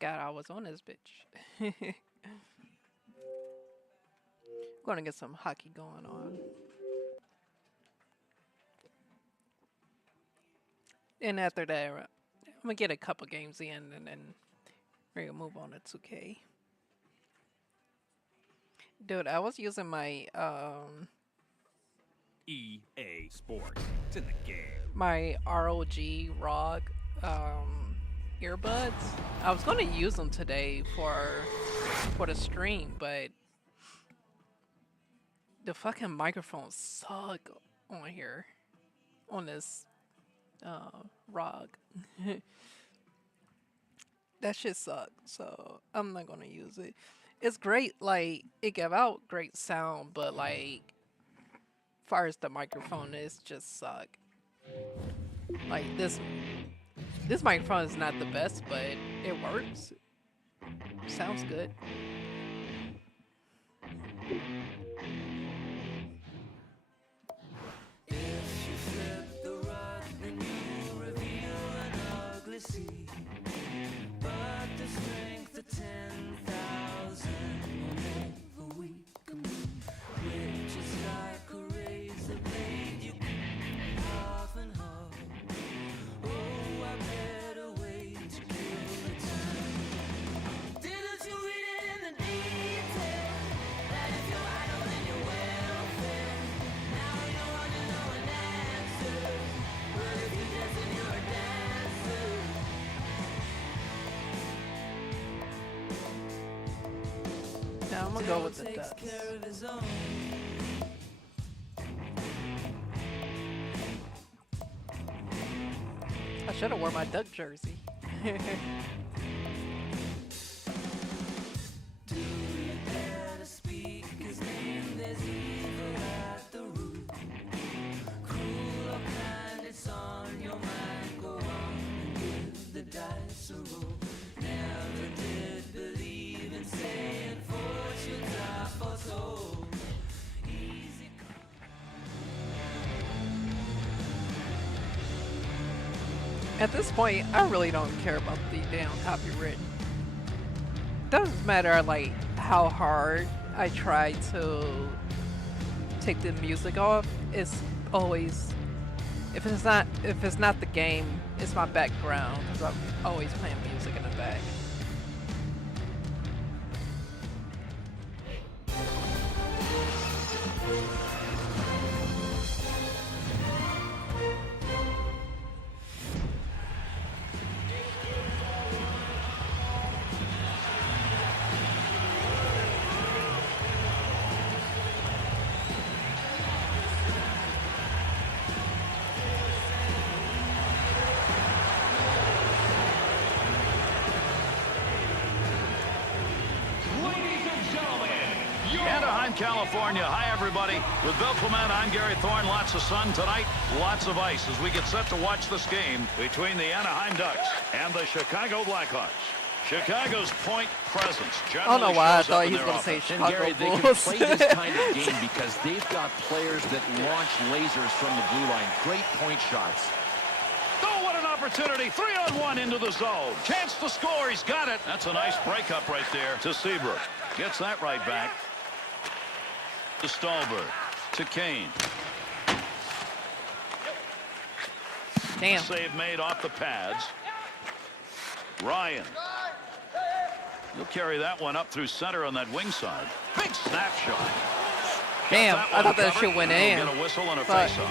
forgot I was on this bitch. Gonna get some hockey going on. And after that, I'm gonna get a couple games in and then we're gonna move on to 2K. Dude, I was using my EA Sports. It's in the game. my ROG earbuds. I was gonna use them today for the stream, but the fucking microphones suck on here on this ROG. That shit sucks, so I'm not gonna use it. It's great, like it gave out great sound, but like far as the microphone is just suck. Like this microphone is not the best, but it works. Sounds good. Now I'm gonna go with the Ducks. I should have worn my Duck jersey. At this point, I really don't care about the damn copyright. Doesn't matter like how hard I try to take the music off. It's always if it's not the game, it's my background because I'm always playing music in the back. Anaheim, California. Hi, everybody. With Bill Clement, I'm Gary Thorne. Lots of sun tonight, lots of ice as we get set to watch this game between the Anaheim Ducks and the Chicago Blackhawks. Chicago's point presence I don't know generally why I shows thought up he in was their going to say offense. And Chicago Gary, they can Bulls. play this kind of game because they've got players that launch lasers from the blue line. Great point shots. Oh, what an opportunity. 3-on-1 into the zone. Chance to score. He's got it. That's a nice breakup right there to Seabrook. Gets that right back. To Stallberg. To Kane. Damn. Save made off the pads. Ryan. He'll carry that one up through center on that wing side. Big snap shot. Damn, Got I thought that covered. shit went He'll in. Get a whistle and a But- face-off.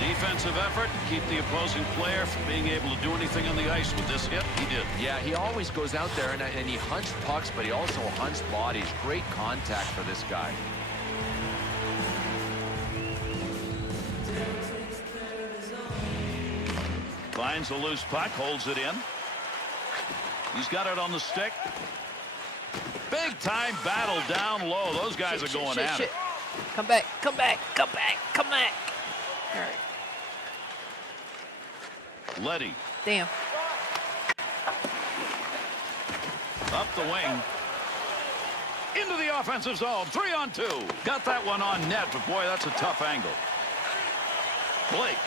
Defensive effort. Keep the opposing player from being able to do anything on the ice with this hit. He did. Yeah, he always goes out there and he hunts pucks, but he also hunts bodies. Great contact for this guy. Finds a loose puck, holds it in. He's got it on the stick. Big time battle down low. Those guys are going at it. Come back, come back, come back, come back. All right. Letty Damn. up the wing. Into the offensive zone. 3-on-2. Got that one on net, but boy, that's a tough angle. Blake.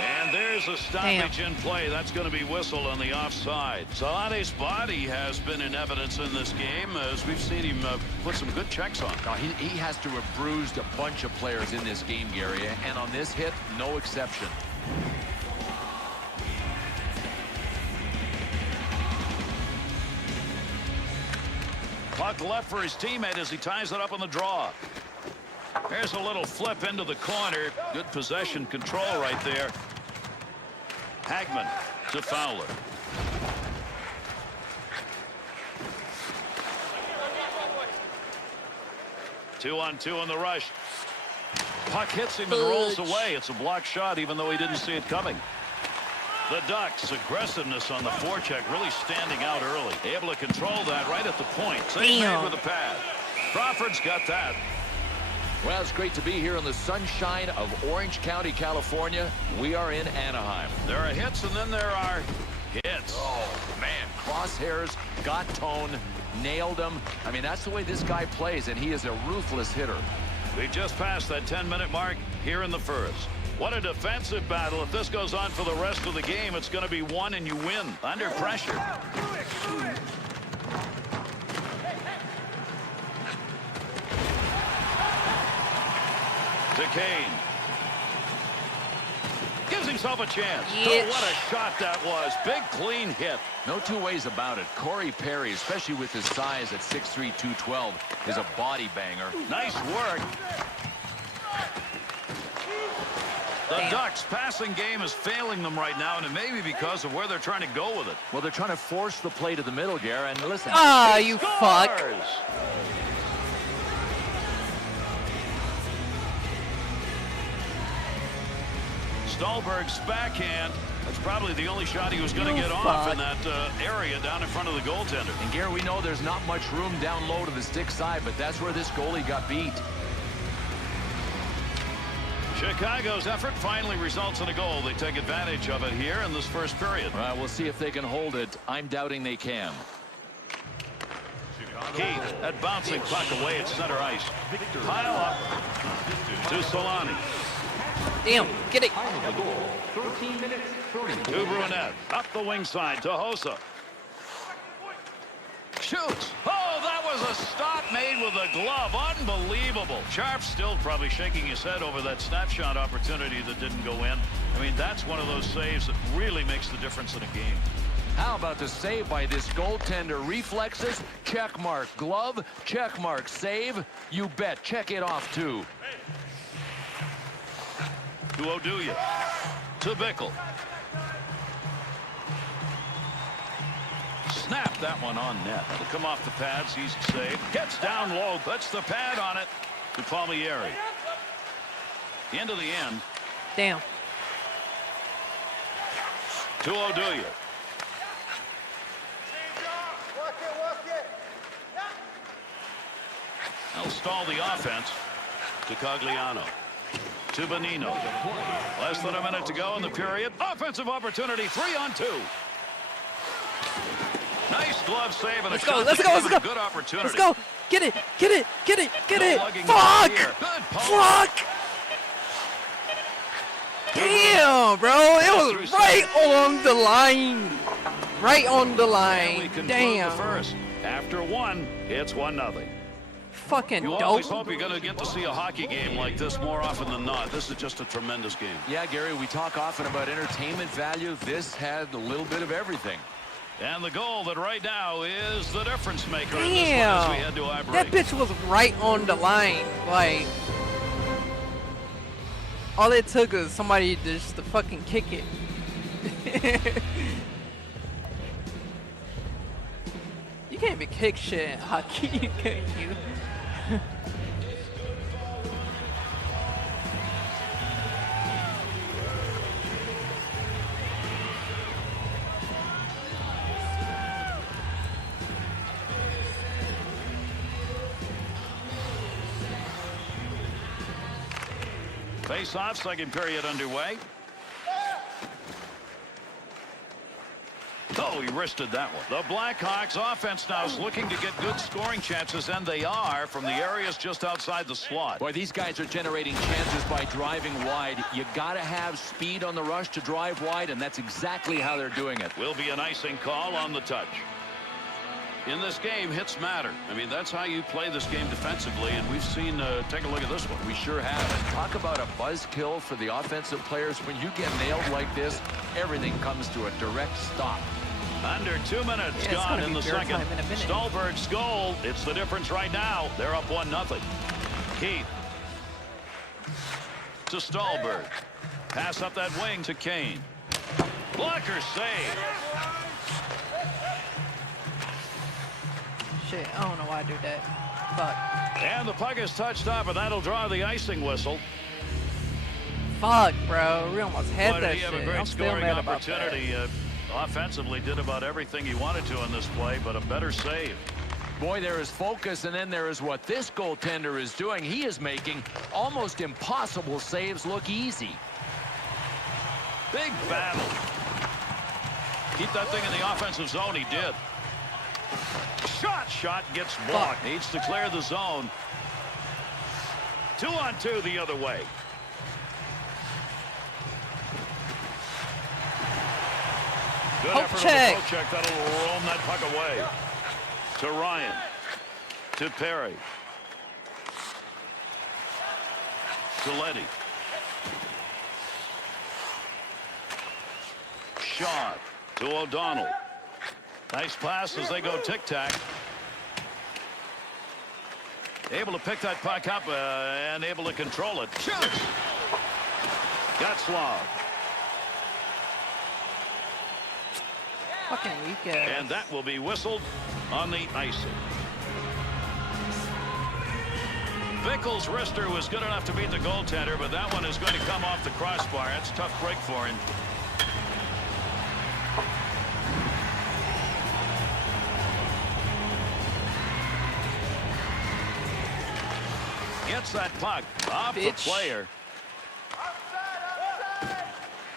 And there There's a stoppage in play. That's going to be whistled on the offside. Solani's body has been in evidence in this game as we've seen him put some good checks on. Now, he has to have bruised a bunch of players in this game, Gary, and on this hit, no exception. Puck left for his teammate as he ties it up on the draw. There's a little flip into the corner. Good possession control right there. Hagman to Fowler. Two-on-two in the rush. Puck hits him and rolls away. It's a blocked shot even though he didn't see it coming. The Ducks' aggressiveness on the forecheck really standing out early. Able to control that right at the point. Save made with the pad. Crawford's got that. Well, it's great to be here in the sunshine of Orange County, California. We are in Anaheim. There are hits and then there are hits. Oh, man. Crosshairs, got tone, nailed him. I mean, that's the way this guy plays, and he is a ruthless hitter. We just passed that 10-minute mark here in the first. What a defensive battle. If this goes on for the rest of the game, it's going to be won and you win under pressure. To Kane. Gives himself a chance. Oh, what a shot that was. Big, clean hit. No two ways about it. Corey Perry, especially with his size at 6'3", 212, is a body banger. Nice work. The Ducks' passing game is failing them right now, and it may be because of where they're trying to go with it. Well, they're trying to force the play to the middle, Gary, and listen. Ah, you fuck. Stolberg's backhand. That's probably the only shot he was going to get off in that area down in front of the goaltender. And Gary, we know there's not much room down low to the stick side, but that's where this goalie got beat. Chicago's effort finally results in a goal. They take advantage of it here in this first period. We'll see if they can hold it. I'm doubting they can. Keith, that bouncing puck away at center ice. Pile up to Solani. Damn, get it. To Brunette. Up the wing side to Hossa. Shoots. Oh, that was a stop made with a glove. Unbelievable. Sharp still probably shaking his head over that snapshot opportunity that didn't go in. I mean, that's one of those saves that really makes the difference in a game. How about the save by this goaltender? Reflexes, check mark. Glove, check mark. Save, you bet. Check it off, too. To Oduya. To Bickle. Snap that one on net. To come off the pads, easy save. Gets down low, puts the pad on it to Palmieri. Into the end. Damn. To Oduya. They'll stall the offense to Cogliano. To Bonino. Less than a minute to go in the period. Offensive opportunity, 3-on-2. Nice glove save and Let's a go, shot. let's go, let's go. Good opportunity. Let's go. Get it, get it, get it, get No it. lugging Fuck! here. Good post. Fuck! Damn, bro. It was right on the line. Right on the And we line. conclude Damn. the first. After one, it's 1-0. Fucking You dope. always hope you're going to get to see a hockey game like this more often than not. This is just a tremendous game. Yeah, Gary, we talk often about entertainment value. This had a little bit of everything. And the goal that right now is the difference maker in this one as we head to our break. That bitch was right on the line. Like, all it took was somebody just to fucking kick it. You can't even kick shit in hockey, can you? Face-off, second period underway. The Oh, he wristed that one. The Blackhawks offense now is looking to get good scoring chances, and they are from the areas just outside the slot. Boy, these guys are generating chances by driving wide. You got to have speed on the rush to drive wide, and that's exactly how they're doing it. Will be an icing call on the touch. In this game, hits matter. I mean, that's how you play this game defensively, and we've seen, take a look at this one. We sure have. And talk about a buzzkill for the offensive players. When you get nailed like this, everything comes to a direct stop. Under 2 minutes Yeah, gone in the fair second. time in a minute. Stolberg's goal. It's the difference right now. They're up 1-0. Keith to Stolberg. Pass up that wing to Kane. Blocker save. Shit, I don't know why I do that. Fuck. And the puck is touched up, and that'll draw the icing whistle. Fuck, bro. We almost had Boy, that did he have a shit. great I'm still scoring mad about that. opportunity. Offensively, did about everything he wanted to in this play, but a better save. Boy, there is focus, and then there is what this goaltender is doing. He is making almost impossible saves look easy. Big battle. Keep that thing in the offensive zone. He did. Shot gets blocked. Needs to clear the zone. 2-on-2 the other way. Good Poke effort check. of the poke check. That'll roam that puck away. To Ryan. To Perry. To Letty. Shot to O'Donnell. Nice pass as they go tic-tac. Able to pick that puck up and able to control it. Getzlaf. Fucking weak ass. And that will be whistled on the icing. Bickle's wrister was good enough to beat the goaltender, but that one is going to come off the crossbar. That's a tough break for him. Gets that puck off the player.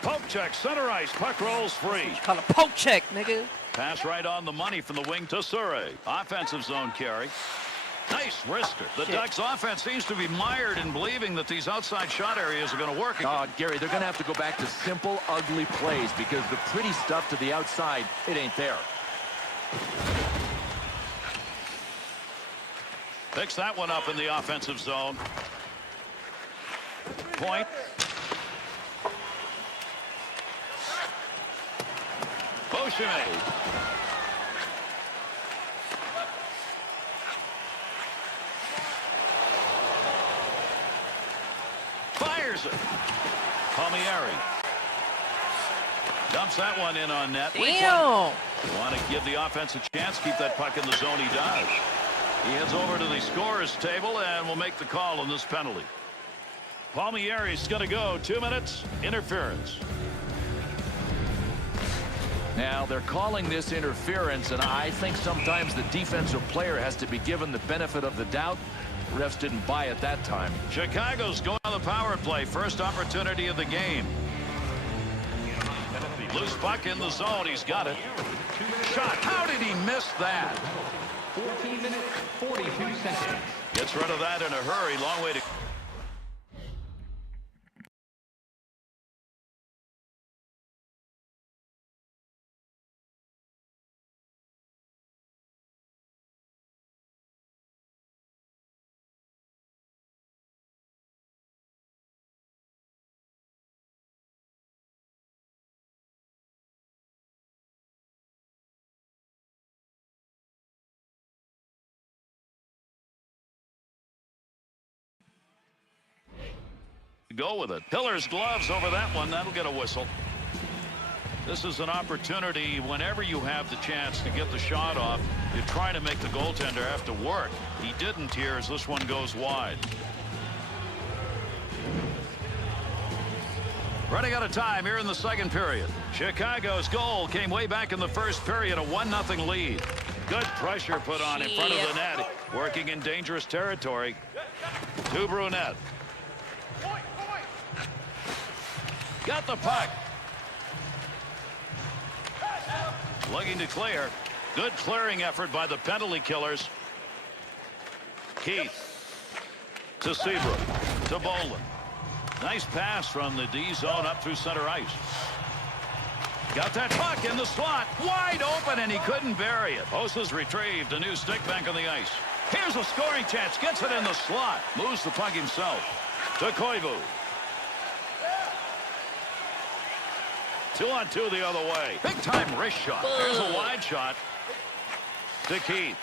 Poke check, center ice, puck rolls free. Call a poke check, nigga. Pass right on the money from the wing to Surrey. Offensive zone carry. Nice wrister. The Ducks offense seems to be mired in believing that these outside shot areas are going to work again. Gary, they're going to have to go back to simple, ugly plays because the pretty stuff to the outside, it ain't there. Picks that one up in the offensive zone. Point. Beauchemin. Fires it. Palmieri. Dumps that one in on net. Damn. Want to give the offense a chance, keep that puck in the zone. He does. He heads over to the scorer's table and will make the call on this penalty. Palmieri's going to go. 2 minutes. Interference. Now, they're calling this interference, and I think sometimes the defensive player has to be given the benefit of the doubt. Refs didn't buy it that time. Chicago's going on the power play. First opportunity of the game. Loose puck in the zone. He's got it. Shot. How did he miss that? 14 minutes, 42 seconds. Gets rid of that in a hurry. Long way to... go with it. Hiller's gloves over that one. That'll get a whistle. This is an opportunity whenever you have the chance to get the shot off. You try to make the goaltender have to work. He didn't here as this one goes wide. Running out of time here in the second period. Chicago's goal came way back in the first period, a 1-0 lead. Good pressure put on in front of the net. Working in dangerous territory. To Brunette. Got the puck. Looking to clear. Good clearing effort by the penalty killers. Keith to Seabrook to Bolden. Nice pass from the D zone up through center ice. Got that puck in the slot. Wide open, and he couldn't bury it. Hosa's retrieved. A new stick back on the ice. Here's a scoring chance. Gets it in the slot. Moves the puck himself. To Koivu. 2-on-2 the other way. Big time wrist shot. There's a wide shot. To Keith.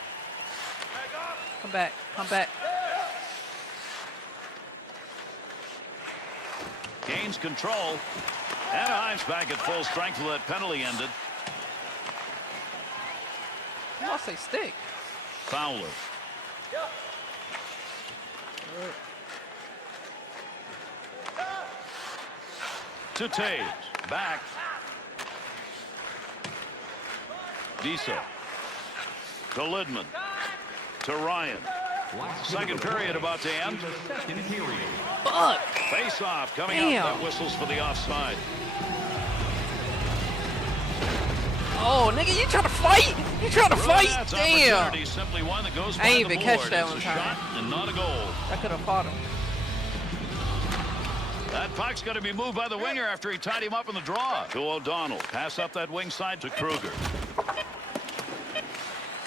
Come back. Come back. Gains control. Anaheim's back at full strength till that penalty ended. I want to say stick. Fowler. To Taves. Back. Disa. To Lidman. To Ryan. Second period about to end. Second period. Fuck. Face off coming Damn. up. That whistles for the offside. Oh, nigga, you trying to fight? You trying to fight? That's Damn. opportunity, simply one that goes I by ain't the even board. catch that It's one a time. shot and not a goal. I could have fought him. That puck's going to be moved by the winger after he tied him up in the draw. To O'Donnell. Pass up that wing side to Kruger.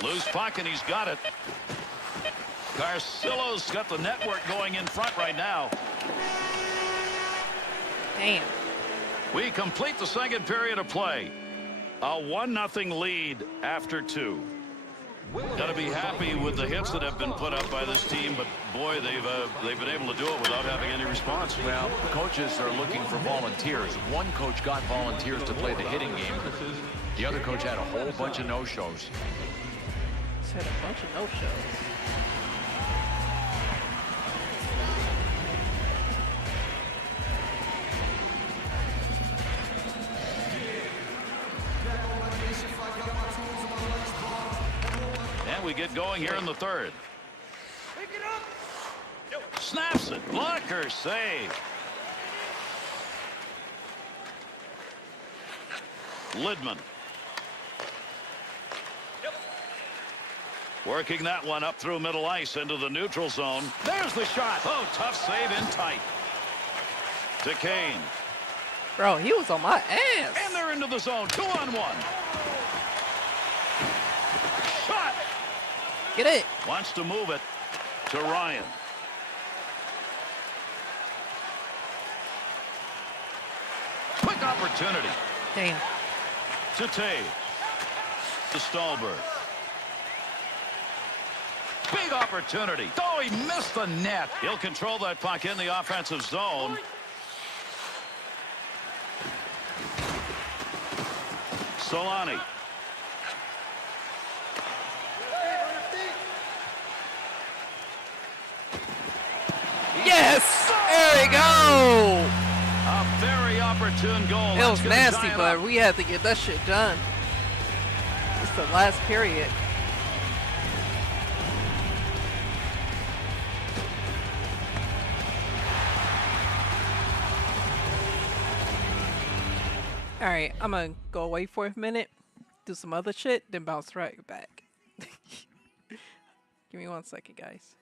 Loose puck, and he's got it. Garcilo's got the network going in front right now. Damn. We complete the second period of play. A 1-0 lead after 2. Got to be happy with the hits that have been put up by this team, but boy, they've been able to do it without having any response. Well, coaches are looking for volunteers. One coach got volunteers to play the hitting game. The other coach had a whole bunch of no-shows. Just had a bunch of no-shows. And we get going here in the third. Snaps it. Blocker save. Lidman. Working that one up through middle ice into the neutral zone. There's the shot. Oh, tough save in tight. To Kane. Bro, he was on my ass. And they're into the zone. 2-on-1. Shot. Get it. Wants to move it to Ryan. Quick opportunity. Damn. To Taves. To Stallberg. Big opportunity. Oh, he missed the net. He'll control that puck in the offensive zone. Solani. Yes! There we go! A very opportune goal. It That's was gonna nasty, tie it but up. we had to get that shit done. It's the last period. Alright, I'm gonna go away for a minute, do some other shit, then bounce right back. Give me 1 second, guys.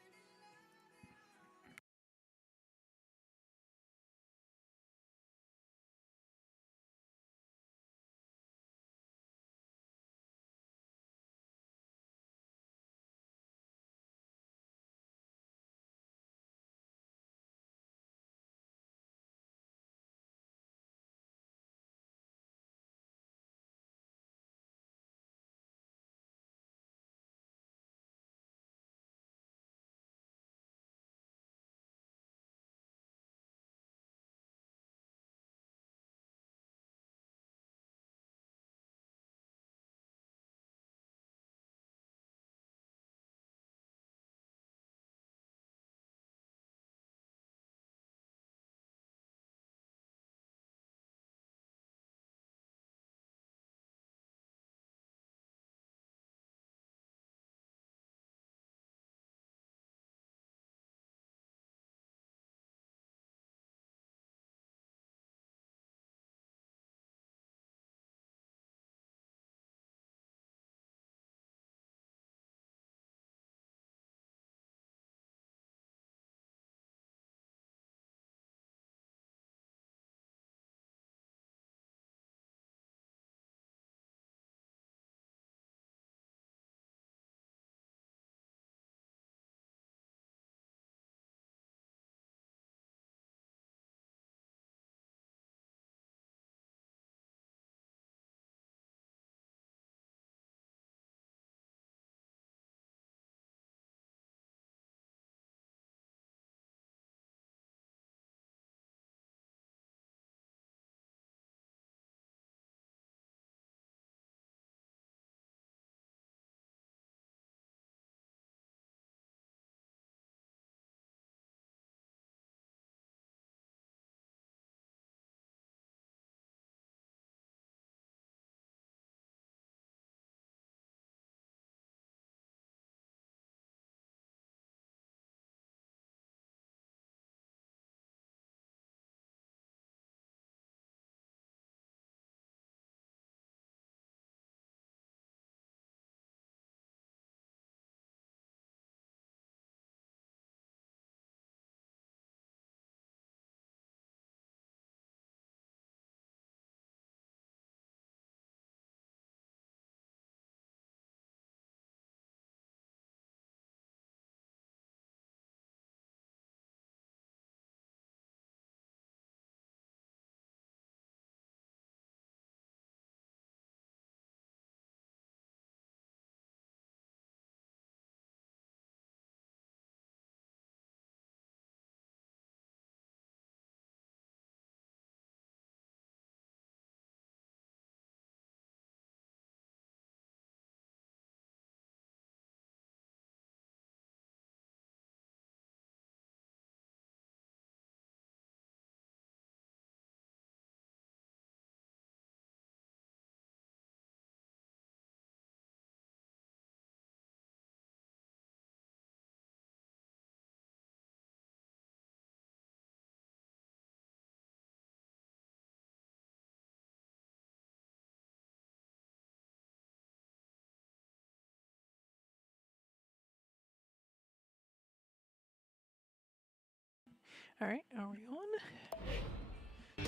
All right, are we on?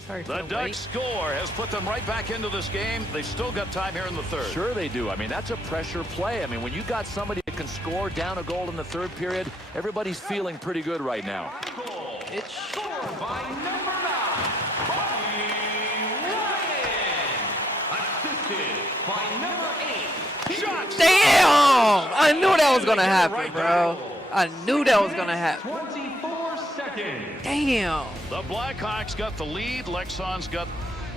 Sorry for The the Ducks wait. score has put them right back into this game. They've still got time here in the third. Sure they do. I mean, that's a pressure play. I mean, when you got somebody that can score down a goal in the third period, everybody's feeling pretty good right now. It's Scored by number 9, Bobby Ryan. Assisted by number 8. Shots! damn! I knew that was gonna happen, bro. I knew that was gonna happen. 24 seconds. Damn. The Blackhawks got the lead. Lexon's got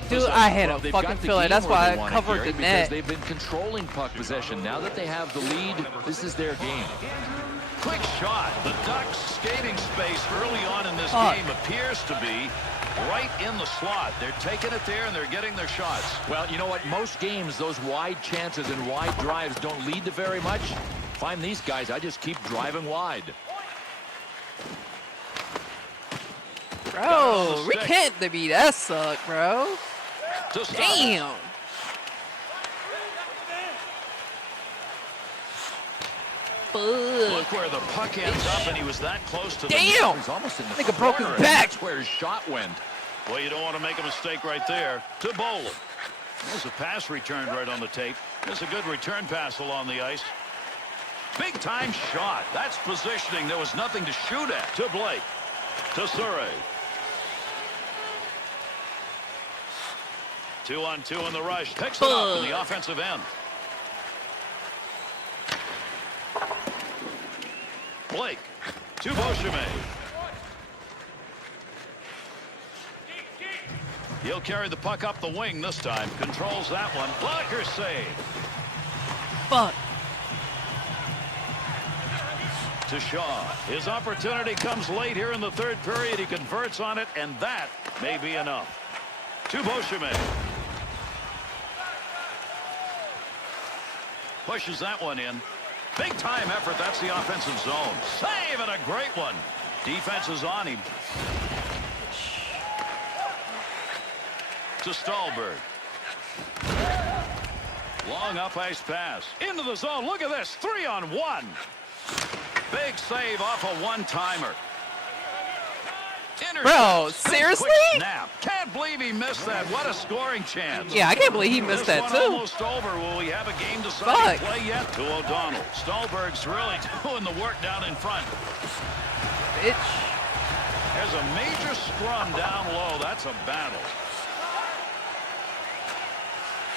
Dude, possession. I had Well, a they've fucking got the feeling. game That's where why they I want it, covered Gary, the because net. they've been controlling puck possession. Now that they have the lead, this is their game. Quick shot. The Ducks' skating space early on in this Fuck. game appears to be right in the slot. They're taking it there and they're getting their shots. Well, you know what? Most games, those wide chances and wide drives don't lead to very much. If I'm these guys, I just keep driving wide. Bro, we can't be that suck, bro. To stop it. Damn. Fuck. Look where the puck ends up, and he was that close to the Damn. He's almost in the Nigga broke his corner, and back. That's where his shot went. Well, you don't want to make a mistake right there. To Bolin. There's a pass returned right on the tape. There's a good return pass along the ice. Big time shot. That's positioning. There was nothing to shoot at. To Blake. To Surrey. 2-on-2 in the rush. Picks it up in the offensive end. Blake. To Beauchemin. He'll carry the puck up the wing this time. Controls that one. Blocker save. Fuck. To Shaw. His opportunity comes late here in the third period. He converts on it, and that may be enough. To Beauchemin. Pushes that one in. Big time effort. That's the offensive zone. Save, and a great one. Defense is on him. To Stallberg. Long up ice pass. Into the zone. Look at this. 3-on-1. Big save off a one-timer. Bro, seriously? Snap. Can't believe he missed that. What a scoring chance. Yeah, I can't believe he missed This that one too. almost over. Will we have a game deciding Fuck. play yet? To O'Donnell. Stallberg's really doing the work down in front. Bitch. There's a major scrum down low. That's a battle.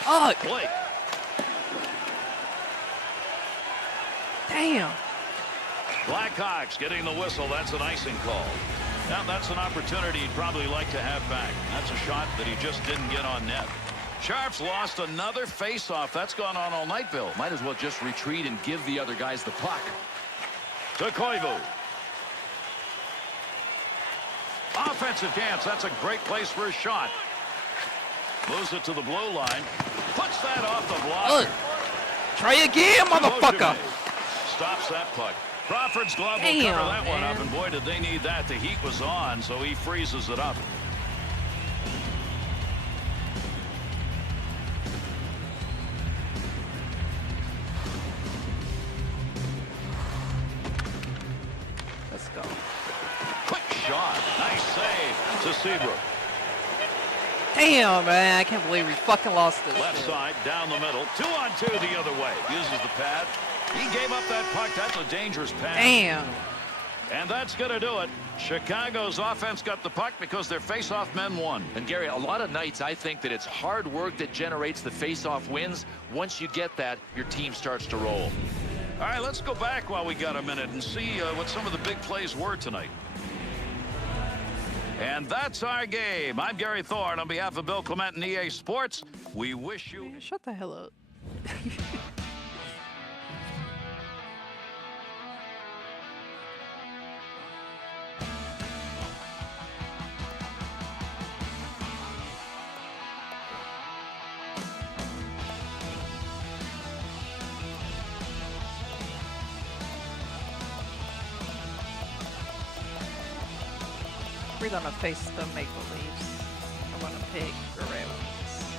Fuck. Blake. Damn. Blackhawks getting the whistle. That's an icing call. Now that's an opportunity he'd probably like to have back. That's a shot that he just didn't get on net. Sharps lost another face-off. That's gone on all night, Bill. Might as well just retreat and give the other guys the puck. To Koivu. Offensive dance. That's a great place for a shot. Moves it to the blue line. Puts that off the block. Try again, motherfucker. Stops that puck. Crawford's glove will Damn, cover that one man. up, and boy, did they need that. The heat was on, so he freezes it up. Let's go. Quick shot. Nice save to Seabrook. Damn, man. I can't believe we fucking lost this Left shit. side, down the middle. 2-on-2 the other way. Uses the pad. He gave up that puck. That's a dangerous pass. Damn. And that's going to do it. Chicago's offense got the puck because their face-off men won. And Gary, a lot of nights I think that it's hard work that generates the face-off wins. Once you get that, your team starts to roll. All right, let's go back while we got a minute and see what some of the big plays were tonight. And that's our game. I'm Gary Thorne on behalf of Bill Clement and EA Sports. We wish you... Shut the hell up. We're gonna face the Maple Leafs. I'm gonna pick the red ones.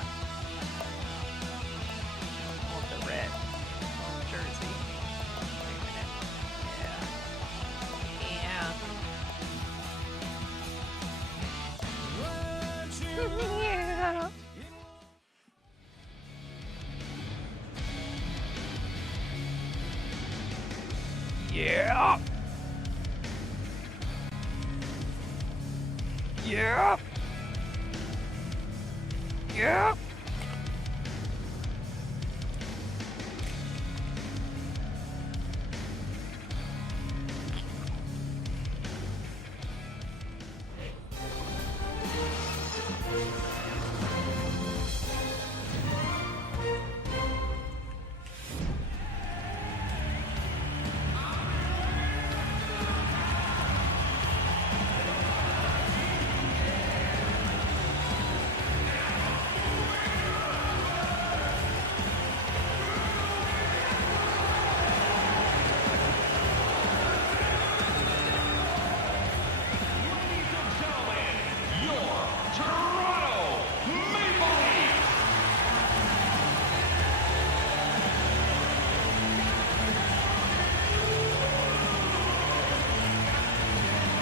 I want the red jersey. Wait a minute. Yeah. Yeah. Yeah. Yeah. Ladies and gentlemen, your Toronto Maple Leafs.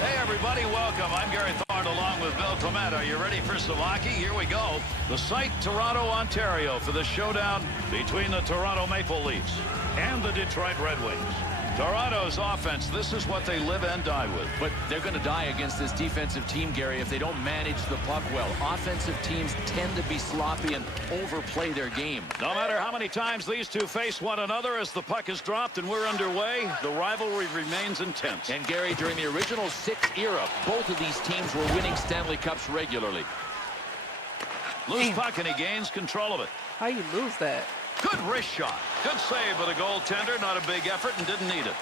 Hey everybody, welcome. I'm Gary Thorne along with Bill Clement. Are you ready for some hockey? Here we go. The site, Toronto, Ontario, for the showdown between the Toronto Maple Leafs and the Detroit Red Wings. Toronto's offense, this is what they live and die with. But they're going to die against this defensive team, Gary, if they don't manage the puck well. Offensive teams tend to be sloppy and overplay their game. No matter how many times these two face one another as the puck is dropped and we're underway, the rivalry remains intense. And Gary, during the original Six era, both of these teams were winning Stanley Cups regularly. Loose Damn. puck and he gains control of it. How you lose that? Good wrist shot. Good save by the goaltender. Not a big effort and didn't need it.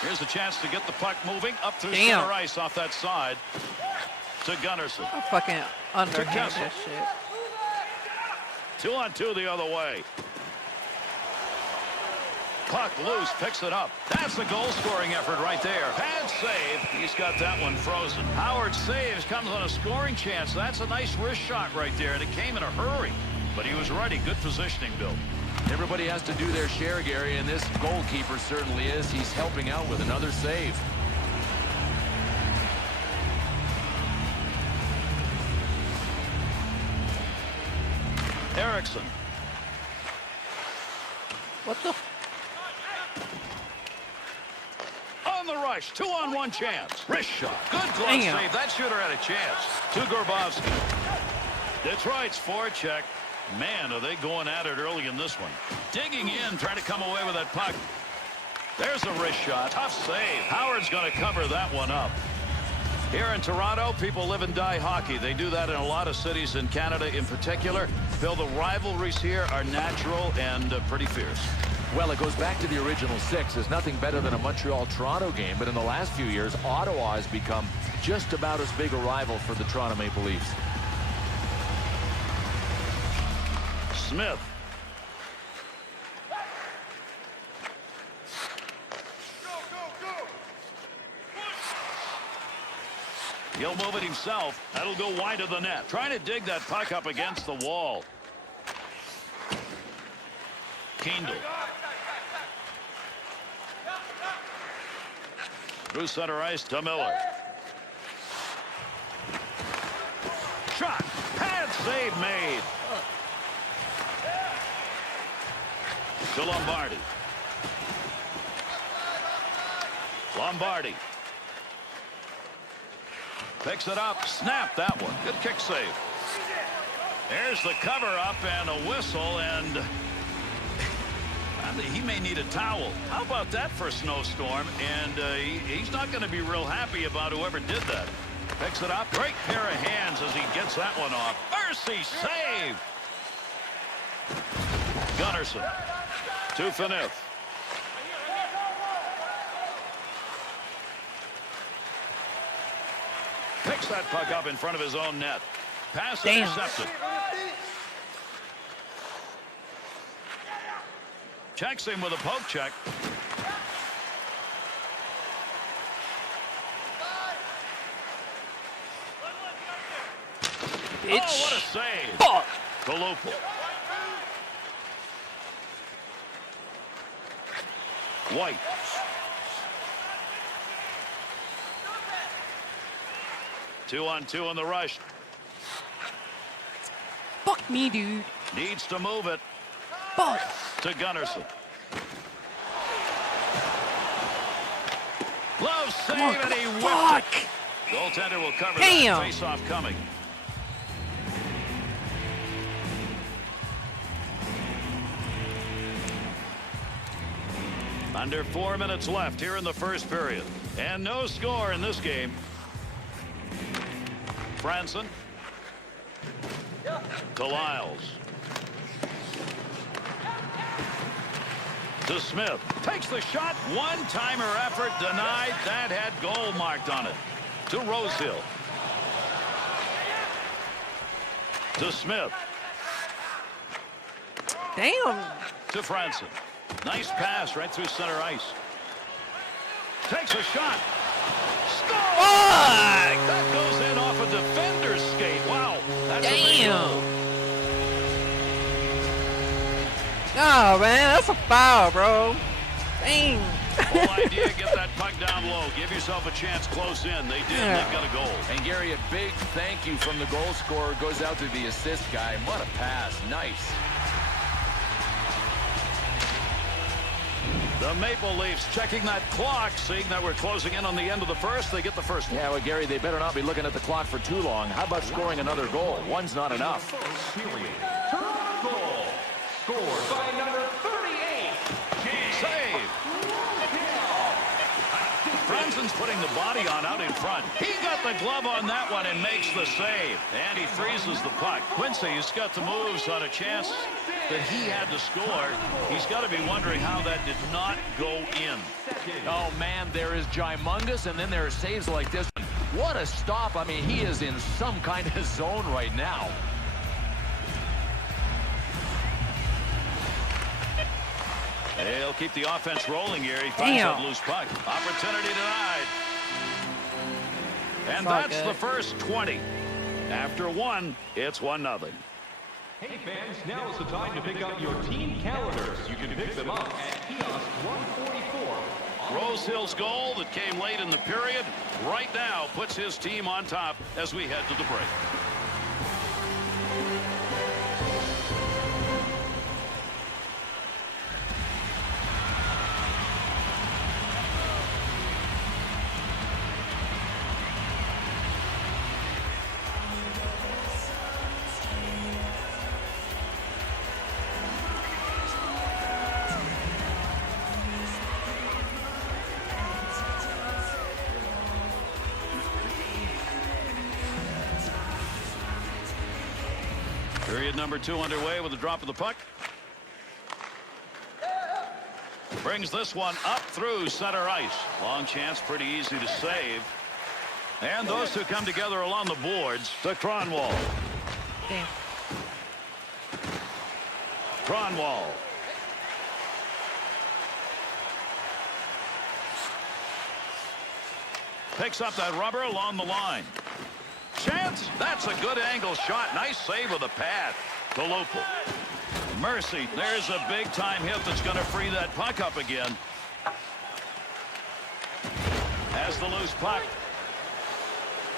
Here's a chance to get the puck moving up through Damn. center ice off that side to Gunnarsson. I fucking underhand Kessel. that shit. 2-on-2 the other way. Puck loose, picks it up. That's a goal-scoring effort right there. Pad save. He's got that one frozen. Howard saves, comes on a scoring chance. That's a nice wrist shot right there, and it came in a hurry. But he was ready. Good positioning, Bill. Everybody has to do their share, Gary, and this goalkeeper certainly is. He's helping out with another save. Erickson. What the? On the rush. 2-on-1 chance. Wrist shot. Good glove Damn. save. That shooter had a chance. To Grabowski. Detroit's forecheck. Man, are they going at it early in this one. Digging in, trying to come away with that puck. There's a wrist shot. Tough save. Howard's going to cover that one up. Here in Toronto, people live and die hockey. They do that in a lot of cities in Canada in particular. Bill, the rivalries here are natural and pretty fierce. Well, it goes back to the original six. There's nothing better than a Montreal-Toronto game, but in the last few years, Ottawa has become just about as big a rival for the Toronto Maple Leafs. Smith. He'll move it himself. That'll go wide of the net. Trying to dig that puck up against the wall. Kendall. Through center ice to Miller. Shot. Pad save made. To Lombardi. Lombardi. Picks it up. Snap that one. Good kick save. There's the cover up and a whistle, and he may need a towel. How about that for a snowstorm? And he's not going to be real happy about whoever did that. Picks it up. Great pair of hands as he gets that one off. Mercy save. Gunnarsson to Phaneuf. Picks that puck up in front of his own net. Pass intercepted. Checks him with a poke check. Bitch. Oh, what a save. Fuck. Kalupal. White. Two-on-two in the rush. Fuck me, dude. Needs to move it Fuck. to Gunnarsson. Glove save, on. and he whipped Fuck. it. Goaltender will cover Damn. that face-off coming. Under 4 minutes left here in the first period. And no score in this game. Franson. To Lyles. To Smith. Takes the shot. One-timer effort denied. That had goal marked on it. To Rosehill. To Smith. Damn. To Franson. Nice pass right through center ice. Takes a shot. Score! Fuck. That goes in off a defender's skate. Wow. That's a big Damn. goal. Oh, man, that's a foul, bro. Dang. Whole idea, get that puck down low. Give yourself a chance close in. They did. Yeah. They've got a goal. And Gary, a big thank you from the goal scorer goes out to the assist guy. What a pass. Nice. The Maple Leafs checking that clock, seeing that we're closing in on the end of the first. They get the first one. Yeah, well, Gary, they better not be looking at the clock for too long. How about scoring another goal? One's not enough. First period. Toronto goal. Scored by number 38. Save. Franson's putting the body on out in front. He got the glove on that one and makes the save. And he freezes the puck. Quincy's got the moves on a chance that he had to score. He's got to be wondering how that did not go in. Oh, man, there is Gymungous, and then there are saves like this one. What a stop. I mean, he is in some kind of zone right now. He'll keep the offense rolling here. He finds Damn. that loose puck. Opportunity denied. And It's all that's good. the first 20. After one, it's 1-0. Hey fans, now is the time to pick up your team calendars. You can pick them up at kiosk 144. Rosehill's goal that came late in the period right now puts his team on top as we head to the break. Period number 2 underway with the drop of the puck. Brings this one up through center ice. Long chance, pretty easy to save. And those two come together along the boards to Kronwall. Damn. Kronwall. Picks up that rubber along the line. Chance. That's a good angle shot. Nice save with a pad. To Lopel. Mercy. There's a big-time hit that's going to free that puck up again. Has the loose puck.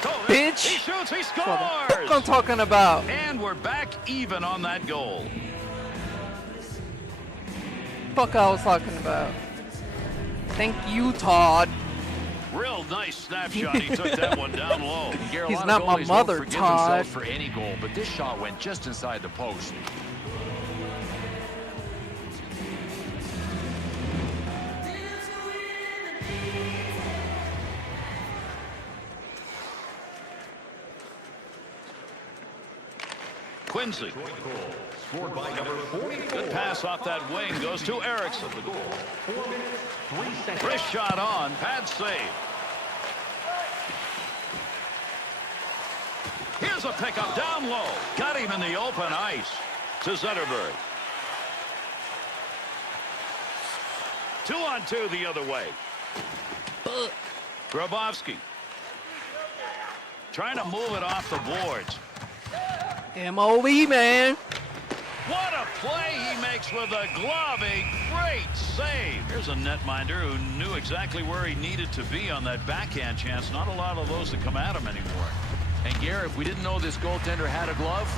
Oh, Bitch. He shoots. He What the fuck I'm scores. talking about? And we're back even on that goal. Fuck I was talking about. Thank you, Todd. Real nice snapshot. He took that one down low. And Gary, a He's lot not of my goalies mother, won't forgive Todd. themselves for any goal, but this shot went just inside the post. Quincy. Scored by number 44. Good pass off that wing. Goes to Erickson. 4 minutes, 3 seconds. Wrist shot on. Pad save. Here's a pickup down low. Got him in the open ice. To Zetterberg. 2-on-2 the other way. Grabowski. Trying to move it off the boards. MOE, man. What a play he makes with a glove. A great save. Here's a netminder who knew exactly where he needed to be on that backhand chance. Not a lot of those that come at him anymore. And Gary, if we didn't know this goaltender had a glove,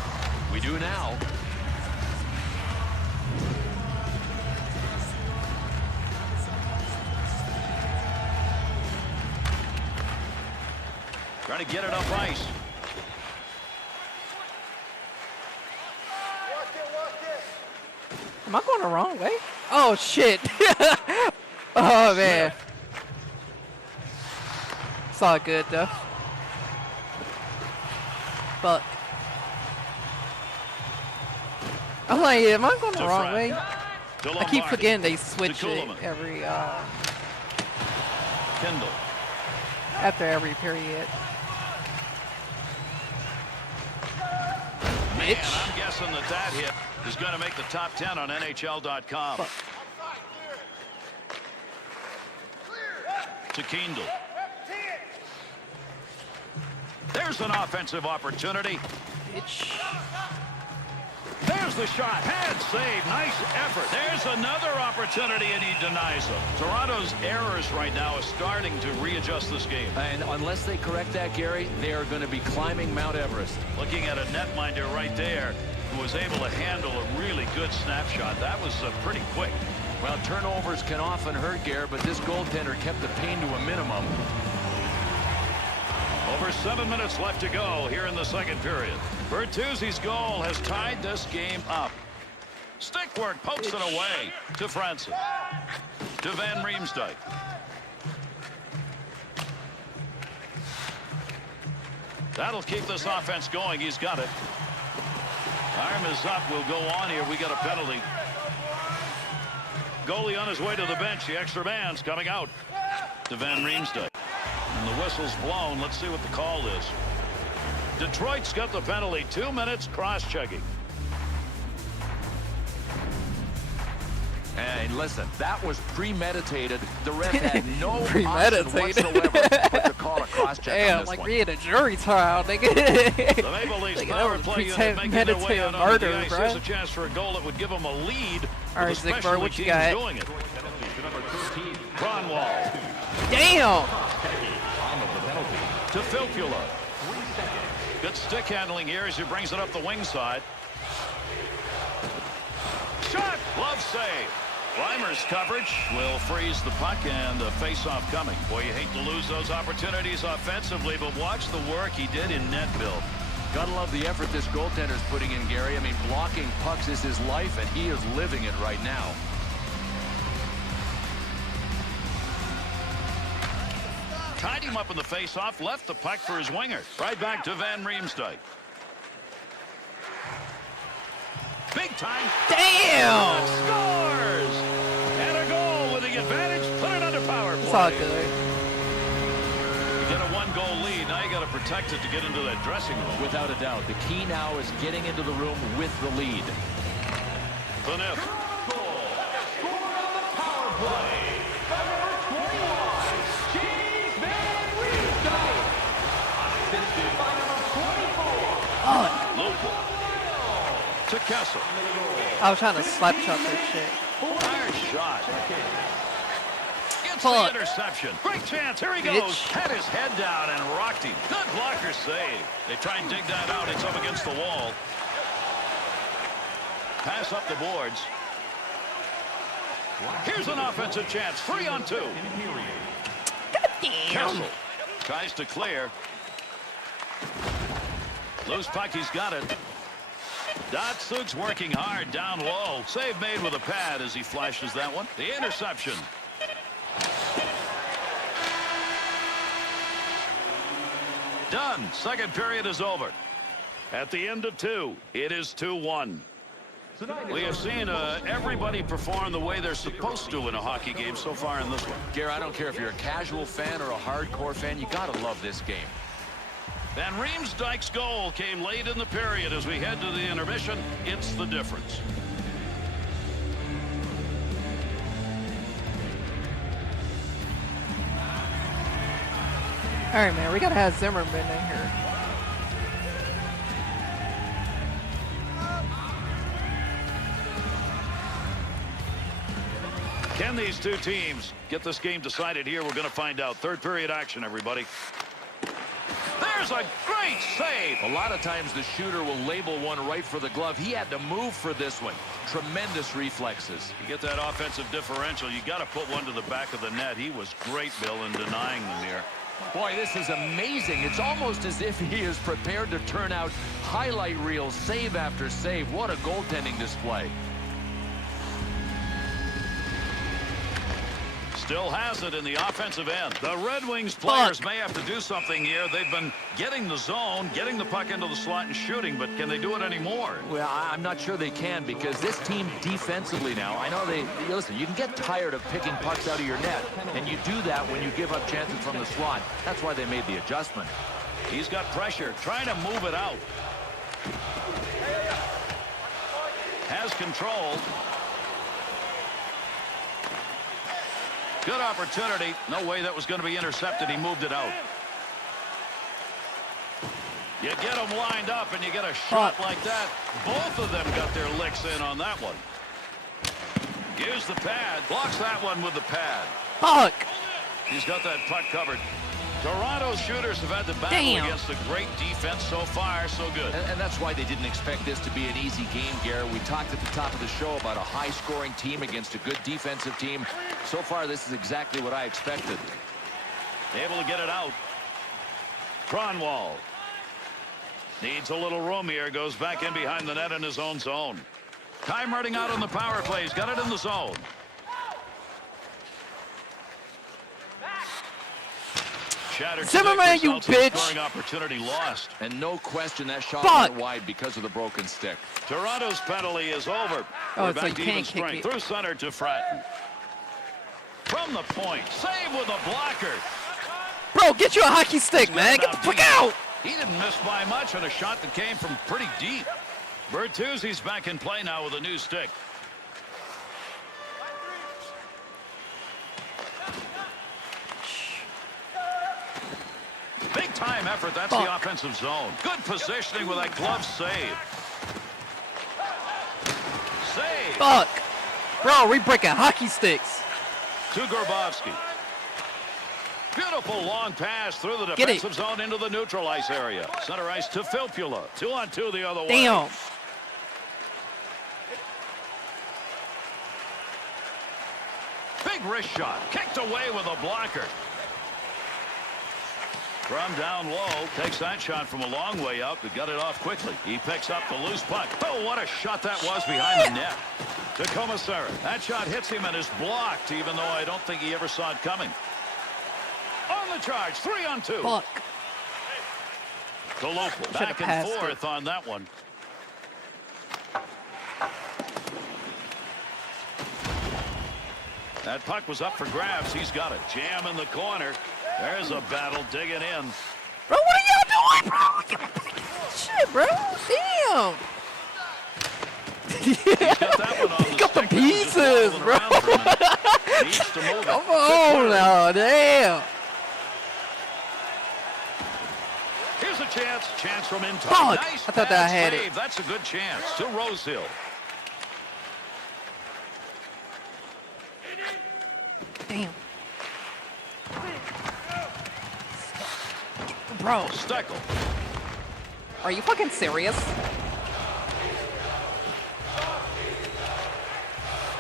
we do now. Trying to get it up ice. Am I going the wrong way? Oh, shit. Oh, man. It's all good, though. Fuck. I'm like, am I going the To wrong Fred. way? To I keep Lombardi. forgetting they switch To it Kuhlman. Kendall. after every period. Man, I'm guessing that hit is going to make the top 10 on NHL.com. Fuck. To Kendall. There's an offensive opportunity. Bitch. There's the shot. Pad save. Nice effort. There's another opportunity, and he denies them. Toronto's errors right now are starting to readjust this game. And unless they correct that, Gary, they are going to be climbing Mount Everest. Looking at a netminder right there who was able to handle a really good snapshot. That was pretty quick. Well, turnovers can often hurt, Gary, but this goaltender kept the pain to a minimum. Over 7 minutes left to go here in the second period. Bertuzzi's goal has tied this game up. Stick work, pokes it away to Francis. To Van Riemsdyk. That'll keep this offense going. He's got it. Arm is up. We'll go on here. We got a penalty. Goalie on his way to the bench. The extra man's coming out to Van Riemsdyk. And the whistle's blown. Let's see what the call is. Detroit's got the penalty. 2 minutes cross-checking. And listen, that was premeditated. The ref had no option Premeditated. whatsoever but to call a cross-check on Damn, this like one. we in a jury trial, nigga. The Maple Leafs Like, that power was play unit making their way premeditated out onto the murder, ice. bro. Here's a chance for a goal that would give them a lead. All right, with the Ziegler, specialty what you teams got? doing it. Penalty to number 13. Kronwall Damn. On the penalty. to Filppula. 3 seconds. Good stick handling here as he brings it up the wing side. Shot! Glove save. Reimer's coverage will freeze the puck and a face-off coming. Boy, you hate to lose those opportunities offensively, but watch the work he did in net, Bill. Gotta love the effort this goaltender's putting in, Gary. I mean, blocking pucks is his life, and he is living it right now. Tied him up in the face-off, left the puck for his winger. Right back to Van Riemsdyk. Big time. Damn. Scores! And a goal with the advantage. Put it under power play. It's all good. You get a one-goal lead. Now you got to protect it to get into that dressing room. Without a doubt. The key now is getting into the room with the lead. Phaneuf. Goal. Scored on the power play. By number 21, James Van Riemsdyk. Assisted by number 24. Local. To Kessel. I was trying to slap shot that shit. Hard shot. Gets Fuck. the interception. Great chance. Here he goes. Bitch. Had his head down and rocked him. Good blocker save. They try and dig that out. It's up against the wall. Pass up the boards. Here's an offensive chance. 3-on-2. Kessel tries to clear. Loose puck. He's got it. Datsuk's working hard down low. Save made with a pad as he flashes that one. The interception. Done. Second period is over. At the end of 2, it is 2-1. We have seen everybody perform the way they're supposed to in a hockey game so far in this one. Gary, I don't care if you're a casual fan or a hardcore fan. You gotta love this game. Van Riemsdyk's goal came late in the period. As we head to the intermission, it's the difference. All right, man. We gotta have Zimmerman in here. Can these two teams get this game decided here? We're going to find out. Third period action, everybody. There's a great save. A lot of times the shooter will label one right for the glove. He had to move for this one. Tremendous reflexes. You get that offensive differential. You got to put one to the back of the net. He was great, Bill, in denying them here. Boy, this is amazing. It's almost as if he is prepared to turn out highlight reels, save after save. What a goaltending display. Still has it in the offensive end. The Red Wings players may have to do something here. They've been getting the zone, getting the puck into the slot and shooting, but can they do it anymore? Well, I'm not sure they can, because this team defensively now, I know listen, you can get tired of picking pucks out of your net, and you do that when you give up chances from the slot. That's why they made the adjustment. He's got pressure, trying to move it out. Has control. Good opportunity. No way that was going to be intercepted. He moved it out. You get them lined up and you get a shot like that. Both of them got their licks in on that one. Use the pad. Blocks that one with the pad. Fuck. He's got that puck covered. Toronto's shooters have had to battle against a great defense so far. So good. And that's why they didn't expect this to be an easy game, Garrett. We talked at the top of the show about a high-scoring team against a good defensive team. So far, this is exactly what I expected. Able to get it out. Kronwall needs a little room here. Goes back in behind the net in his own zone. Time running out on the power play. He's got it in the zone. Shattered Zimmerman, you bitch! Scoring opportunity lost. And no question that shot went wide because of the broken stick. Toronto's penalty is over. Oh, We're it's back like to you even can't kick strength. it. Through center to Fratton. From the point. Save with a blocker. Bro, get you a hockey stick, man. Get the fuck out. He didn't miss by much on a shot that came from pretty deep. Bertuzzi's back in play now with a new stick. Big time effort. That's the offensive zone. Good positioning with that glove save. Save. Fuck. Bro, we breaking hockey sticks. To Grabowski. Beautiful long pass through the defensive zone into the neutral ice area. Center ice to Filppula. 2-on-2 the other way. Damn. Big wrist shot. Kicked away with a blocker. From down low, takes that shot from a long way up, but got it off quickly. He picks up the loose puck. Oh, what a shot that was behind the net. To Commissary. That shot hits him and is blocked, even though I don't think he ever saw it coming. On the charge, 3-on-2. Fuck. Kolopel back and forth on that one. That puck was up for grabs. He's got it. Jam in the corner. There's a battle digging in. Bro, what are y'all doing, bro? Shit, bro. Damn. Pick up the pieces, bro. Come on now, damn. Here's a chance from in Fuck. Nice I thought that I had save. it. That's a good chance to Rosehill. Damn. Bro. Steckel. Are you fucking serious?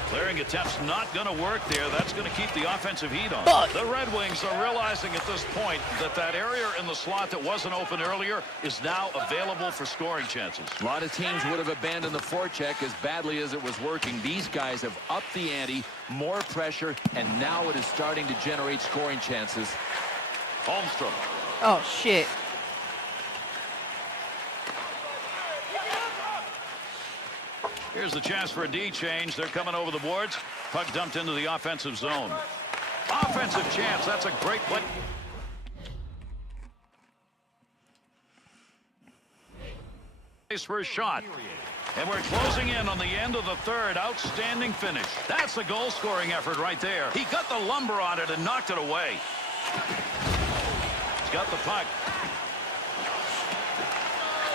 Clearing attempts not going to work there. That's going to keep the offensive heat on. Fuck. The Red Wings are realizing at this point that area in the slot that wasn't open earlier is now available for scoring chances. A lot of teams would have abandoned the forecheck as badly as it was working. These guys have upped the ante, more pressure, and now it is starting to generate scoring chances. Holmstrom. Oh, shit. Here's the chance for a D change. They're coming over the boards. Puck dumped into the offensive zone. Offensive chance. That's a great play. For a shot. And we're closing in on the end of the third. Outstanding finish. That's a goal-scoring effort right there. He got the lumber on it and knocked it away. He's got the puck.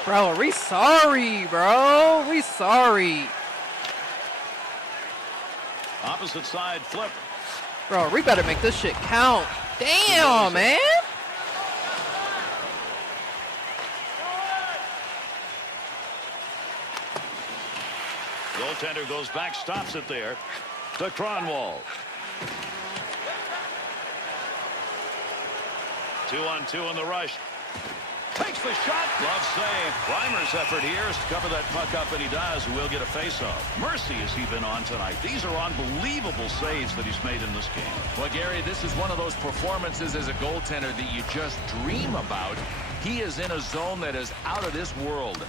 Bro, are we sorry, bro? We sorry. Opposite side flip. Bro, we better make this shit count. Damn, man. Goaltender goes back, stops it there. To Kronwall. 2-on-2 in the rush. Takes the shot. Glove save. Reimer's effort here is to cover that puck up, and he does. We'll get a face-off. Mercy has he been on tonight. These are unbelievable saves that he's made in this game. Well, Gary, this is one of those performances as a goaltender that you just dream about. He is in a zone that is out of this world.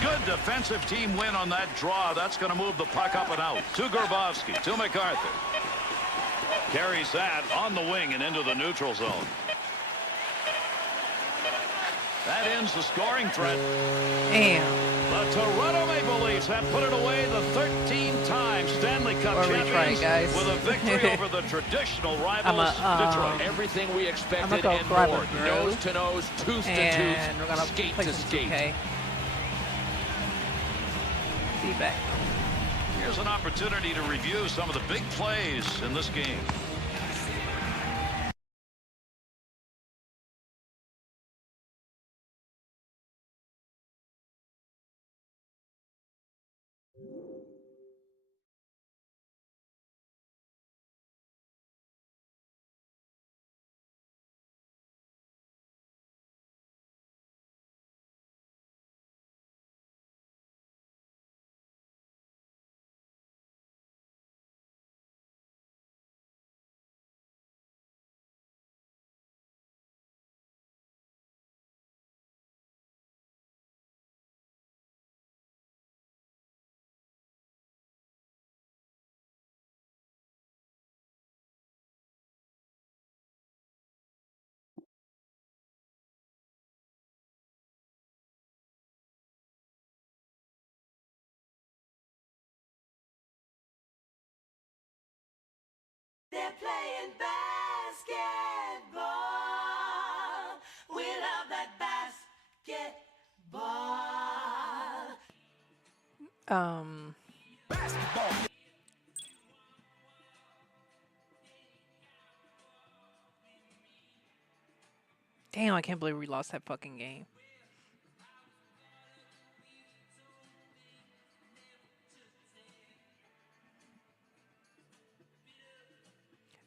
Good defensive team win on that draw. That's going to move the puck up and out. To Grabowski. To MacArthur. Carries that on the wing and into the neutral zone. That ends the scoring threat. Damn. The Toronto Maple Leafs have put it away the 13-time Stanley Cup Or retry, champions guys. with a victory over the traditional rivals, Detroit. Everything we expected go and grab a more. brew. Nose to nose, tooth to And we're tooth, gonna skate play to some skate. 2K. Feedback. Here's an opportunity to review some of the big plays in this game. They're playing basketball. We love that basketball. Damn, I can't believe we lost that fucking game.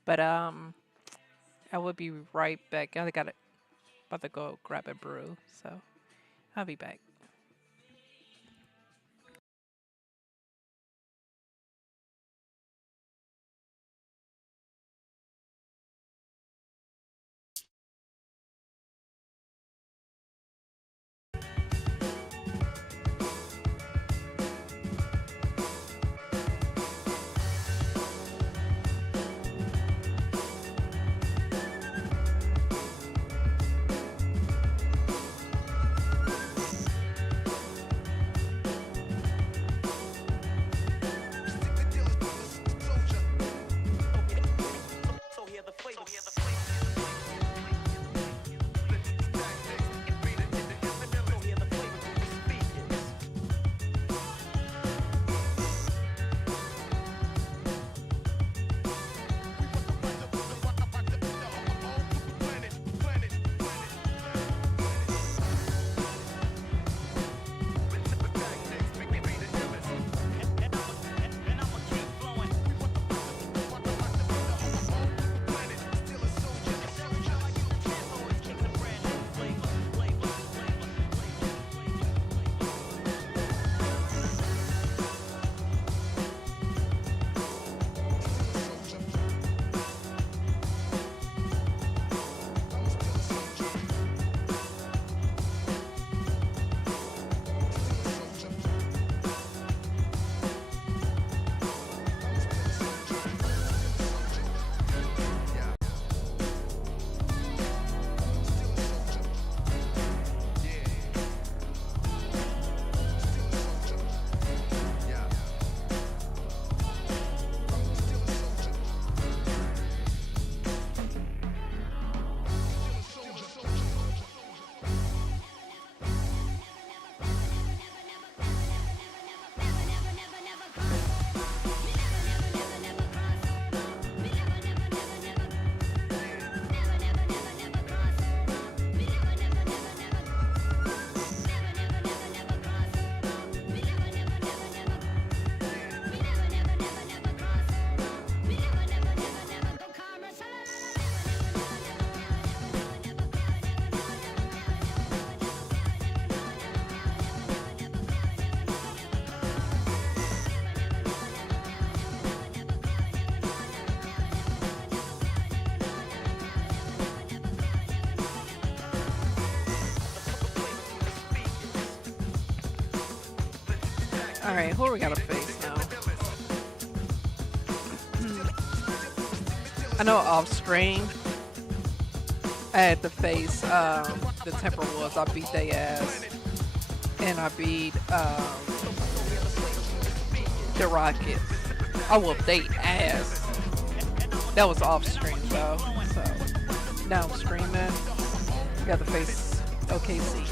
But I will be right back. I got it. About to go grab a brew, so I'll be back. All right, who we gotta face now? I know off screen. I had to face the Timberwolves. I beat their ass, and I beat the Rockets. I whooped their ass. That was off screen though. So now I'm streaming. Got to face OKC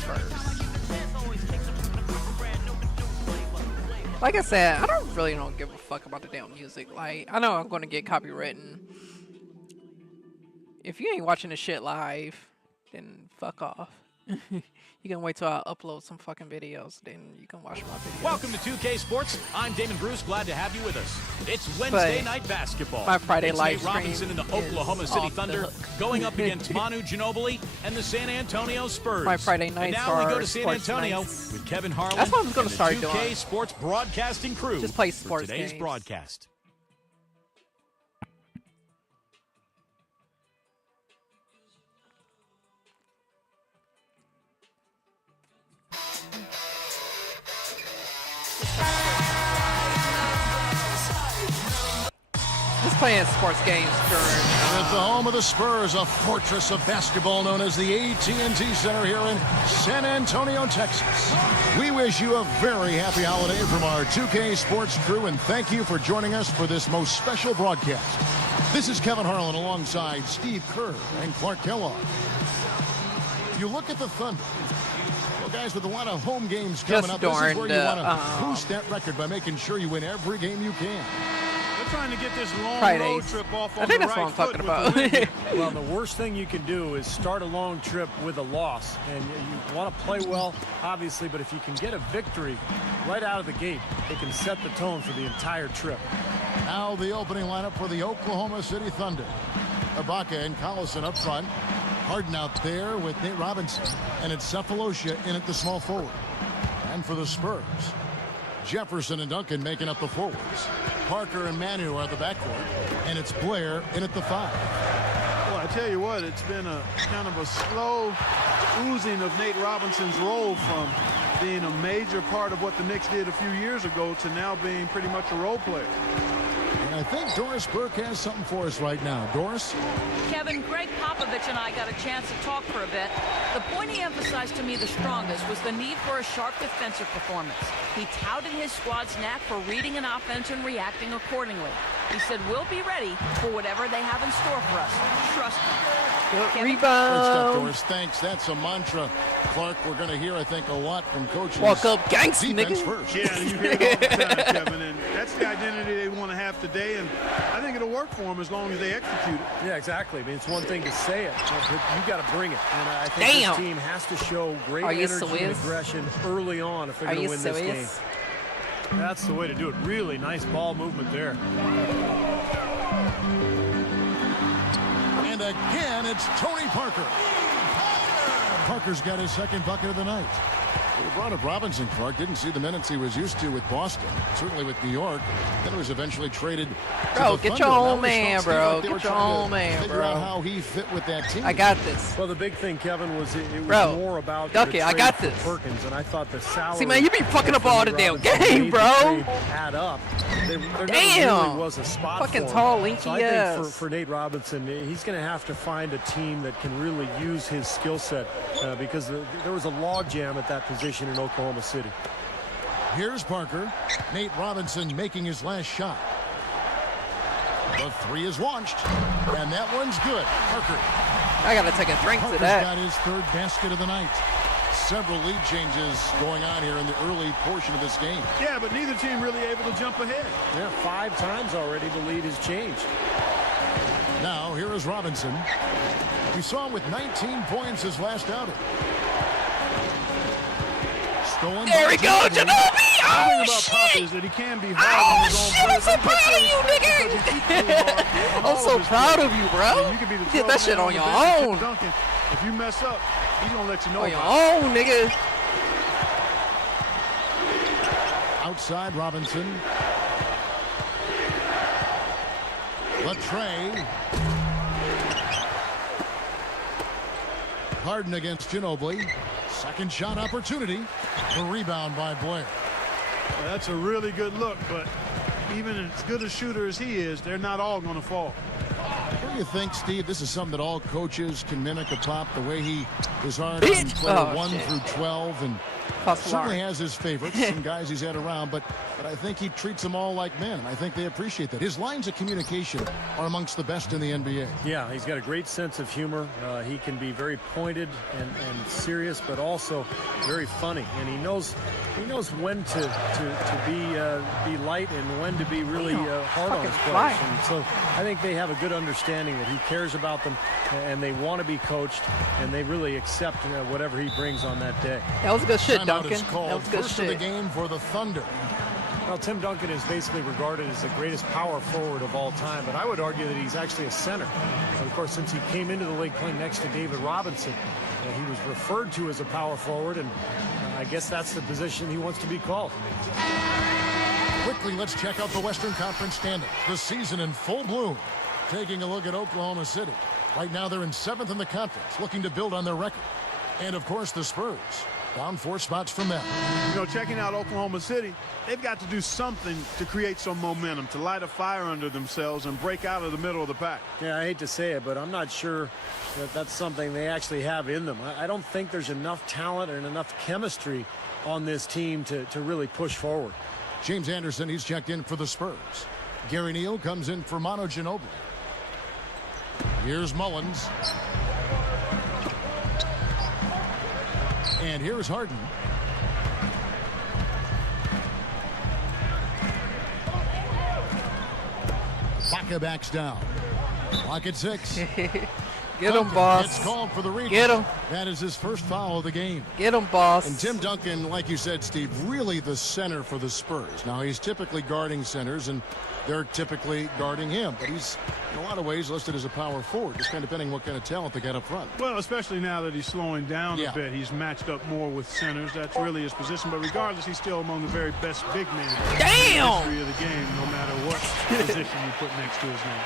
first. Like I said, I don't give a fuck about the damn music. Like, I know I'm gonna get copywritten. If you ain't watching the shit live, then fuck off. You can wait till I upload some fucking videos, then you can watch my videos. Welcome to 2K Sports. I'm Damon Bruce. Glad to have you with us. It's Wednesday night basketball. My Friday it's live Nate stream Robinson and the is Oklahoma City off the Thunder hook. going up against Manu Ginobili and the San Antonio Spurs. My Friday nights and now we go are to San sports Antonio nights. with Kevin Harlan That's what I'm gonna and the start 2K doing. Sports broadcasting crew. Just play for sports today's games. broadcast. Just playing sports games during. At the home of the Spurs, a fortress of basketball known as the AT&T Center here in San Antonio, Texas. We wish you a very happy holiday from our 2K Sports crew, and thank you for joining us for this most special broadcast. This is Kevin Harlan alongside Steve Kerr and Clark Kellogg. If you look at the Thunder, well, guys, with a lot of home games coming Just up, this is during where you the, want to boost that record by making sure you win every game you can. They're trying to get this long road Fridays. trip off on I think the that's right what I'm talking foot about. with the win. Well, the worst thing you can do is start a long trip with a loss. And you want to play well, obviously, but if you can get a victory right out of the gate, it can set the tone for the entire trip. Now the opening lineup for the Oklahoma City Thunder. Ibaka and Collison up front. Harden out there with Nate Robinson. And it's Cephalosha in at the small forward. And for the Spurs, Jefferson and Duncan making up the forwards. Parker and Manu are the backcourt. And it's Blair in at the 5. Well, I tell you what, it's been a kind of a slow oozing of Nate Robinson's role from being a major part of what the Knicks did a few years ago to now being pretty much a role player. And I think Doris Burke has something for us right now. Doris? Kevin, Greg Popovich and I got a chance to talk for a bit. The point he emphasized to me the strongest was the need for a sharp defensive performance. He touted his squad's knack for reading an offense and reacting accordingly. He said, we'll be ready for whatever they have in store for us. Trust me. Great stuff, Doris. Thanks. That's a mantra, Clark. We're going to hear, I think, a lot from coaches. Walk up, gangsta, Defense nigga. first. Yeah, you hear it all the time, Kevin, and that's the identity they want to have today, and I think it'll work for them as long as they execute it. Yeah, exactly. I mean, it's one thing to say it, but you got to bring it. And I think Damn. this team has to show great Are you energy and serious? aggression early on if they're Are going you to win this game. serious? That's the way to do it. Really nice ball movement there. And again, it's Tony Parker. Parker's got his second bucket of the night. They brought up Robinson. Clark didn't see the minutes he was used to with Boston, certainly with New York. Then he was eventually traded to Bro, the get Thunder. your Now own we man, saw Steve bro. like they were Get your trying to own man, figure bro. out how he fit with that team. I got this. Well, the big thing, Kevin, was it was Bro, more about Ducky, the I trade got for this. Perkins, and I thought the salary. See, man, you be fucking up for all the Nate damn Robinson game, made the bro. trade add up. There never Damn. really was a spot Fucking for him. tall, lanky so I think ass. for Nate Robinson, he's going to have to find a team that can really use his skill set because there was a logjam at that position in Oklahoma City. Here's Parker. Nate Robinson making his last shot. The three is launched, and that one's good. Parker. I gotta take a drink to Parker's that. got his third basket of the night. Several lead changes going on here in the early portion of this game. Yeah, but neither team really able to jump ahead. Yeah, 5 times already the lead has changed. Now, here is Robinson. We saw him with 19 points his last outing. Stolen There by we go, Ginobili. Ginobili! The Oh, thing about Pop shit! is that he can be Oh, hard on his own shit, I'm players. so Don't proud get of you, respect nigga! because he's equally hard on I'm all so of his proud players. of you, I bro. mean, you can be the You did that 12th shit man on your the bench, own. Duncan. If you mess up, he's going to let you know On your about it. own, nigga. Outside Robinson. Latrey. Harden against Ginobili. Second shot opportunity. The rebound by Blair. That's a really good look, but even as good a shooter as he is, they're not all going to fall. What do you think, Steve? This is something that all coaches can mimic a Pop, the way he is hard on player 1 through 12, and certainly has his favorites, some guys he's had around, but I think he treats them all like men, and I think they appreciate that. His lines of communication are amongst the best in the NBA. Yeah, he's got a great sense of humor. He can be very pointed and serious, but also very funny, and he knows when to be light and when to be really hard on his players. And so I think they have a good understanding that he cares about them, and they want to be coached, and they really accept whatever he brings on that day. That was good shit, Timeout Duncan. is called. That was good First shit. of the game for the Thunder. Well, Tim Duncan is basically regarded as the greatest power forward of all time, but I would argue that he's actually a center. And of course, since he came into the league playing next to David Robinson, he was referred to as a power forward, and I guess that's the position he wants to be called. Quickly, let's check out the Western Conference standings. The season in full bloom. Taking a look at Oklahoma City. Right now, they're in 7th in the conference, looking to build on their record. And, of course, the Spurs. Down 4 spots from them. You know, checking out Oklahoma City, they've got to do something to create some momentum, to light a fire under themselves and break out of the middle of the pack. Yeah, I hate to say it, but I'm not sure that that's something they actually have in them. I don't think there's enough talent and enough chemistry on this team to really push forward. James Anderson, he's checked in for the Spurs. Gary Neal comes in for Manu Ginobili. Here's Mullins. And here's Harden. Baca backs down. Clock at 6. Get him, boss. It's called for the reach. Get him. That is his first foul of the game. Get him, boss. And Tim Duncan, like you said, Steve, really the center for the Spurs. Now, he's typically guarding centers, and they're typically guarding him. But he's, in a lot of ways, listed as a power forward, just kind of depending what kind of talent they got up front. Well, especially now that he's slowing down Yeah. a bit. He's matched up more with centers. That's really his position. But regardless, he's still among the very best big men in the history of the game, no matter what position you put next to his name.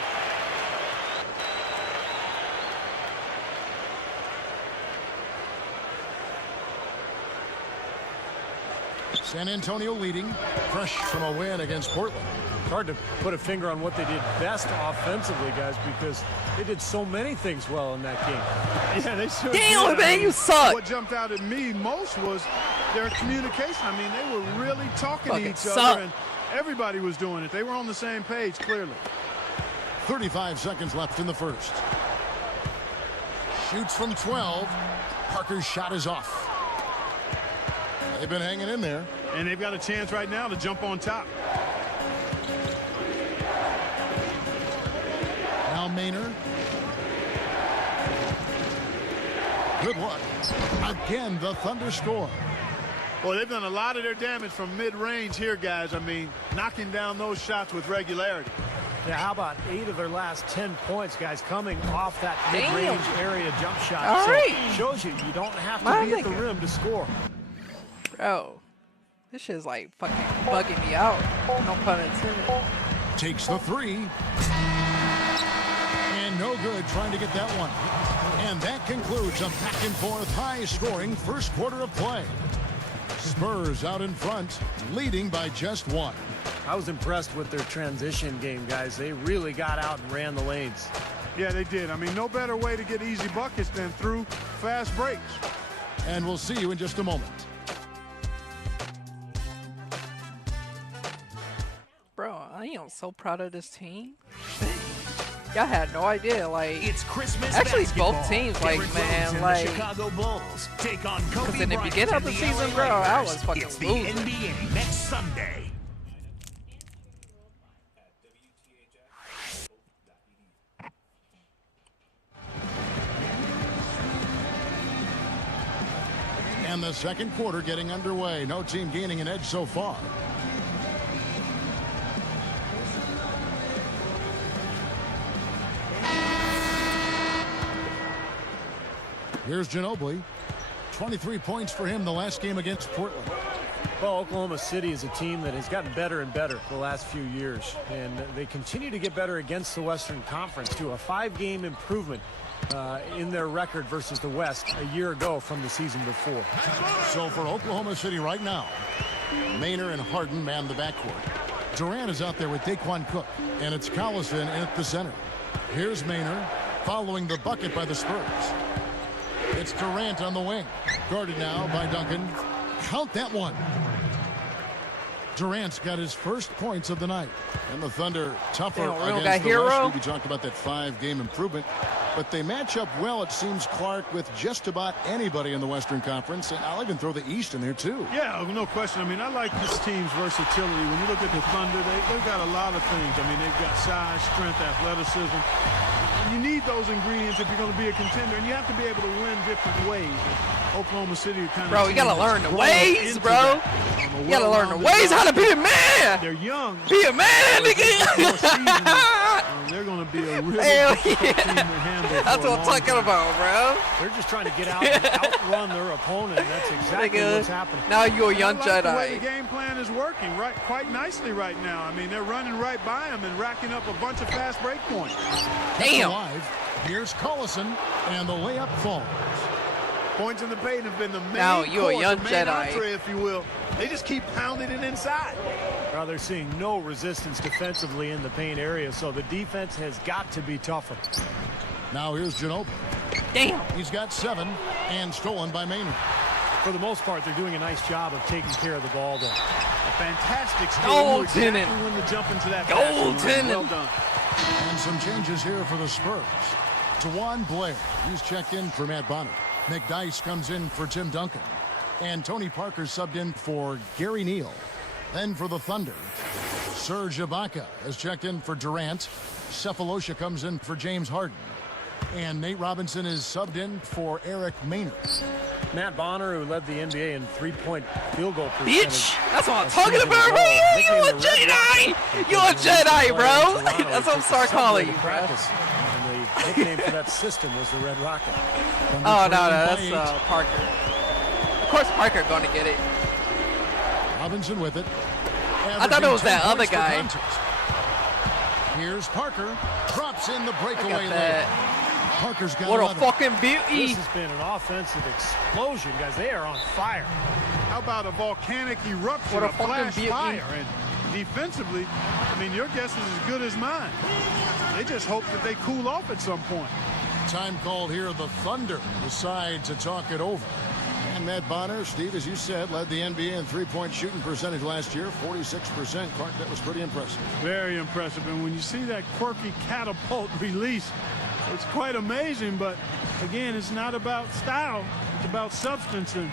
San Antonio leading, fresh from a win against Portland. It's hard to put a finger on what they did best offensively, guys, because they did so many things well in that game. Yeah, they sure Damn, did. man, you suck. What jumped out at me most was their communication. I mean, they were really talking to each suck. other, and everybody was doing it. They were on the same page, clearly. 35 seconds left in the first. Shoots from 12. Parker's shot is off. They've been hanging in there. And they've got a chance right now to jump on top. Now Maynard. Good luck. Again, the Thunder score. Well, they've done a lot of their damage from mid-range here, guys. I mean, knocking down those shots with regularity. Yeah, how about 8 of their last 10 points, guys, coming off that mid-range area jump shot. All right. Shows you don't have to be at the rim to score. Bro, this shit's like fucking bugging me out. No pun intended. Takes the 3. And no good trying to get that one. And that concludes a back-and-forth high-scoring first quarter of play. Spurs out in front, leading by just 1. I was impressed with their transition game, guys. They really got out and ran the lanes. Yeah, they did. I mean, no better way to get easy buckets than through fast breaks. And we'll see you in just a moment. Bro, I am so proud of this team. Y'all had no idea, like, It's Christmas actually basketball. both teams, like, Derrick man, Rose and like, the Chicago Bulls take on Kobe because in the Bryant beginning of and the season, LA bro, I Lakers. was fucking It's the losing. NBA next Sunday. And the second quarter getting underway. No team gaining an edge so far. Here's Ginobili. 23 points for him the last game against Portland. Well, Oklahoma City is a team that has gotten better and better the last few years, and they continue to get better against the Western Conference, too. A 5-game improvement in their record versus the West a year ago from the season before. So for Oklahoma City right now, Maynor and Harden man the backcourt. Durant is out there with Daquan Cook, and it's Collison at the center. Here's Maynor following the bucket by the Spurs. It's Durant on the wing, guarded now by Duncan. Count that one. Durant's got his first points of the night. And the Thunder tougher against the West. We talked about that 5-game improvement. But they match up well, it seems, Clark, with just about anybody in the Western Conference. And I'll even throw the East in there, too. Yeah, no question. I mean, I like this team's versatility. When you look at the Thunder, they've got a lot of things. I mean, they've got size, strength, athleticism. And you need those ingredients if you're going to be a contender. And you have to be able to win different ways. And Oklahoma City kind of... Bro, you got to learn the ways, bro. You got to learn the ways how to be a man. They're young. Be a man, nigga. They're going to be a really difficult team to handle. That's what I'm talking about, bro. They're just trying to get out and outrun their opponent. That's exactly what's happening. Now you're a young Jedi. The way the game plan is working quite nicely right now. I mean, they're running right by him and racking up a bunch of fast break points. Damn. Here's Collison, and the layup falls. Points in the paint have been the main now you're a young Jedi, entree, if you will. They just keep pounding it inside. Well, they're seeing no resistance defensively in the paint area, so the defense has got to be tougher. Now here's Ginobili. Damn. He's got 7 and stolen by Maynard. For the most part, they're doing a nice job of taking care of the ball, though. A fantastic steal. Goaltending. Exactly when to jump into that Goaltending. Well done. And some changes here for the Spurs. Tawan Blair, he's checked in for Matt Bonner. McDyess comes in for Tim Duncan. And Tony Parker subbed in for Gary Neal. Then for the Thunder, Serge Ibaka has checked in for Durant. Cephalosha comes in for James Harden. And Nate Robinson is subbed in for Eric Maynard. Matt Bonner, who led the NBA in three-point field goal percentage. Bitch, that's what I'm talking about, bro. You a Jedi. You a Jedi, bro. That's what I'm start calling you, bro. And the nickname for that system was the Red Rocket. Oh, no, that's Parker. Of course Parker going to get it. Robinson with it. I thought it was that other guy. Here's Parker. Drops in the breakaway lane. Parker's got what 11. A fucking beauty. This has been an offensive explosion, guys. They are on fire. How about a volcanic eruption? What a fucking flash beauty. fire. And defensively, I mean, your guess is as good as mine. They just hope that they cool off at some point. Time called here. The Thunder decide to talk it over. And Matt Bonner, Steve, as you said, led the NBA in three-point shooting percentage last year, 46%. Clark, that was pretty impressive. Very impressive. And when you see that quirky catapult release, it's quite amazing. But, again, it's not about style. It's about substance. And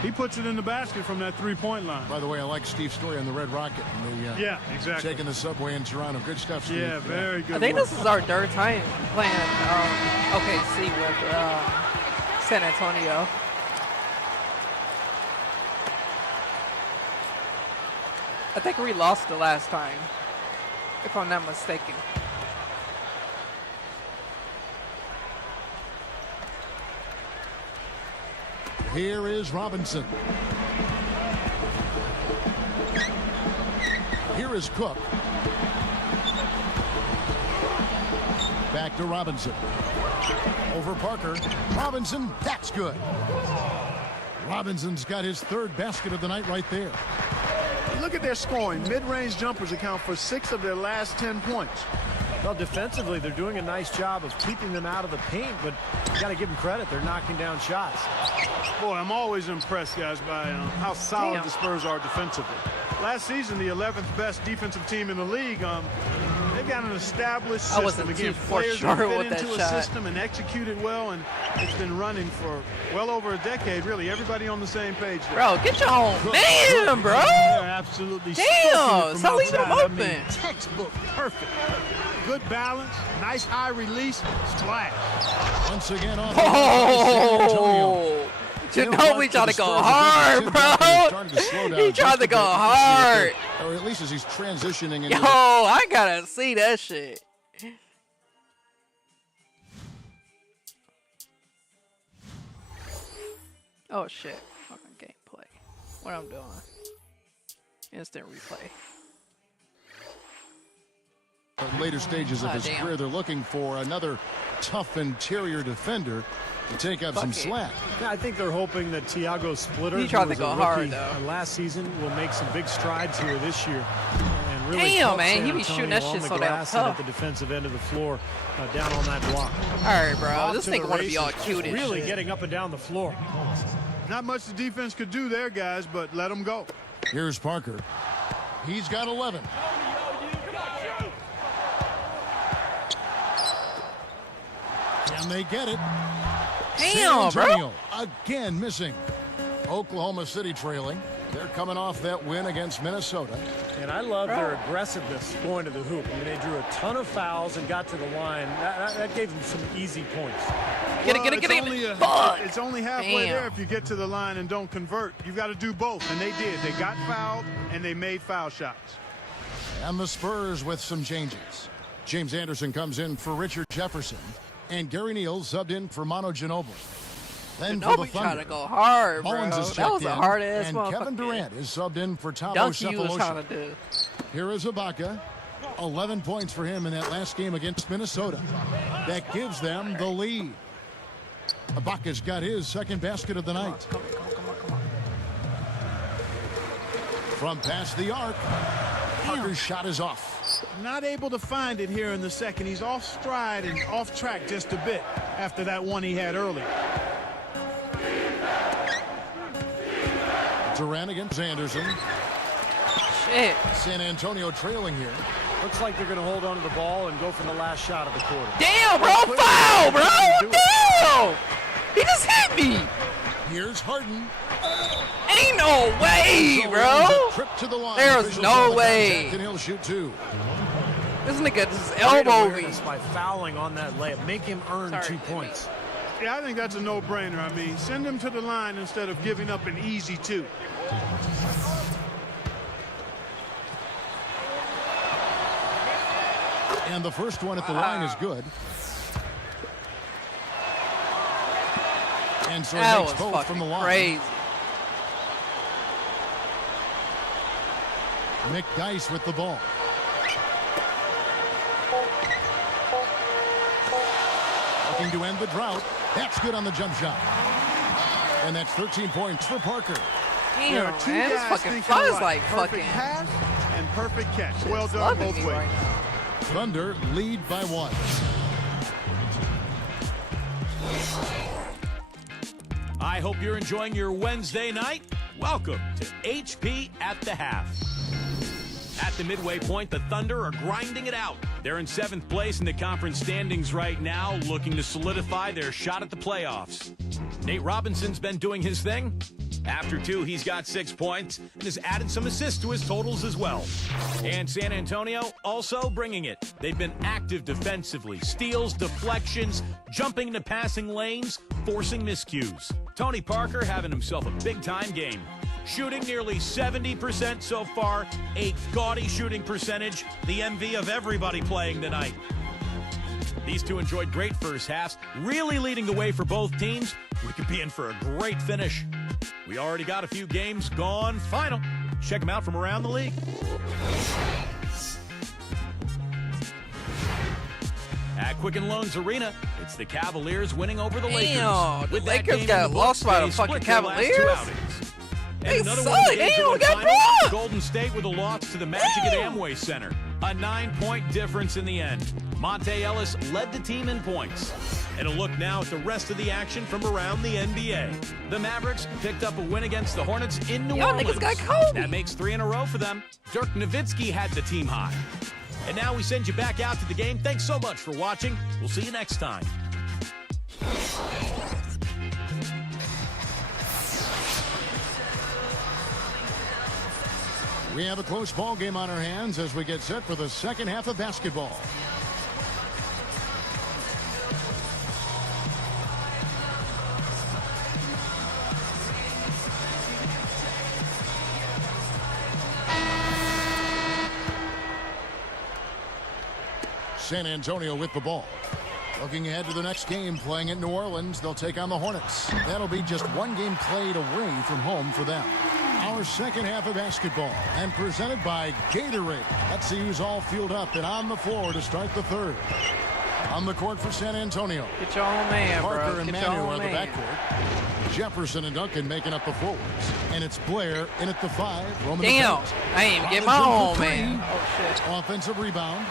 he puts it in the basket from that three-point line. By the way, I like Steve's story on the Red Rocket. And the, yeah, exactly. Taking the subway in Toronto. Good stuff, Steve. Yeah, very good I think work. this is our third time playing OKC with San Antonio. I think we lost the last time, if I'm not mistaken. Here is Robinson. Here is Cook. Back to Robinson. Over Parker. Robinson, that's good. Robinson's got his third basket of the night right there. Look at their scoring. Mid-range jumpers account for 6 of their last 10 points. Well, defensively, they're doing a nice job of keeping them out of the paint, but you got to give them credit. They're knocking down shots. Boy, I'm always impressed, guys, by how solid the Spurs are defensively. Last season, the 11th best defensive team in the league. They've got an established system. I wasn't Again, for players sure that fit with that into a shot. system and execute it well, and it's been running for well over a decade, really. Everybody on the same page there. Bro, get your own man, bro. They're absolutely Damn, stop leaving him outside. open. I mean, textbook, perfect. Good balance, nice high release, splash. Once again on Oh, Ginobili tried to go hard, bro. He tried to go hard. Or at least as he's transitioning into Yo, I gotta see that shit. Oh shit. Fucking gameplay. What I'm doing. Instant replay. later stages of his damn. career. They're looking for another tough interior defender. to take up some slack. Yeah, I think they're hoping that Thiago Splitter, He tried who to was go a hard, rookie though. last season, will make some big strides here this year. And really Damn, help man, San he be shooting Antonio that on shit the so damn glass and tough. at the defensive end of the floor, down on that block. All right, bro. Off This to nigga the want to be all races, cute and really shit. getting up and down the floor. Not much the defense could do there, guys, but let them go. Here's Parker. He's got 11. And they get it. Damn, San Antonio bro. again missing. Oklahoma City trailing. They're coming off that win against Minnesota. And I love their aggressiveness going to the hoop. I mean, they drew a ton of fouls and got to the line. That gave them some easy points. Get it. It's only halfway Damn. there if you get to the line and don't convert. You've got to do both, and they did. They got fouled, and they made foul shots. And the Spurs with some changes. James Anderson comes in for Richard Jefferson. And Gary Neal subbed in for Manu Ginobili. Then for the Ginobili trying Thunder, to go hard, bro. Mullins is That was checked a in, hard-ass and motherfucker. Kevin Durant is subbed in for Thabo Dunk you was Sefolosha. trying to do. Here is Ibaka. 11 points for him in that last game against Minnesota. That gives them the lead. Ibaka's got his second basket of the night. Come on. From past the arc, Parker's shot is off. Not able to find it here in the second. He's off stride and off track just a bit after that one he had earlier. Durant against Anderson. Shit. San Antonio trailing here. Looks like they're going to hold on to the ball and go for the last shot of the quarter. Damn, bro. Foul, bro. Damn. He just hit me. Here's Harden. Ain't no way, So bro. a trip to the line. There's Officials no call the way. contact, and he'll shoot two. This nigga just Great elbowed me. awareness by fouling on that layup. Make him earn Sorry, 2 Jimmy. points. Yeah, I think that's a no-brainer. I mean, send him to the line instead of giving up an easy two. And the first one at the line is good. And so he That makes was both from the fucking line. crazy. Nick Dice with the ball. Looking to end the drought. That's good on the jump shot. And that's 13 points for Parker. There Damn, are two man. This guys fucking thinking fuzz alike. like Perfect fucking. pass and perfect catch. Shit's Well done loving both me ways. right now. Thunder lead by 1. I hope you're enjoying your Wednesday night. Welcome to HP at the Half. At the midway point, the Thunder are grinding it out. They're in 7th place in the conference standings right now, looking to solidify their shot at the playoffs. Nate Robinson's been doing his thing. After 2, he's got 6 points and has added some assists to his totals as well. And San Antonio also bringing it. They've been active defensively. Steals, deflections, jumping into passing lanes, forcing miscues. Tony Parker having himself a big-time game. Shooting nearly 70% so far, a gaudy shooting percentage, the envy of everybody playing tonight. These two enjoyed great first halves, really leading the way for both teams. We could be in for a great finish. We already got a few games gone final. Check them out from around the league. At Quicken Loans Arena, it's the Cavaliers winning over the Lakers. Damn, the With that Lakers game got in the lost books, by they the fucking split their last 2 Cavaliers? outings. They And another suck. one of the They games don't that got went final, blocked. Golden State with a loss to the Magic at Amway Center. A 9-point difference in the end. Monte Ellis led the team in points. And a look now at the rest of the action from around the NBA. The Mavericks picked up a win against the Hornets in New Y'all Orleans. niggas got Kobe. That makes 3 in a row for them. Dirk Nowitzki had the team high. And now we send you back out to the game. Thanks so much for watching. We'll see you next time. We have a close ball game on our hands as we get set for the second half of basketball. San Antonio with the ball. Looking ahead to the next game, playing in New Orleans, they'll take on the Hornets. That'll be just one game played away from home for them. Our second half of basketball, and presented by Gatorade. Let's see who's all fueled up and on the floor to start the third. On the court for San Antonio. Get your own man, Parker bro. and Get your Manu own are the man. backcourt. Jefferson and Duncan making up the forwards. And it's Blair in at the 5. Roman Damn, the paint. I ain't even get my Robinson own for man. three. Oh, shit. Offensive rebound.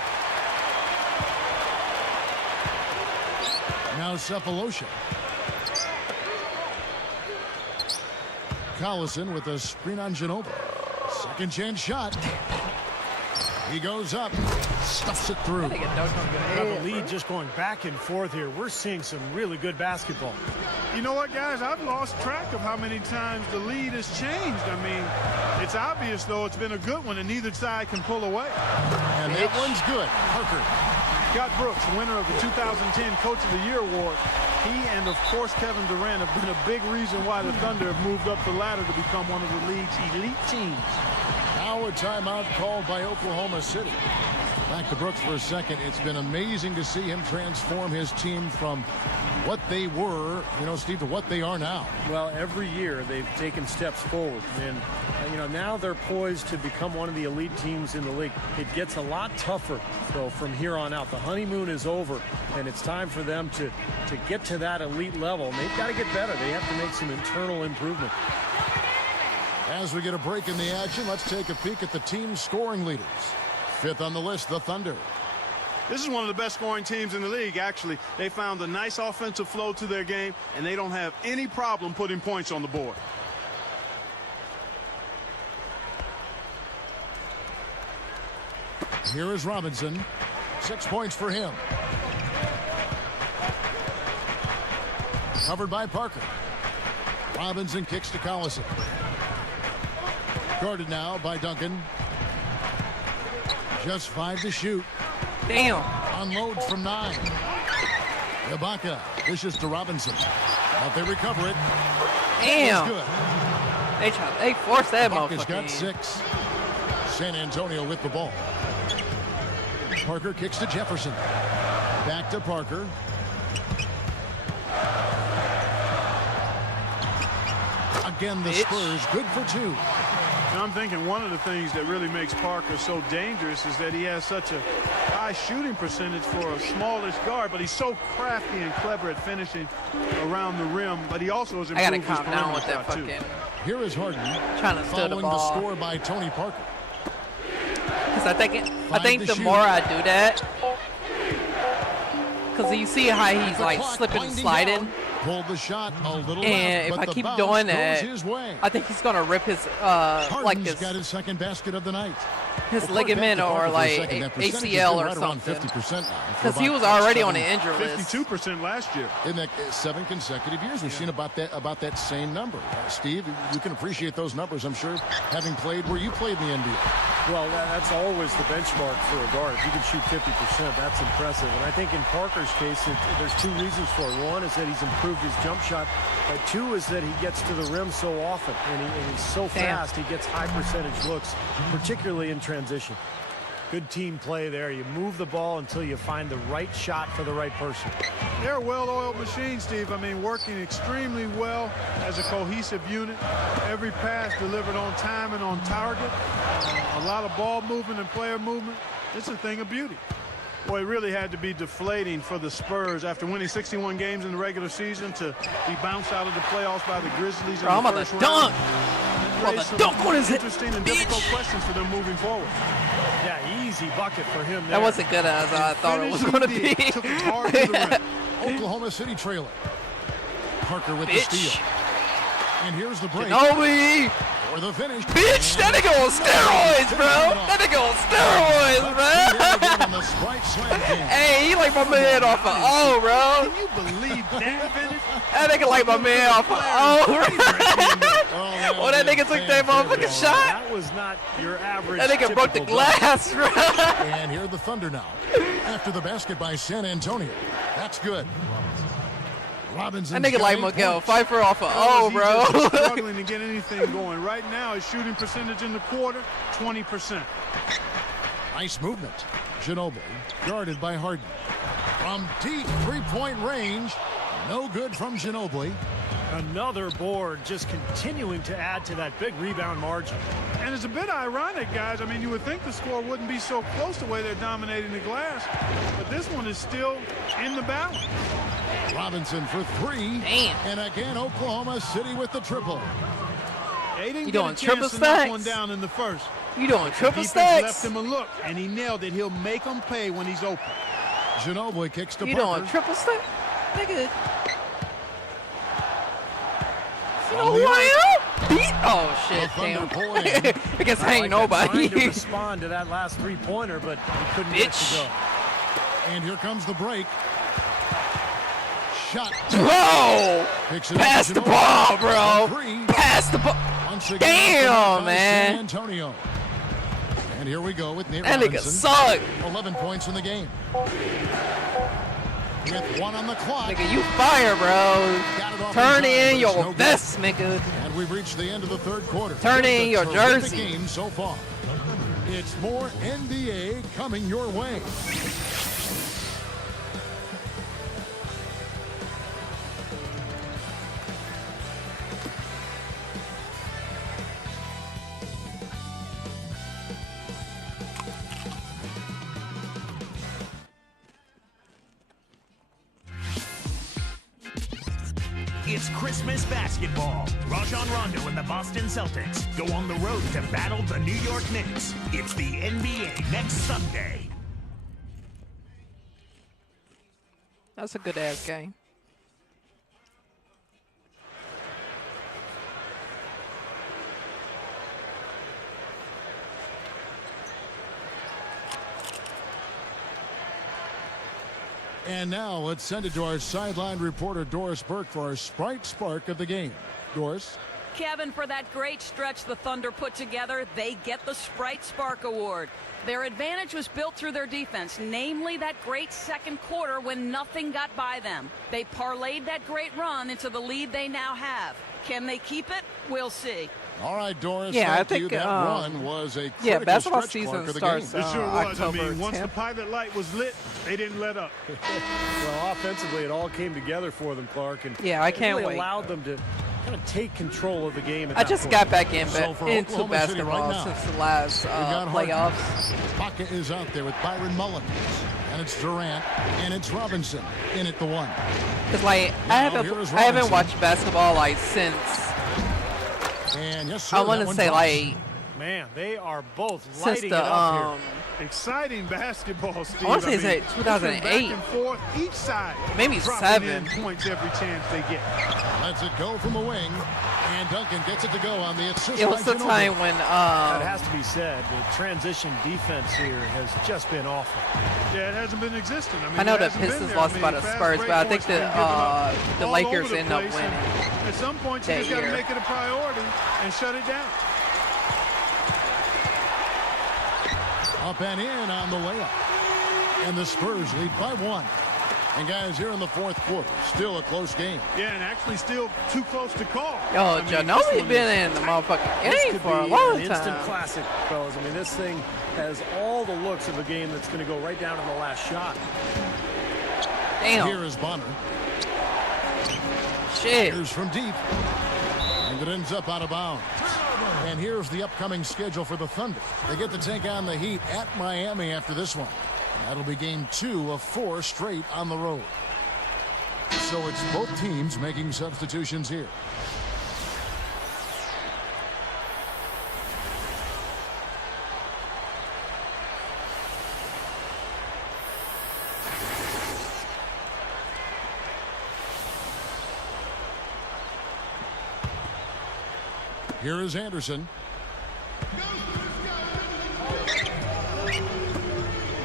Now Cephalosha. Collison with a screen on Ginobili. Second chance shot. He goes up. Stuffs it through. That nigga dunked on your Got head, the lead bro. just going back and forth here. We're seeing some really good basketball. You know what, guys? I've lost track of how many times the lead has changed. I mean, it's obvious, though, it's been a good one, and neither side can pull away. And that one's good. Parker. Scott Brooks, winner of the 2010 Coach of the Year award. He and, of course, Kevin Durant have been a big reason why the Thunder have moved up the ladder to become one of the league's elite teams. Now a timeout called by Oklahoma City. Back to Brooks for a second. It's been amazing to see him transform his team from what they were, Steve, to what they are now. Well, every year they've taken steps forward. And, now they're poised to become one of the elite teams in the league. It gets a lot tougher, though, from here on out. The honeymoon is over, and it's time for them to get to that elite level. And they've got to get better. They have to make some internal improvement. As we get a break in the action, let's take a peek at the team scoring leaders. 5th on the list, the Thunder. This is one of the best scoring teams in the league, actually. They found a nice offensive flow to their game, and they don't have any problem putting points on the board. Here is Robinson. 6 points for him. Covered by Parker. Robinson kicks to Collison. Guarded now by Duncan. Just 5 to shoot. Damn. Unloads from 9. Ibaka dishes to Robinson. But they recover it. Damn. Good. They forced that Ibaka's motherfucker. got 6. San Antonio with the ball. Parker kicks to Jefferson. Back to Parker. Again, the Spurs good for 2. Now I'm thinking one of the things that really makes Parker so dangerous is that he has such a high shooting percentage for a smallish guard, but he's so crafty and clever at finishing around the rim. But he also has I improved gotta his calm down with perimeter that shot, too. fucking. Here is Harden. Trying to steal the following ball. the score by Tony Parker. Because I think to the shoot. more I do that, because you see how he's The like clock slipping and winding sliding. down. Pulled the shot a little And left, if but I the keep bounce doing goes that, his way. I think he's gonna rip his Harden's like his got his second basket of the night. his Well, ligament back to Parker or for a like second. That percentage has ACL been or right around something. 50% now. for Because he about was already 7 on the injury list. 52% last year. In that 7 consecutive years, we've seen about that same number. Steve, you can appreciate those numbers, I'm sure, having played where you played in the NBA. Well, that's always the benchmark for a guard. If you can shoot 50%, that's impressive. And I think in Parker's case, there's 2 reasons for it. One is that he's improved his jump shot. But 2 is that he gets to the rim so often, and he's so fast, he gets high percentage looks, particularly in transition. Good team play there. You move the ball until you find the right shot for the right person. They're a well-oiled machine, Steve. I mean, working extremely well as a cohesive unit. Every pass delivered on time and on target. A lot of ball movement and player movement. It's a thing of beauty. Boy, it really had to be deflating for the Spurs after winning 61 games in the regular season to be bounced out of the playoffs by the Grizzlies in Bro, I'm the about first to round. dunk. It Well, raised the some dunk one is it, interesting and difficult questions for them moving forward. Yeah, easy bucket for him there. That wasn't good as I thought it was Finish going to he be. did. Took it hard to the rim. Oklahoma City trailer. Parker with the Bitch. steal. And here's the break. Ginobili. For the finish. Bitch, that nigga on steroids, bro. That nigga on steroids, bro. Hey, he like my man off of O, bro. Can you believe that finish? That nigga like my man off of O, bro. Oh, that nigga took that motherfucking shot. That was not your average. That nigga broke the typical dunk. glass, bro. And here are the Thunder now. After the basket by San Antonio. That's good. Robinson. That nigga like Miguel Pfeiffer off of O, He's just bro. struggling to get anything going. Right now, his shooting percentage in the quarter, 20%. Nice movement. Ginobili guarded by Harden. From deep three-point range. No good from Ginobili. Another board just continuing to add to that big rebound margin. And it's a bit ironic, guys. I mean, you would think the score wouldn't be so close the way they're dominating the glass, but this one is still in the balance. Robinson for three. Damn. And again, Oklahoma City with the triple. They didn't You get doing a triple chance to knock stacks? one down in the first. You doing triple Defense stacks? left him a look, and he nailed it. He'll make them pay when he's open. Ginobili kicks to You Parker. doing triple stack? Nigga. You know On who the I am? Beat. Oh shit, The Thunder damn. pull it in. I guess I ain't Trying nobody. to respond to that last three-pointer, but he couldn't get it to go. And here comes the break. Shot. Bro! Picks it up Pass to the Ginobili. ball, bro! Three. Pass the ball! Once again, Damn, by man. San Antonio. And here we go with Nate That nigga Robinson. suck! 11 points in the game. With one on the clock. Nigga, you fire, bro. Got it off Turn time, in but it's your no good. vest, nigga. And we've reached the end of the third quarter. Turn It's in a your terrific jersey. game so far. It's more NBA coming your way. It's Christmas basketball. Rajon Rondo and the Boston Celtics go on the road to battle the New York Knicks. It's the NBA next Sunday. That's a good ass game. And now let's send it to our sideline reporter Doris Burke for our Sprite Spark of the game. Doris? Kevin, for that great stretch the Thunder put together, they get the Sprite Spark Award. Their advantage was built through their defense, namely that great second quarter when nothing got by them. They parlayed that great run into the lead they now have. Can they keep it? We'll see. All right, Doris. Yeah, I thank you. think, That run was a critical yeah, basketball stretch season mark of the starts, game. It sure was. October I mean, once the 10th. pilot light was lit, they didn't let up. Well, offensively, it all came together for them, Clark. And Yeah, I it can't really wait. allowed them to kind of take control of the game at I that just point. got back in So for into Oklahoma City right basketball now, since the last got Harden. playoffs. Baca is out there with Byron Mullins. And it's Durant. And it's Robinson in at the one. Cause like Now, I here haven't is I haven't Robinson. watched basketball like since And yes, sir, I that want to one say drops. like Man, they are both since lighting the it up here. Exciting basketball, Steve. I wanna say it's like it's been back 2008. and forth, each side Maybe dropping 7. in points every chance they get. Lets it go from the wing. And Duncan gets it to go on the assist. it was by the Ginobili. time when That has to be said. The transition defense here has just been awful. Yeah, it hasn't been existent. I mean, I know it the hasn't been Pistons there. lost I by mean, the fast Spurs, break but I think points been given up the all Lakers over the end up place, winning. and At some point, you that just got to year. make it a priority and shut it down. Up and in on the layup. And the Spurs lead by 1. And guys, here in the fourth quarter, still a close game. Yeah, and actually still too close to call. Yo, I mean, this Ginobili one been is in the motherfucking This game could for a be long an instant time. classic, fellas. I mean, this thing has all the looks of a game that's going to go right down to the last shot. Damn. Here is Bonner. Shit. Here's from deep. And it ends up out of bounds. And here's the upcoming schedule for the Thunder. They get to take on the Heat at Miami after this one. And that'll be game 2 of 4 straight on the road. So it's both teams making substitutions here. Here is Anderson.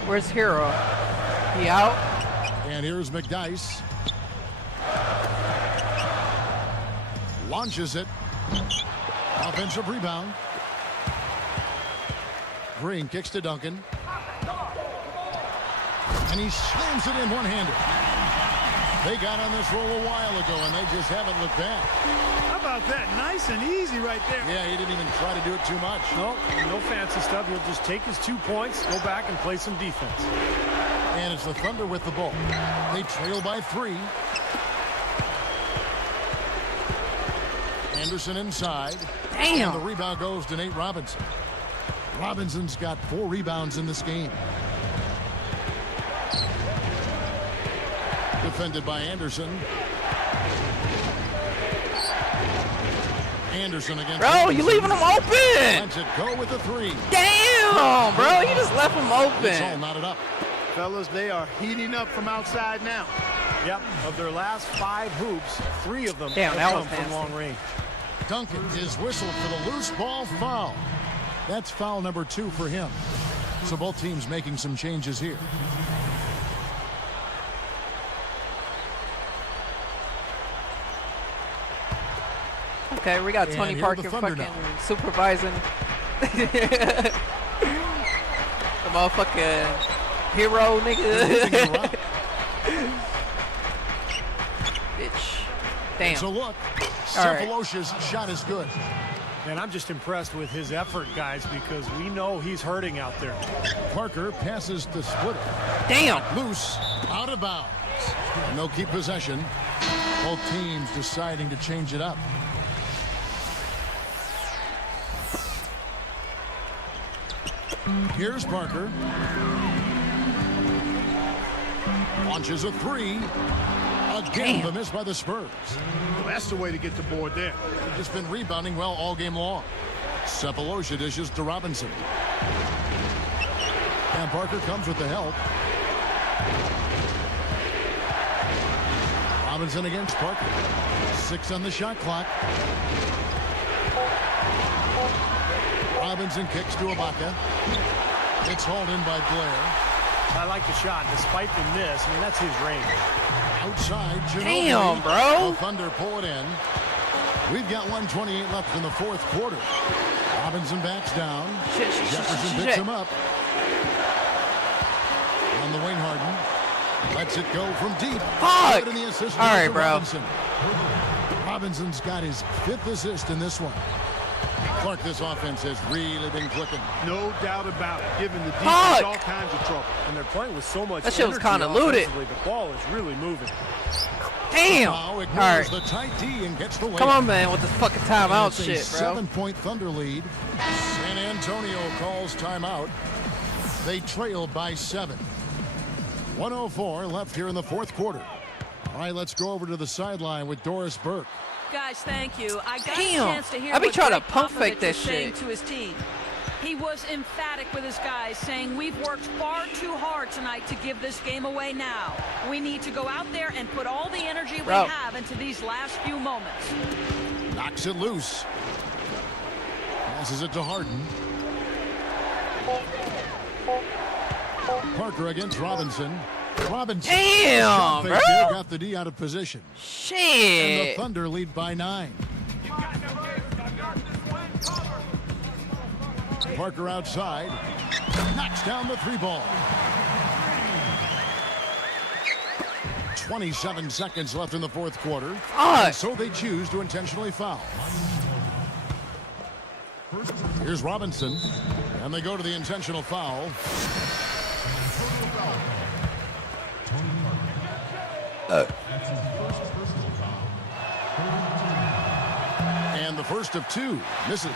Where's Hero? He out? And here's McDyess. Launches it. Offensive rebound. Green kicks to Duncan. And he slams it in one-handed. They got on this roll a while ago, and they just haven't looked back. How about that? Nice and easy right there. Yeah, he didn't even try to do it too much. No fancy stuff. He'll just take his 2 points, go back and play some defense. And it's the Thunder with the ball. They trail by 3. Anderson inside. Damn. And the rebound goes to Nate Robinson. Robinson's got 4 rebounds in this game. Defended by Anderson. Anderson against Bro, Robinson. you leaving him open. Lets it go with the 3. Damn, bro, you just left him It's all open. knotted up. Fellas, they are heating up from outside now. Yep, of their last 5 hoops, 3 of them Damn, have that come was from nasty. long range. Duncan is whistled for the loose ball foul. That's foul number 2 for him. So both teams making some changes here. Okay, we got And Tony here Parker the Thunder fucking now. supervising the motherfucking hero Moving nigga. around. Bitch. Damn. So look, All right. Cephalosha's shot is good. And I'm just impressed with his effort, guys, because we know he's hurting out there. Parker passes to Splitter. Damn. Loose, out of bounds. And they'll keep possession. Both teams deciding to change it up. Here's Parker. Launches a 3. Again, the miss by the Spurs. Well, that's the way to get the board there. They've just been rebounding well all game long. Cephalosha dishes to Robinson. And Parker comes with the help. Robinson against Parker. 6 on the shot clock. Robinson kicks to Ibaka. It's hauled in by Blair. I like the shot, despite the miss. I mean, that's his range. Outside, Ginobili. Damn, bro. The Thunder pull it in. We've got 1:28 left in the 4th quarter. Robinson backs down. Jefferson picks him up. On the wing, Harden. Lets it go from deep. Fuck. Good in the assist All right, to bro. Robinson. Robinson's got his 5th assist in this one. Clark, this offense has really been clicking. No doubt about it. Giving the defense Fuck. all kinds of trouble. And they're playing with so much That shit was energy kinda looted. offensively. The ball is really moving. Damn. Now All ignores right. the tight D and gets the win. Come on, man, with this fucking timeout It's a shit, bro. 7-point Thunder lead. San Antonio calls timeout. They trail by 7. 1:04 left here in the 4th quarter. All right, let's go over to the sideline with Doris Burke. Guys, thank you. I got Damn. a chance to hear I be what trying to Greg pump fake Popovich that was saying shit. to his team. He was emphatic with his guys, saying we've worked far too hard tonight to give this game away now. We need to go out there and put all the energy we Bro. have into these last few moments. Knocks it loose. Passes it to Harden. Parker against Robinson. Robinson. Damn, Shot fake bro. there, got the D out of position. And the Shit. Thunder lead by 9. Parker outside. Knocks down the 3 ball. 27 seconds left in the 4th quarter. Fuck. And so they choose to intentionally foul. Here's Robinson. And they go to the intentional foul. And the first of 2 misses.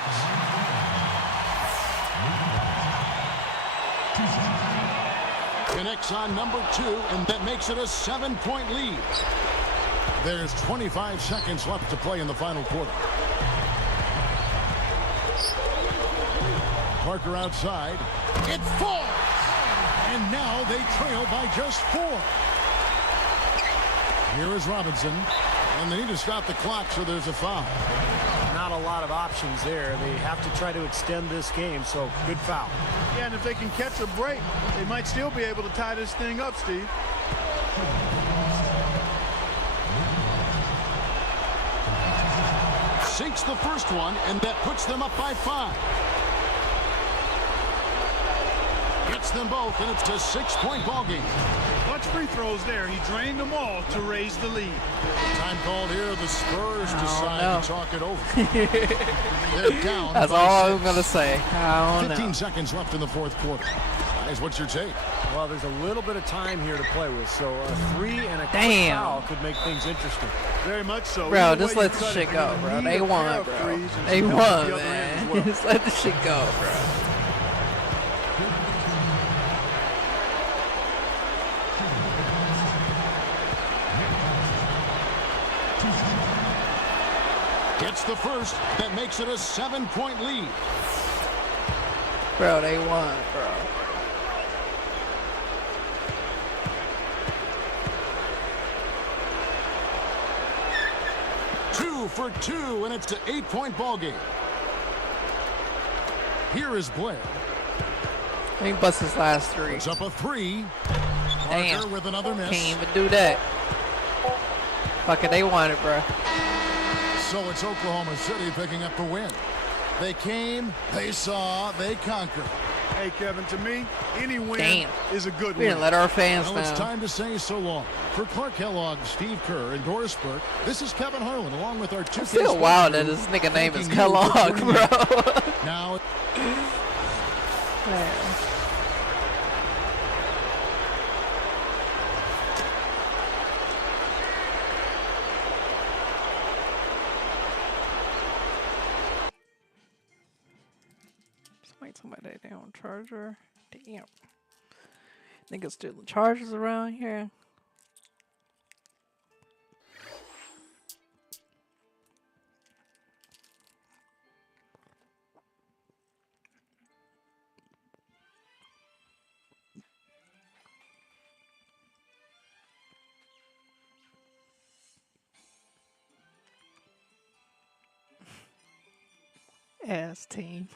Connects on number 2, and that makes it a 7-point lead. There's 25 seconds left to play in the final quarter. Parker outside. It falls! And now they trail by just 4. Here is Robinson. And they need to stop the clock, so there's a foul. Not a lot of options there. They have to try to extend this game, so good foul. Yeah, and if they can catch a break, they might still be able to tie this thing up, Steve. Sinks the first one, and that puts them up by 5. Gets them both, and it's a 6-point ball game. Clutch free throws there. He drained them all to raise the lead. Time called here. The Spurs decide no. to talk it over. They're down. That's by all 6. I'm gonna say. I don't 15 know. seconds left in the 4th quarter. Guys, what's your take? Well, there's a little bit of time here to play with, so a 3 and a quick Damn. foul could make things interesting. Very much so. Bro, Either just way let you the cut shit it, go, you bro. need They a won, pair of bro. threes and They some help won, at the other end man. as well. Just let the shit go, bro. Gets the first. That makes it a 7-point lead. Bro, they won, bro. Two for two, and it's an 8-point ball game. Here is Blair. He busts his last 3. Puts up a 3. Damn. Parker with another miss. Can't even do that. Fuck it, they won it, bro. So it's Oklahoma City picking up the win. They came, they saw, they conquered. Hey, Kevin, to me, any win Damn. is a good We win. didn't let our fans Well, it's down. time to say so long. For Clark Kellogg, Steve Kerr, and Doris Burke, this is Kevin Harlan, along with our 2K It's still Sports wild crew, that this nigga name is thanking you for Kellogg, tuning in. bro. Now, Man. Somebody told me that damn charger. Damn. Niggas stealing chargers around here. Ass team.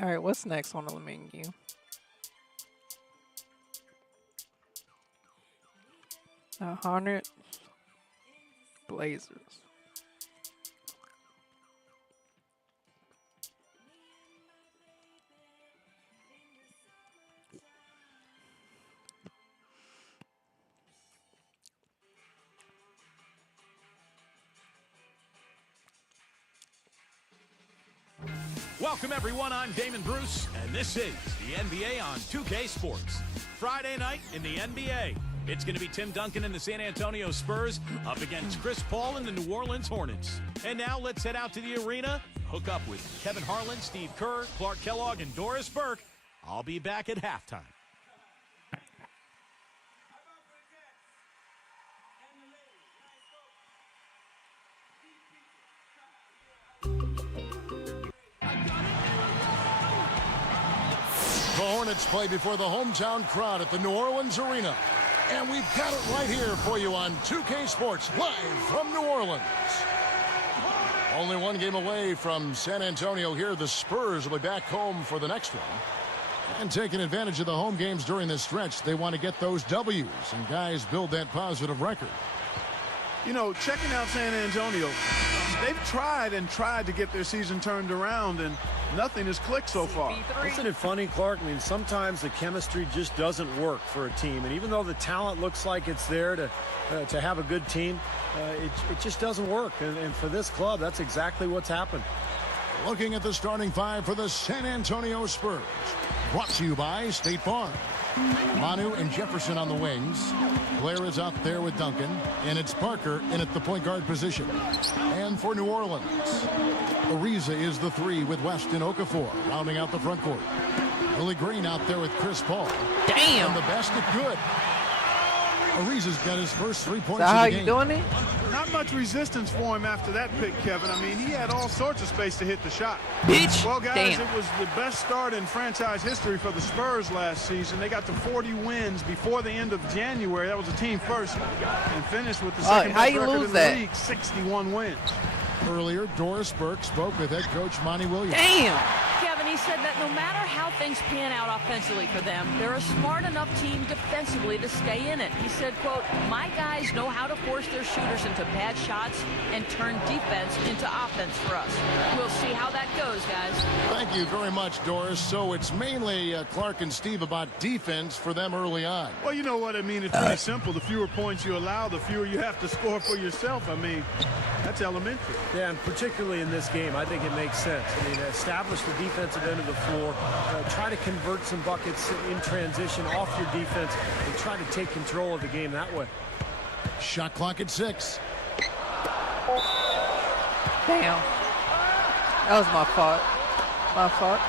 All right, what's next on the menu? The Hornets, Blazers. Welcome, everyone. I'm Damon Bruce, and this is the NBA on 2K Sports. Friday night in the NBA. It's going to be Tim Duncan and the San Antonio Spurs up against Chris Paul and the New Orleans Hornets. And now let's head out to the arena, hook up with Kevin Harlan, Steve Kerr, Clark Kellogg, and Doris Burke. I'll be back at halftime. the Hornets play before the hometown crowd at the New Orleans Arena. And we've got it right here for you on 2K Sports, live from New Orleans. Only one game away from San Antonio here. The Spurs will be back home for the next one. And taking advantage of the home games during this stretch, they want to get those W's and guys build that positive record. You know, checking out San Antonio, they've tried to get their season turned around, and nothing has clicked so far. Isn't it funny, Clark? I mean, sometimes the chemistry just doesn't work for a team. And even though the talent looks like it's there to have a good team, it just doesn't work. And for this club, that's exactly what's happened. Looking at the starting five for the San Antonio Spurs. Brought to you by State Farm. Manu and Jefferson on the wings. Blair is out there with Duncan. And it's Parker in at the point guard position. And for New Orleans, Ariza is the three with Weston Okafor rounding out the front court. Willie Green out there with Chris Paul. Damn. And the basket good. Ariza's got his first 3 points Is that how of the you game. doing it? Not much resistance for him after that pick, Kevin. I mean, he had all sorts of space to hit the shot. Bitch. Well, guys, Damn. it was the best start in franchise history for the Spurs last season. They got to 40 wins before the end of January. That was a team first, and finished with the second how best you record lose in the that? league, 61 wins. Earlier, Doris Burke spoke with head coach Monty Williams. Damn. Kevin, and he said that no matter how things pan out offensively for them, they're a smart enough team defensively to stay in it. He said, quote, "My guys know how to force their shooters into bad shots and turn defense into offense for us." We'll see how that goes, guys. Thank you very much, Doris. So it's mainly Clark and Steve about defense for them early on. Well, you know what I mean. It's pretty simple. The fewer points you allow, the fewer you have to score for yourself. I mean, that's elementary. Yeah, and particularly in this game, I think it makes sense. I mean, establish the defensive end of the floor, try to convert some buckets in transition off your defense, and try to take control of the game that way. Shot clock at 6. Damn. That was my fault. My fault.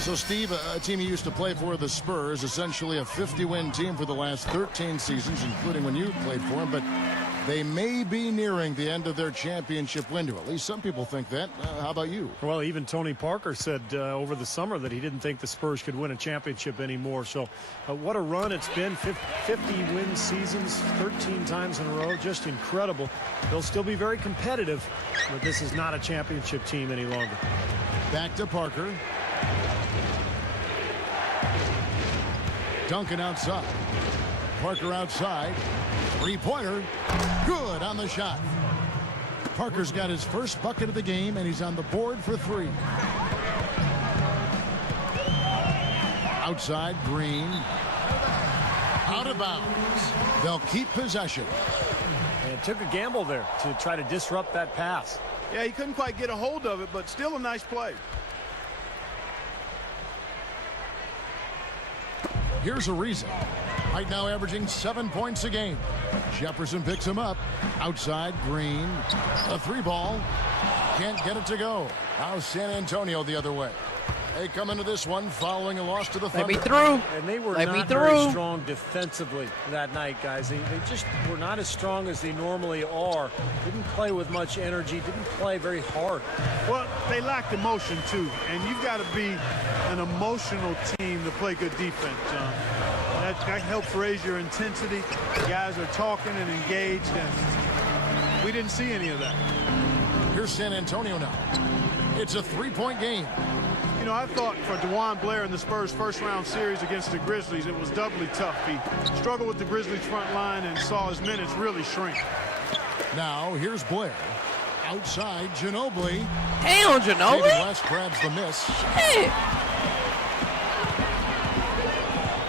So, Steve, a team you used to play for, the Spurs, essentially a 50-win team for the last 13 seasons, including when you played for them, but they may be nearing the end of their championship window. At least some people think that. How about you? Well, even Tony Parker said over the summer that he didn't think the Spurs could win a championship anymore. So what a run it's been. 50-win seasons, 13 times in a row. Just incredible. They'll still be very competitive, but this is not a championship team any longer. Back to Parker. Duncan outside. Parker outside. Three-pointer. Good on the shot. Parker's got his first bucket of the game, and he's on the board for 3. Outside, Green. Out of bounds. They'll keep possession. And it took a gamble there to try to disrupt that pass. Yeah, he couldn't quite get a hold of it, but still a nice play. Here's Ariza. Right now averaging 7 points a game. Jefferson picks him up. Outside, Green. A 3-ball. Can't get it to go. Now San Antonio the other way. They come into this one following a loss to the Thunder. Let me through. And they were Let me not very through. strong defensively that night, guys. They just were not as strong as they normally are. Didn't play with much energy. Didn't play very hard. Well, they lacked emotion, too. And you've got to be an emotional team to play good defense, John. That helps raise your intensity. The guys are talking and engaged, and we didn't see any of that. Here's San Antonio now. It's a 3-point game. You know, I thought for DeJuan Blair in the Spurs' first-round series against the Grizzlies, it was doubly tough. He struggled with the Grizzlies' front line and saw his minutes really shrink. Now, here's Blair. Outside, Ginobili. Damn, Ginobili. David West grabs the miss. Shit.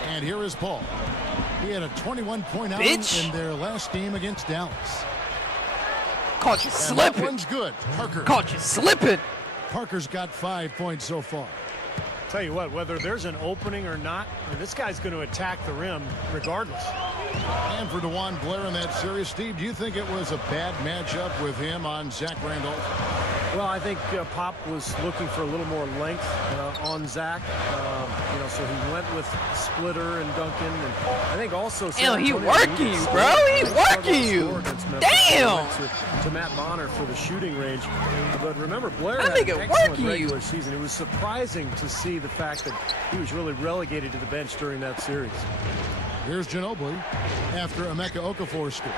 And here is Paul. He had a 21-point outing in their last game against Dallas. Caught you And slipping. that one's good. Parker. Caught you slipping. Parker's got 5 points so far. Tell you what, whether there's an opening or not, this guy's going to attack the rim regardless. And for DeJuan Blair in that series, Steve, do you think it was a bad matchup with him on Zach Randolph? Well, I think Pop was looking for a little more length on Zach. You know, so he went with Splitter and Duncan. And I think also... Damn, he working you, bro. He working you. Damn. To Matt Bonner for the shooting range. But remember, Blair I had think an it excellent working you. regular season. It was surprising to see the fact that he was really relegated to the bench during that series. Here's Ginobili after Emeka Okafor scored.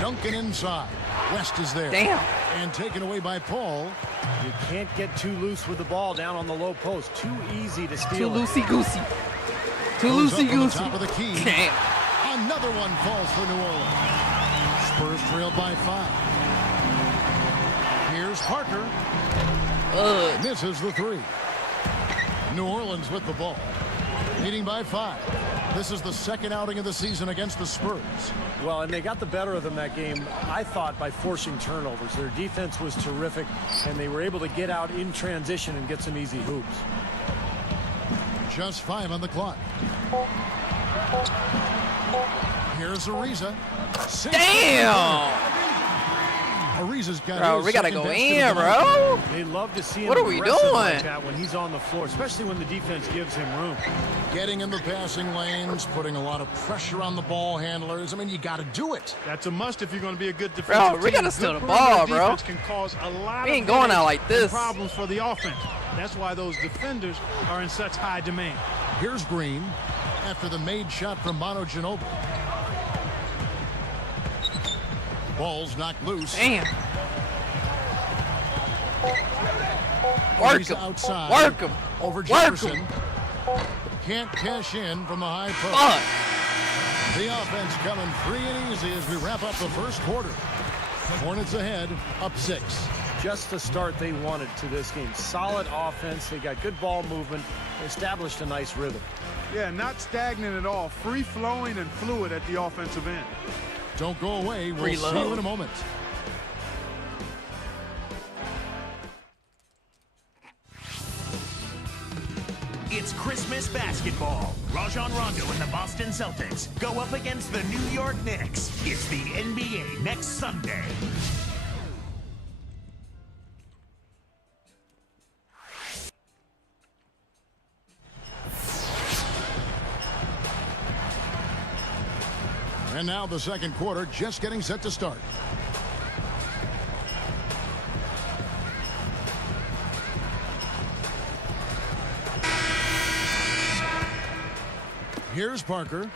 Duncan inside. West is there. Damn. And taken away by Paul. You can't get too loose with the ball down on the low post. Too easy to steal. Too loosey-goosey. Too Goes up on the loosey-goosey. top of the key. Damn. Another one falls for New Orleans. Spurs trailed by 5. Here's Parker. Misses the 3. New Orleans with the ball. Leading by 5. This is the second outing of the season against the Spurs. Well, and they got the better of them that game, I thought, by forcing turnovers. Their defense was terrific, and they were able to get out in transition and get some easy hoops. Just 5 on the clock. Here's Ariza. Damn. Ariza's got Bro, his we gotta second go best in, of the bro. night. They love to see him What are we aggressive doing? like that when he's on the floor, especially when the defense gives him room. Getting in the passing lanes, putting a lot of pressure on the ball handlers. I mean, you got to do it. That's a must if you're going to be a good defensive Bro, we team. gotta steal Good the ball, perimeter bro. defense can cause a lot We ain't of going out headaches like this. and problems for the offense. That's why those defenders are in such high demand. Here's Green after the made shot from Manu Ginobili. Ball's knocked loose. Damn. Work He's him. outside. Work him. Over Work Jefferson. him. Can't cash in from the high post. Fuck. The offense coming free and easy as we wrap up the first quarter. Hornets ahead, up 6. Just the start they wanted to this game. Solid offense. They got good ball movement. They established a nice rhythm. Yeah, not stagnant at all. Free-flowing and fluid at the offensive end. Don't go away. We'll see Reload. you in a moment. It's Christmas basketball. Rajon Rondo and the Boston Celtics go up against the New York Knicks. It's the NBA next Sunday. And now the second quarter just getting set to start. Here's Parker.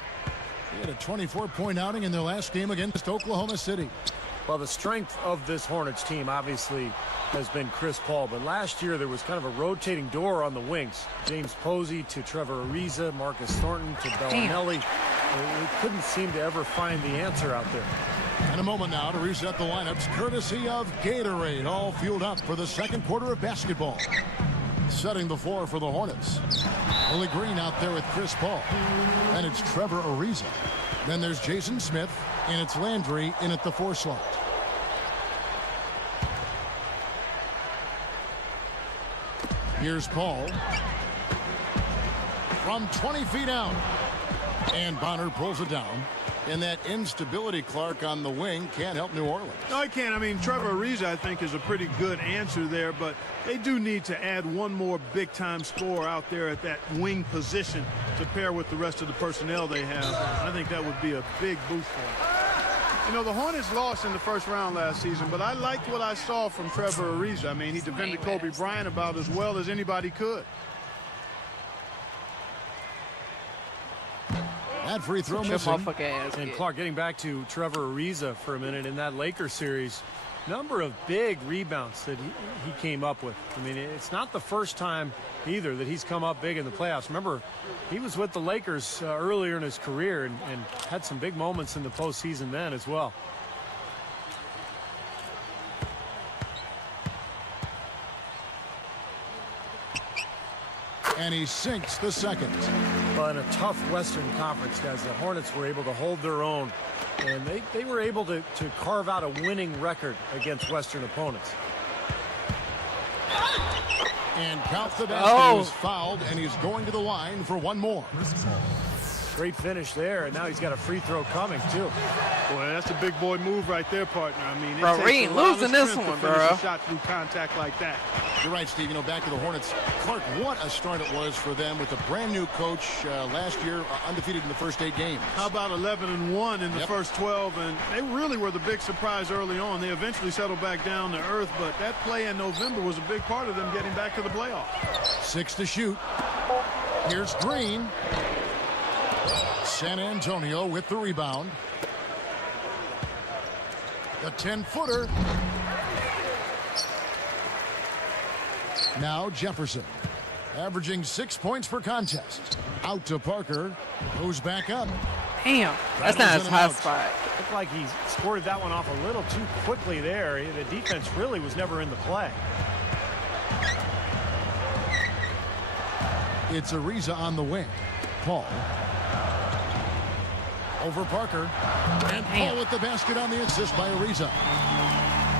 He had a 24-point outing in their last game against Oklahoma City. Well, the strength of this Hornets team obviously has been Chris Paul, but last year there was kind of a rotating door on the wings. James Posey to Trevor Ariza, Marcus Thornton to Bellinelli. We couldn't seem to ever find the answer out there. In a moment now to reset the lineups courtesy of Gatorade, all fueled up for the second quarter of basketball. Setting the floor for the Hornets. Willie Green out there with Chris Paul. And it's Trevor Ariza. Then there's Jason Smith, and it's Landry in at the 4 slot. Here's Paul. From 20 feet out. And Bonner pulls it down. And that instability, Clark, on the wing can't help New Orleans. No, I can't. I mean, Trevor Ariza, I think, is a pretty good answer there, but they do need to add one more big-time scorer out there at that wing position to pair with the rest of the personnel they have. I think that would be a big boost for them. You know, the Hornets lost in the first round last season, but I liked what I saw from Trevor Ariza. I mean, he defended Kobe Bryant about as well as anybody could. That free throw missing. And Clark, getting back to Trevor Ariza for a minute in that Lakers series, number of big rebounds that he came up with. I mean, it's not the first time either that he's come up big in the playoffs. Remember, he was with the Lakers earlier in his career and had some big moments in the postseason then as well. And he sinks the second. But in a tough Western Conference, guys, the Hornets were able to hold their own. And they were able to carve out a winning record against Western opponents. And count the basket. He was fouled, and he's going to the line for one more. Great finish there, and now he's got a free throw coming, too. Boy, that's a big boy move right there, partner. I mean, bro, we ain't losing this one, bro. A shot through contact like that. You're right, Steve. You know, back to the Hornets. Clark, what a start it was for them with a brand new coach last year, undefeated in the first 8 games. How about 11-1 in the first 12? And they really were the big surprise early on. They eventually settled back down to earth, but that play in November was a big part of them getting back to the playoffs. 6 to shoot. Here's Green. San Antonio with the rebound. The 10-footer. Now Jefferson, averaging 6 points per contest. Out to Parker, goes back up. Damn, that's not his hot spot. Looked like he squirted that one off a little too quickly there. The defense really was never in the play. It's Ariza on the wing. Paul. Over Parker. And Paul with the basket on the assist by Ariza.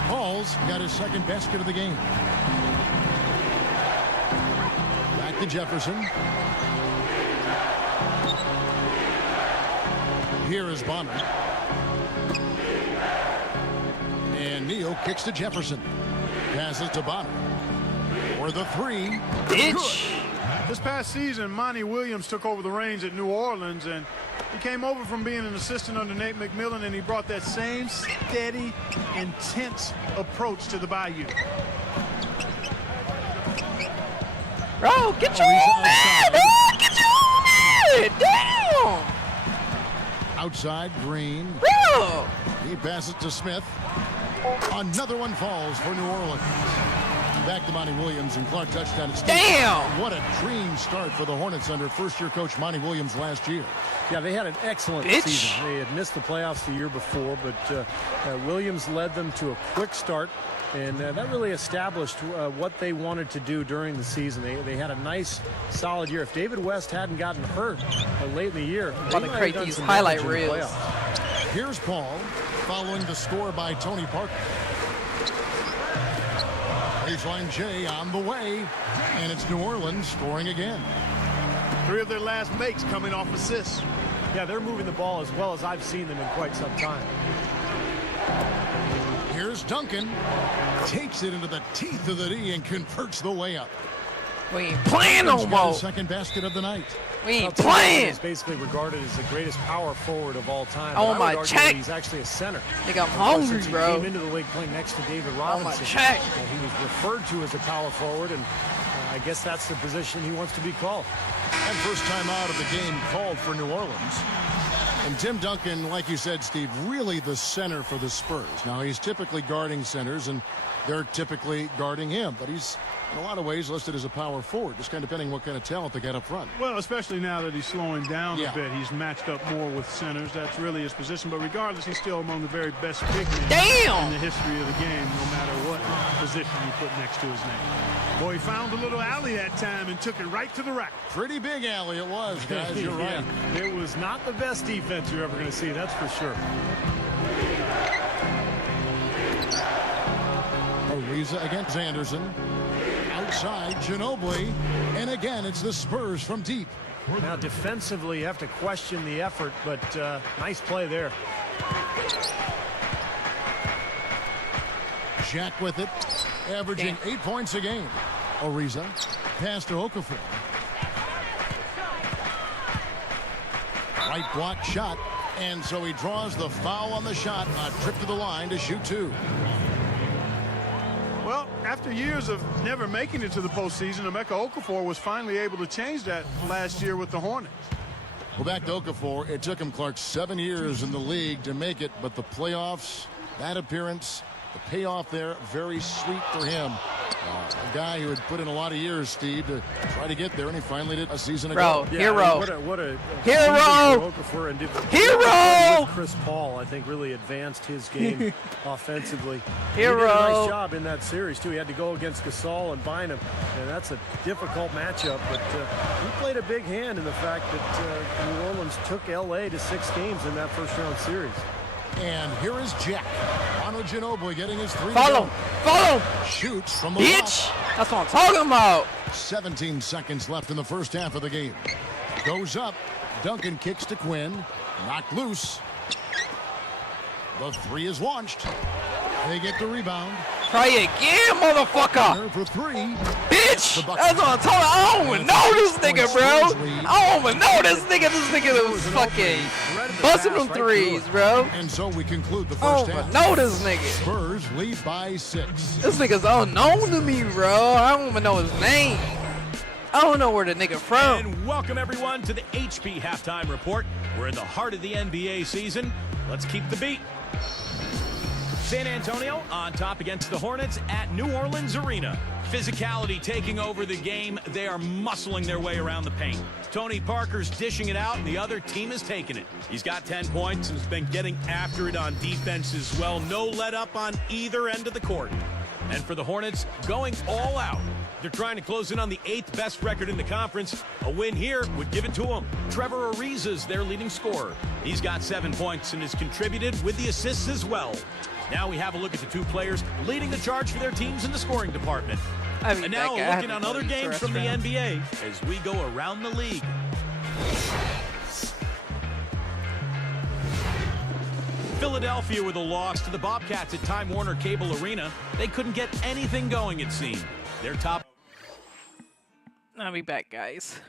Paul's got his second basket of the game. Back to Jefferson. Here is Bonner. And Neal kicks to Jefferson. Passes to Bonner. For the 3. Bitch. This past season, Monty Williams took over the reins at New Orleans, and he came over from being an assistant under Nate McMillan, and he brought that same steady, intense approach to the Bayou. Bro, get your own man, bro! Get your own man! Damn! Outside, Green. Woo! He passes to Smith. Another one falls for New Orleans. Back to Monty Williams, and Clark touchdown. Damn! What a dream start for the Hornets under first-year coach Monty Williams last year. Yeah, they had an excellent season. They had missed the playoffs the year before, but Williams led them to a quick start, and that really established what they wanted to do during the season. They had a nice, solid year. If David West hadn't gotten hurt late in the year, they I'm gonna might have create done these some highlight damage in the reels. playoffs. Here's Paul following the score by Tony Parker. Baseline J on the way, and it's New Orleans scoring again. 3 of their last makes coming off assists. Yeah, they're moving the ball as well as I've seen them in quite some time. Here's Duncan. Takes it into the teeth of the D and converts the layup. We ain't playing no He's got more. his second basket of the night. We ain't Duncan playing. is basically regarded as the greatest power forward of all time. Oh, but I my would argue check. that he's actually a center. Nigga, I'm Because hungry, since he bro. came into the league playing next to David Oh, my Robinson. check. He was referred to as a power forward, and I guess that's the position he wants to be called. And first time out of the game called for New Orleans. And Tim Duncan, like you said, Steve, really the center for the Spurs. Now, he's typically guarding centers, and they're typically guarding him. But he's, in a lot of ways, listed as a power forward, just kind of depending what kind of talent they get up front. Well, especially now that he's slowing down Yeah. a bit. He's matched up more with centers. That's really his position. But regardless, he's still among the very best big men Damn! in the history of the game, no matter what position you put next to his name. Boy, he found a little alley that time and took it right to the rack. Pretty big alley it was, guys. You're right. Yeah, it was not the best defense you're ever going to see, that's for sure. Ariza against Anderson. Outside, Ginobili. And again, it's the Spurs from deep. Now, defensively, you have to question the effort, but nice play there. Jack with it, averaging 8 points a game. Ariza, pass to Okafor. Right block shot, and so he draws the foul on the shot. A trip to the line to shoot 2. Well, after years of never making it to the postseason, Emeka Okafor was finally able to change that last year with the Hornets. Well, back to Okafor. It took him, Clark, 7 years in the league to make it, but the playoffs, that appearance, the payoff there, very sweet for him. A guy who had put in a lot of years, Steve, to try to get there, and he finally did a season ago. Bro, hero. What a Hero! Okafor and Hero! with Chris Paul, I think, really advanced his game offensively. Hero! He did a nice job in that series, too. He had to go against Gasol and Bynum, and that's a difficult matchup, but he played a big hand in the fact that New Orleans took L.A. to 6 games in that first-round series. And here is Jack. Manu Ginobili getting his 3. Follow! Follow! Shoots from the Bitch! block. That's what I'm talking about. 17 seconds left in the first half of the game. Goes up. Duncan kicks to Quinn. Knocked loose. The 3 is launched. They get the rebound. Try it again, motherfucker. There for 3. Bitch! That's what I'm talking about. I don't even know this nigga, bro. I don't even know this nigga. This nigga was fucking busting them threes, bro. And so we conclude the I first don't half. even know this nigga. Spurs lead by 6. This nigga's unknown to me, bro. I don't even know his name. I don't know where the nigga from. And welcome everyone to the HP Halftime Report. We're in the heart of the NBA season. Let's keep the beat. San Antonio on top against the Hornets at New Orleans Arena. Physicality taking over the game. They are muscling their way around the paint. Tony Parker's dishing it out, and the other team is taking it. He's got 10 points and has been getting after it on defense as well. No let up on either end of the court. And for the Hornets, going all out. They're trying to close in on the 8th best record in the conference. A win here would give it to them. Trevor Ariza's their leading scorer. He's got 7 points and has contributed with the assists as well. Now we have a look at the 2 players leading the charge for their teams in the scoring department. And now looking on other games from the NBA as we go around the league. Philadelphia with a loss to the Bobcats at Time Warner Cable Arena. They couldn't get anything going, it seemed. Their top. I'll be back, guys.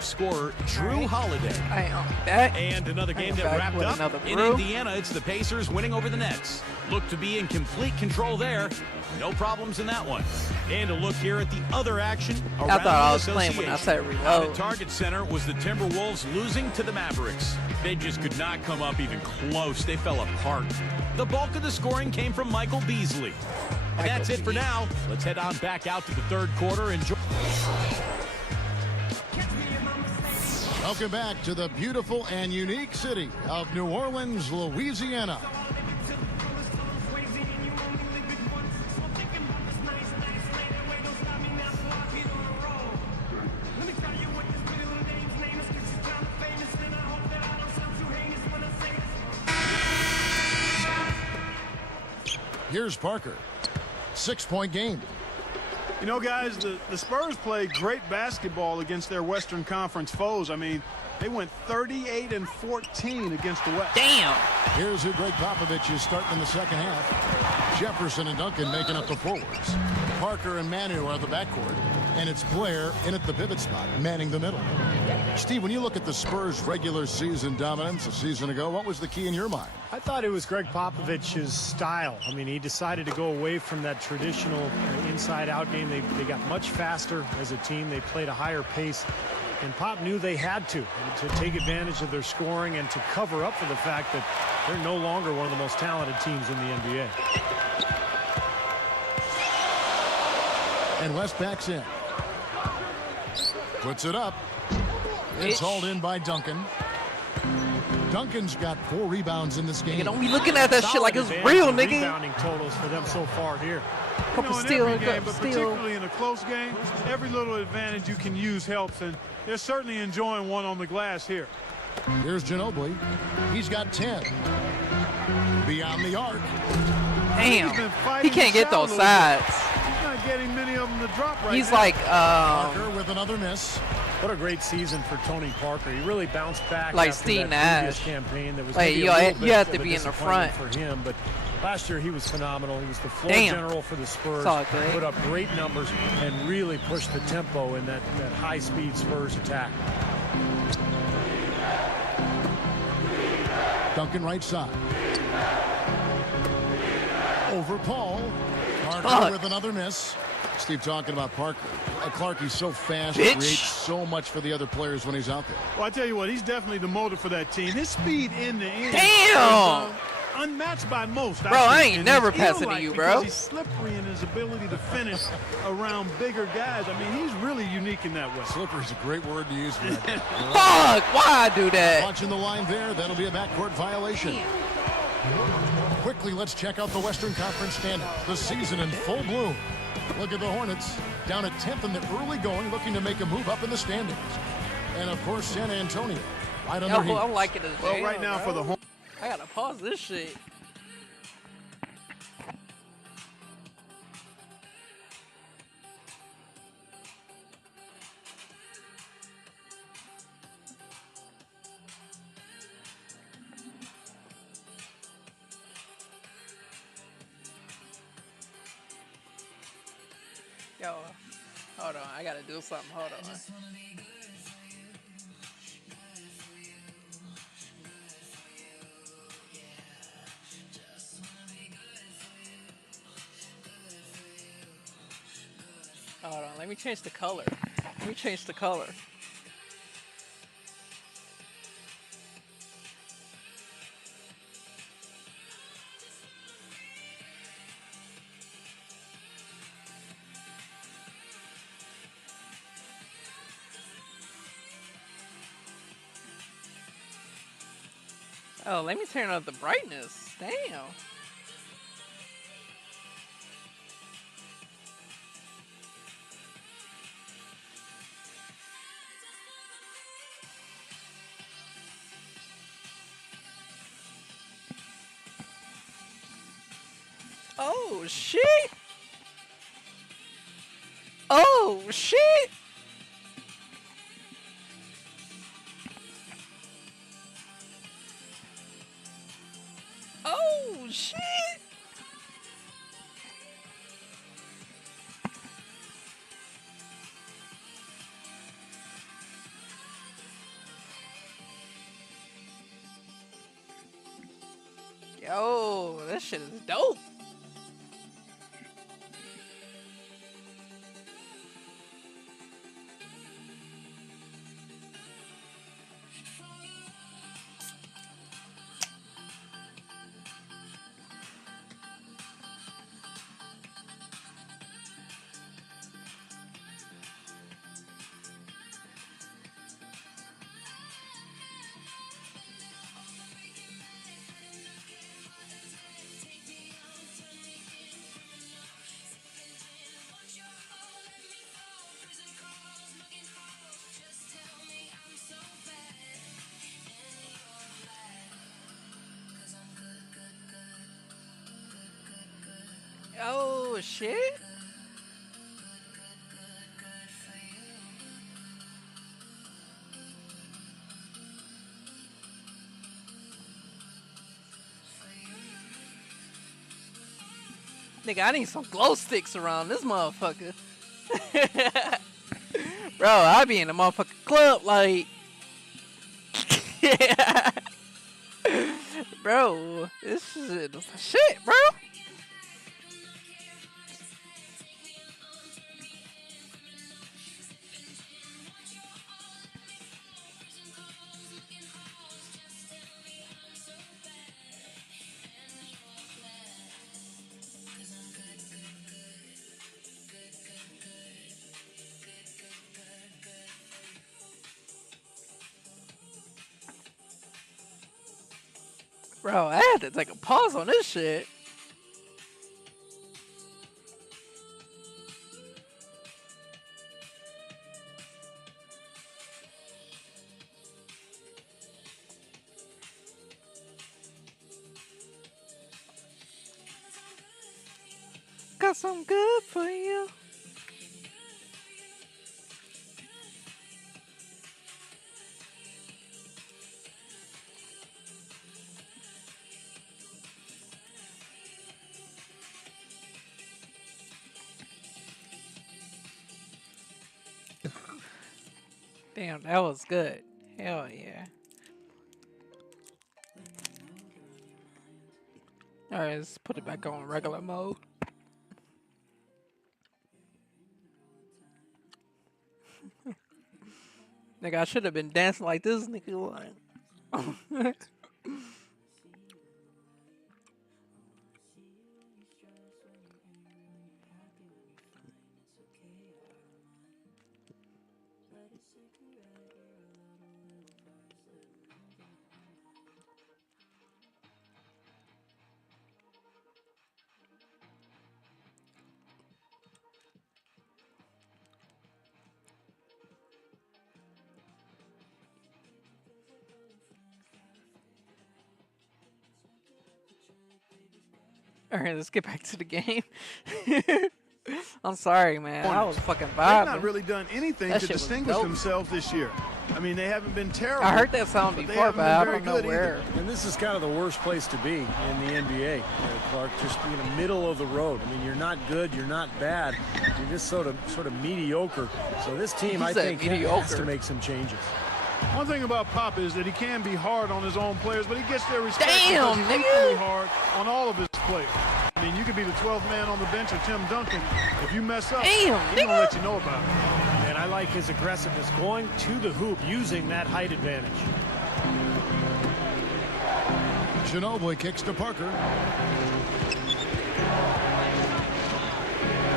Scorer Drew Holiday. I am back. And another game that back wrapped with up another in brew. Indiana. It's the Pacers winning over the Nets. Look to be in complete control there. No problems in that one. And a look here at the other action around I thought I the was playing when I association. said Out reload. at Target Center was the Timberwolves losing to the Mavericks. They just could not come up even close. They fell apart. The bulk of the scoring came from Michael Beasley. And that's it for now. Let's head on back out to the third quarter. Enjoy. Welcome back to the beautiful and unique city of New Orleans, Louisiana. Here's Parker. 6-point game. You know, guys, the Spurs played great basketball against their Western Conference foes. I mean, they went 38-14 against the West. Damn. Here's who Greg Popovich is starting in the second half. Jefferson and Duncan making up the forwards. Parker and Manu are at the backcourt. And it's Blair in at the pivot spot, manning the middle. Steve, when you look at the Spurs' regular season dominance a season ago, what was the key in your mind? I thought it was Greg Popovich's style. I mean, he decided to go away from that traditional inside-out game. They got much faster as a team. They played a higher pace. And Pop knew they had to take advantage of their scoring and to cover up for the fact that they're no longer one of the most talented teams in the NBA. And West backs in. Puts it up. It's hauled in by Duncan. Duncan's got 4 rebounds in this game. You don't be looking at that shit like it's Solid real, advantage in nigga. Rebounding totals for them so far here. Couple You know, in steal, every game, couple but steal. particularly in a close game, every little advantage you can use helps, and they're certainly enjoying one on the glass here. Here's Ginobili. He's got 10. Beyond the arc. He's been Damn. fighting He can't the get shot a those little bit. sides. He's not getting many of them to drop right He's now. like, Parker with another miss. What a great season for Tony Parker. He really bounced back Like after Steve that previous Nash. campaign. That was Like, maybe you a little you bit have to of a be in the disappointment front. for him, but last year he was phenomenal. He was the floor Damn. general for the Spurs. It's all good. Put up great numbers and really pushed the tempo in that high-speed Spurs attack. Duncan right side. Over Paul. Parker Fuck. with another miss. Steve talking about Parker. Clark, he's so fast, Bitch. creates so much for the other players when he's out there. Well, I tell you what, he's definitely the motor for that team. His speed in the end Damn. is unmatched by most. Bro, I think. ain't And never he's passing to ill-like you, because bro. He's slippery in his ability to finish around bigger guys. I mean, he's really unique in that way. Slippery is a great word to use for that. fuck, why I do that? Watching the line there, that'll be a backcourt violation. Quickly, let's check out the Western Conference standings. The season in full bloom. Look at the Hornets, down at 10th in the early going, looking to make a move up in the standings. And, of course, San Antonio, right on Yo, their heels. I'm liking this. Well, right now for the home. I gotta pause this shit. Yo, hold on. I gotta do something. Hold on. Hold on. Let me change the color. Let me change the color. Oh, let me turn up the brightness. Damn. Oh, shit. Oh, shit. Oh, shit. this shit is dope. Oh shit. Nigga, I need some glow sticks around this motherfucker. Bro, I be in the motherfucking club like bro, this is shit, bro. Bro, I had to take a pause on this shit. Got some good for you. Damn, that was good. Hell yeah. Alright, let's put it back on regular mode. Nigga, I should have been dancing like this, nigga. Like. Alright, let's get back to the game. I'm sorry, man. I was fucking vibing. They've not really done anything That to shit was distinguish dope. themselves this year. I mean, they haven't been terrible. I heard that sound but they before, haven't but I been don't know very good where. either. And this is kind of the worst place to be in the NBA, Clark. Just in the middle of the road. I mean, you're not good, you're not bad, you're just sort of mediocre. So this team, I think, has mediocre. to make some changes. One thing about Pop is that he can be hard on his own players, but he gets their respect Damn, because he's nigga. equally hard on all of his players. I mean, you could be the 12th man on the bench or Tim Duncan. If you mess up, Damn, he's going to nigga. let you know about it. And I like his aggressiveness, going to the hoop, using that height advantage. Ginobili kicks to Parker.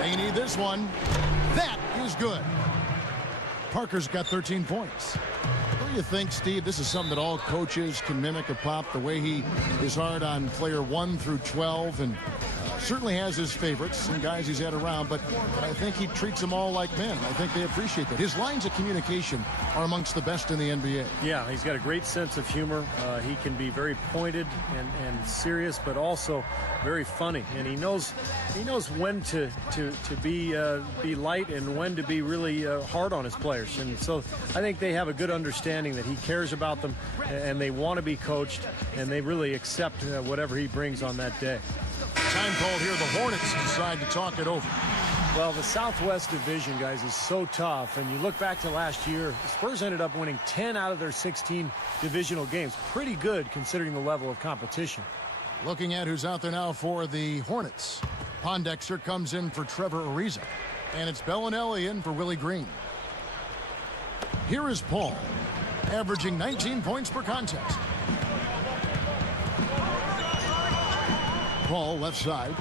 They need this one. That is good. Parker's got 13 points. What do you think, Steve? This is something that all coaches can mimic of Pop, the way he is hard on player 1 through 12, and certainly has his favorites, some guys he's had around, but I think he treats them all like men. I think they appreciate that. His lines of communication are amongst the best in the NBA. Yeah, he's got a great sense of humor. He can be very pointed and serious, but also very funny. And he knows when to be light and when to be really hard on his players. And so I think they have a good understanding that he cares about them, and they want to be coached, and they really accept whatever he brings on that day. Time called here. The Hornets decide to talk it over. Well, the Southwest Division, guys, is so tough. And you look back to last year, the Spurs ended up winning 10 out of their 16 divisional games. Pretty good considering the level of competition. Looking at who's out there now for the Hornets. Pondexter comes in for Trevor Ariza. And it's Bellinelli in for Willie Green. Here is Paul, averaging 19 points per contest. Paul left side.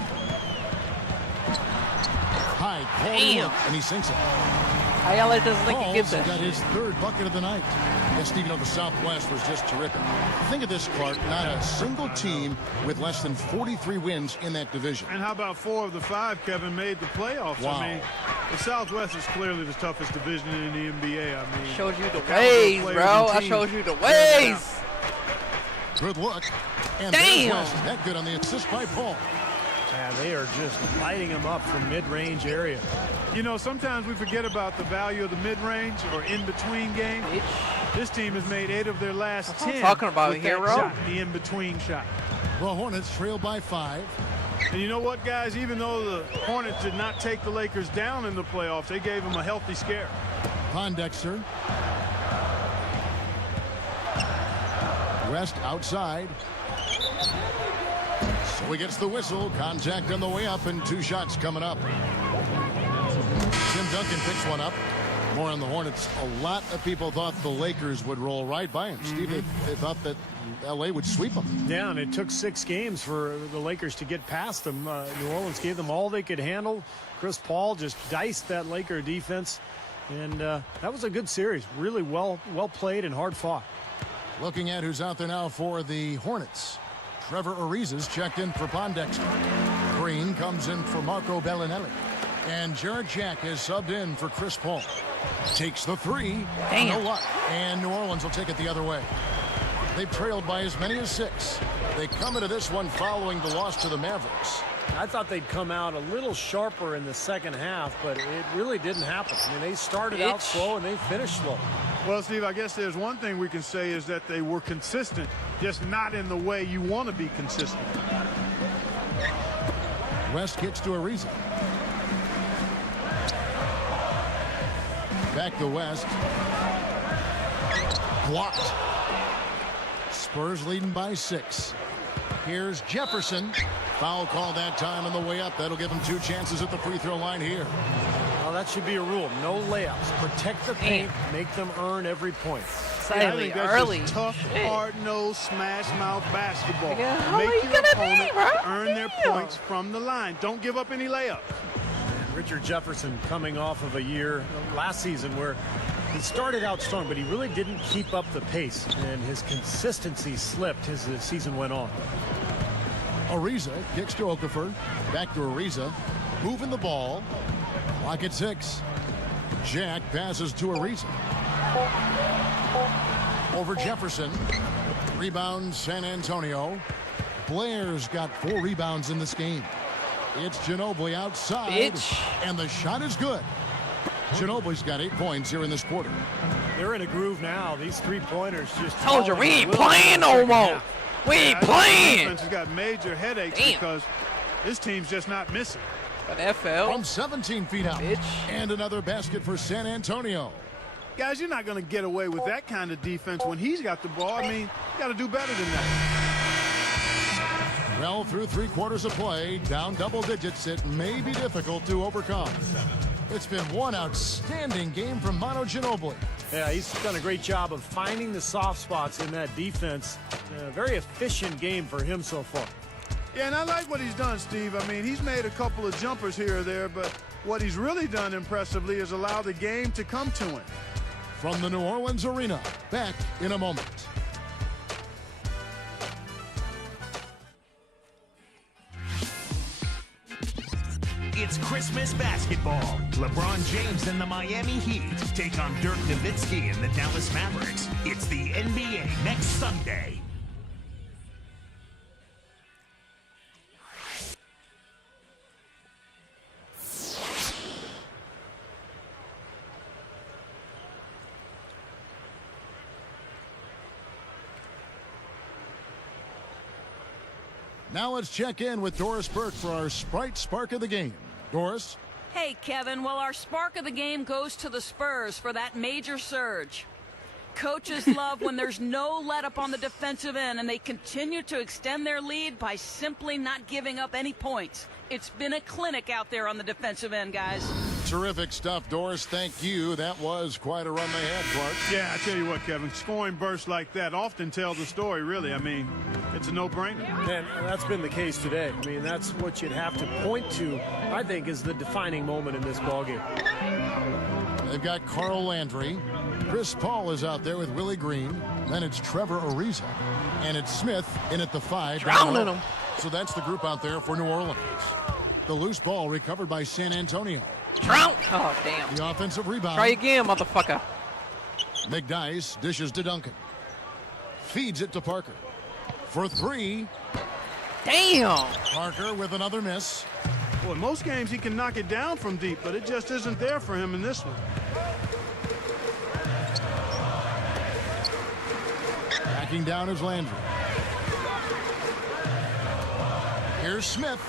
High quality look, and he sinks it. Ayala doesn't think he gets Paul's it. got his third bucket of the night. Yes, Stephen, of the Southwest was just terrific. Think of this, Clark. Not a single team with less than 43 wins in that division. And how about 4 of the 5, Kevin, made the playoffs? Wow. I mean, the Southwest is clearly the toughest division in the NBA. I mean, Showed you the caliber ways, players bro. and I teams. showed you the ways. Good look. And Damn. there's West. That good on the assist by Paul. Yeah, they are just lighting him up from mid-range area. You know, sometimes we forget about the value of the mid-range or in-between game. This team has made 8 of their last That's what I'm 10 talking about, with that hero. shot, the in-between shot. The Hornets trail by 5. And you know what, guys? Even though the Hornets did not take the Lakers down in the playoffs, they gave them a healthy scare. Pondexter. West outside. So he gets the whistle. Contact on the way up, and 2 shots coming up. Tim Duncan picks one up. More on the Hornets. A lot of people thought the Lakers would roll right by them. Steve, they thought that L.A. would sweep them. Yeah, and it took 6 games for the Lakers to get past them. New Orleans gave them all they could handle. Chris Paul just diced that Laker defense. And that was a good series. Really well played and hard fought. Looking at who's out there now for the Hornets. Trevor Ariza's checked in for Pondexter. Green comes in for Marco Bellinelli. And Jared Jack is subbed in for Chris Paul. Takes the 3. Damn. No luck. And New Orleans will take it the other way. They've trailed by as many as 6. They come into this one following the loss to the Mavericks. I thought they'd come out a little sharper in the second half, but it really didn't happen. I mean, they started out slow and they finished slow. Well, Steve, I guess there's one thing we can say is that they were consistent, just not in the way you want to be consistent. West kicks to Ariza. Back to West. Blocked. Spurs leading by 6. Here's Jefferson. Foul call that time on the way up. That'll give him 2 chances at the free throw line here. Well, that should be a rule. No layups. Protect the paint. Make them earn every point. I think that's just tough, hard-nosed, smash-mouth basketball. Make your opponent earn their points from the line. Don't give up any layups. Richard Jefferson coming off of a year last season where he started out strong, but he really didn't keep up the pace, and his consistency slipped as the season went on. Ariza kicks to Okafor. Back to Ariza. Moving the ball. Clock at 6. Jack passes to Ariza. Over Jefferson. Rebound San Antonio. Blair's got 4 rebounds in this game. It's Ginobili outside. And the shot is good. Ginobili's got 8 points here in this quarter. They're in a groove now. These 3-pointers just Told you, we ain't playing no more. We ain't playing. Defense has got major headaches because this team's just not missing. But FL. From 17 feet out. And another basket for San Antonio. Guys, you're not going to get away with that kind of defense when he's got the ball. I mean, you got to do better than that. Well, through 3 quarters of play, down double digits, it may be difficult to overcome. It's been one outstanding game from Manu Ginobili. Yeah, he's done a great job of finding the soft spots in that defense. Very efficient game for him so far. Yeah, and I like what he's done, Steve. I mean, he's made a couple of jumpers here or there, but what he's really done impressively is allow the game to come to him. From the New Orleans Arena, back in a moment. It's Christmas basketball. LeBron James and the Miami Heat take on Dirk Nowitzki and the Dallas Mavericks. It's the NBA next Sunday. Now let's check in with Doris Burke for our Sprite Spark of the Game. Doris? Hey, Kevin. Well, our spark of the game goes to the Spurs for that major surge. coaches love when there's no let up on the defensive end and they continue to extend their lead by simply not giving up any points. It's been a clinic out there on the defensive end, guys. Terrific stuff, Doris. Thank you. That was quite a run they had, Clark. Yeah, I tell you what, Kevin, scoring bursts like that often tell the story, really. I mean, it's a no-brainer. And that's been the case today. I mean, that's what you'd have to point to, I think, is the defining moment in this ballgame. They've got Carl Landry. Chris Paul is out there with Willie Green. Then it's Trevor Ariza. And it's Smith in at the 5. Drowning him. So that's the group out there for New Orleans. The loose ball recovered by San Antonio. Drown. Oh, damn. The offensive rebound. Try again, motherfucker. McDyess dishes to Duncan. Feeds it to Parker. For 3. Damn. Parker with another miss. Boy, most games he can knock it down from deep, but it just isn't there for him in this one. Backing down is Landry. Here's Smith.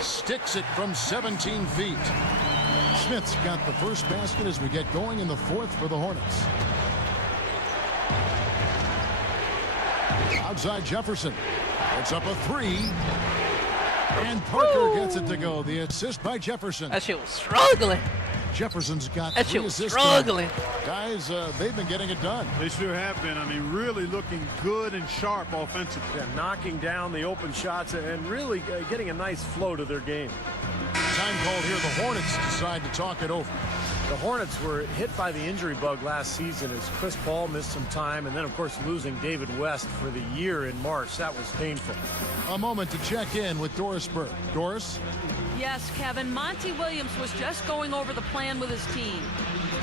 Sticks it from 17 feet. Smith's got the first basket as we get going in the 4th for the Hornets. Outside Jefferson. It's up a 3. And Parker gets it to go. The assist by Jefferson. That shit was struggling. Jefferson's got That 3 shit was assists. struggling. Guys, they've been getting it done. They sure have been. I mean, really looking good and sharp offensively. Yeah, knocking down the open shots and really getting a nice flow to their game. Time called here. The Hornets decide to talk it over. The Hornets were hit by the injury bug last season as Chris Paul missed some time, and then, of course, losing David West for the year in March. That was painful. A moment to check in with Doris Burke. Doris? Yes, Kevin, Monty Williams was just going over the plan with his team.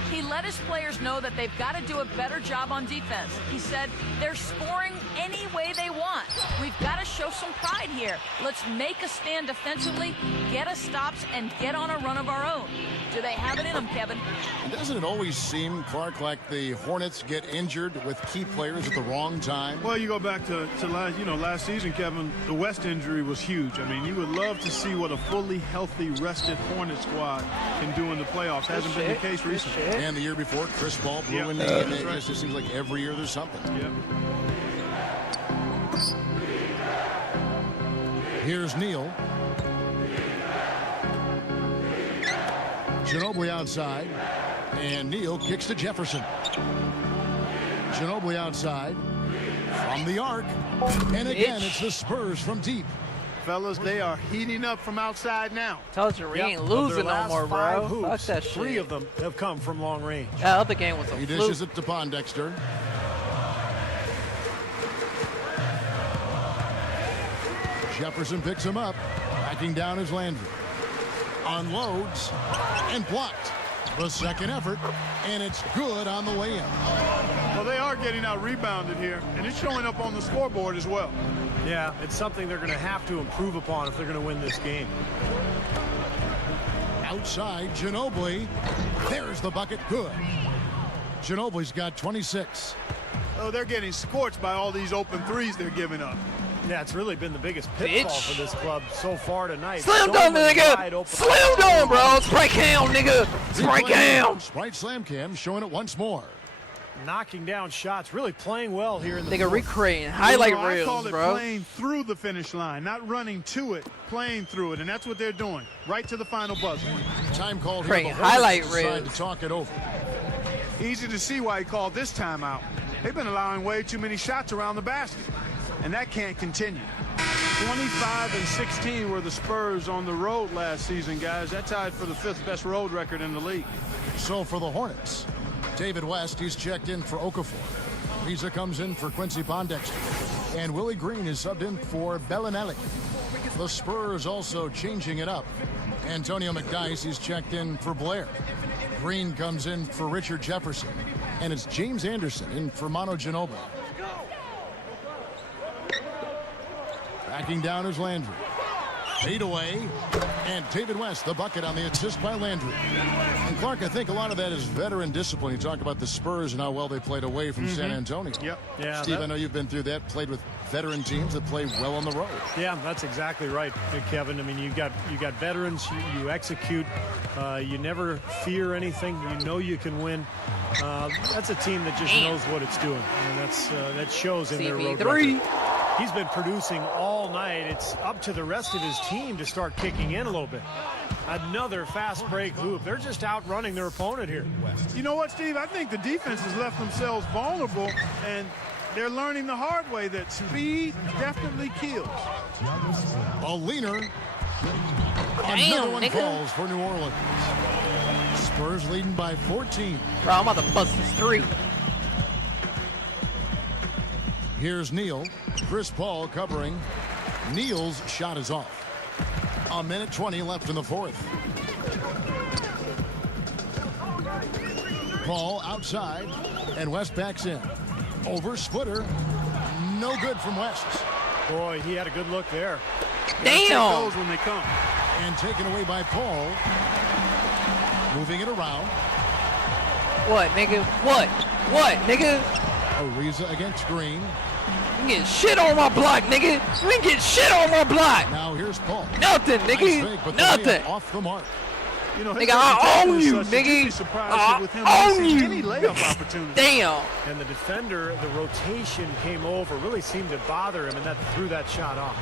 He let his players know that they've got to do a better job on defense. He said they're scoring any way they want. We've got to show some pride here. Let's make a stand defensively, get us stops, and get on a run of our own. Do they have it in them, Kevin? And doesn't it always seem, Clark, like the Hornets get injured with key players at the wrong time? Well, you go back to last season, Kevin, the West injury was huge. I mean, you would love to see what a fully healthy, rested Hornet squad can do in the playoffs. Hasn't been the case recently. And the year before, Chris Paul blew in the game. It just seems like every year there's something. Yep. Here's Neal. Ginobili outside. And Neal kicks to Jefferson. Ginobili outside. From the arc. And again, it's the Spurs from deep. Fellas, they are heating up from outside now. Told you we ain't losing no more, bro. Fuck that shit. 3 of them have come from long range. That other game was a He fluke. dishes it to Pondexter. Jefferson picks him up. Backing down is Landry. Unloads and blocked. The second effort, and it's good on the way in. Well, they are getting out rebounded here, and it's showing up on the scoreboard as well. Yeah, it's something they're going to have to improve upon if they're going to win this game. Outside, Ginobili. There's the bucket. Good. Ginobili's got 26. Oh, they're getting scorched by all these open threes they're giving up. Yeah, it's really been the biggest pitfall Bitch. for this club so far tonight. Slam dunk, nigga! Slam dunk, bro! Sprite cam, nigga! Sprite cam! Sprite slam cam showing it once more. Knocking down shots, really playing well here in the Nigga fourth. recreating highlight I call reels, it bro. playing through the finish line, not running to it, playing through it, and that's what they're doing, right to the final buzzer. Time called here. Creating The Hornets highlight decide reels. to talk it over. Easy to see why he called this timeout. They've been allowing way too many shots around the basket, and that can't continue. 25 and 16 were the Spurs on the road last season, guys. That tied for the 5th best road record in the league. So for the Hornets, David West, he's checked in for Okafor. Riza comes in for Quincy Pondexter. And Willie Green is subbed in for Bellinelli. The Spurs also changing it up. Antonio McDyess, he's checked in for Blair. Green comes in for Richard Jefferson. And it's James Anderson in for Manu Ginobili. Backing down is Landry. Fade away. And David West, the bucket on the assist by Landry. And Clark, I think a lot of that is veteran discipline. You talk about the Spurs and how well they played away from San Antonio. Yep. Yeah, Steve, I know you've been through that, played with veteran teams that play well on the road. Yeah, that's exactly right, Kevin. I mean, you got veterans. You execute. You never fear anything. You know you can win. That's a team that just knows what it's doing, and that shows in their road record. He's been producing all night. It's up to the rest of his team to start kicking in a little bit. Another fast break loop. They're just outrunning their opponent here. You know what, Steve? I think the defense has left themselves vulnerable, and they're learning the hard way that speed definitely kills. A leaner. Another one falls for New Orleans. Spurs leading by 14. Bro, I'm about to bust this 3. Here's Neal. Chris Paul covering. Neal's shot is off. A minute 20 left in the fourth. Paul outside, and West backs in. Over splitter. No good from West. Boy, he had a good look there. Damn! Those when they come. And taken away by Paul. Moving it around. What, nigga? What? What, nigga? Ariza against Green. You get shit on my block, nigga. You ain't get shit on my block. Now here's Paul. Nothing, nigga. Nice fake, but Nothing. Off the mark. You know, nigga, I own you, nigga. I own you. Any layup opportunity. Damn. And the defender, the rotation came over, really seemed to bother him, and that threw that shot off.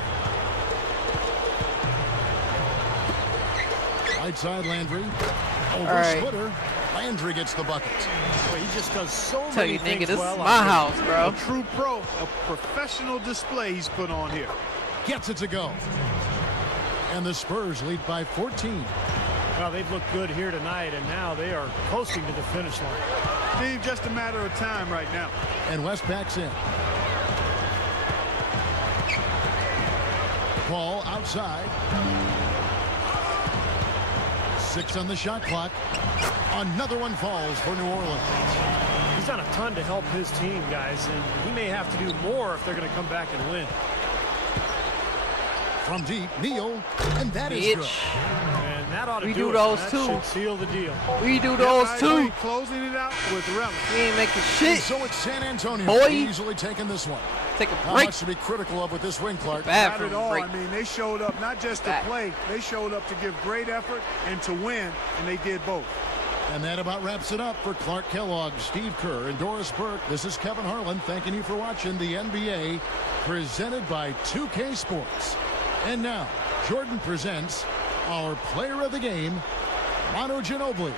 Right side Landry. Over splitter. Landry gets the bucket. Boy, he just does so Tell many you, things nigga, this well is my house, bro. A true pro, a professional display he's put on here. Gets it to go. And the Spurs lead by 14. Well, they've looked good here tonight, and now they are coasting to the finish line. Steve, just a matter of time right now. And West backs in. Paul outside. 6 on the shot clock. Another one falls for New Orleans. He's done a ton to help his team, guys, and he may have to do more if they're going to come back and win. From deep, Neal, and that is good. And that ought to We do do it. those That too. should seal the deal. We do those too. Closing it out with relish. We ain't making And shit. so it's San Antonio Boy. easily taking this one. Take a How break. much to be critical of with this win, Clark? Bad Not for at a all. break. I mean, they showed up not just to Back. play, they showed up to give great effort and to win, and they did both. And that about wraps it up for Clark Kellogg, Steve Kerr, and Doris Burke. This is Kevin Harlan thanking you for watching the NBA presented by 2K Sports. And now, Jordan presents our player of the game, Manu Ginobili.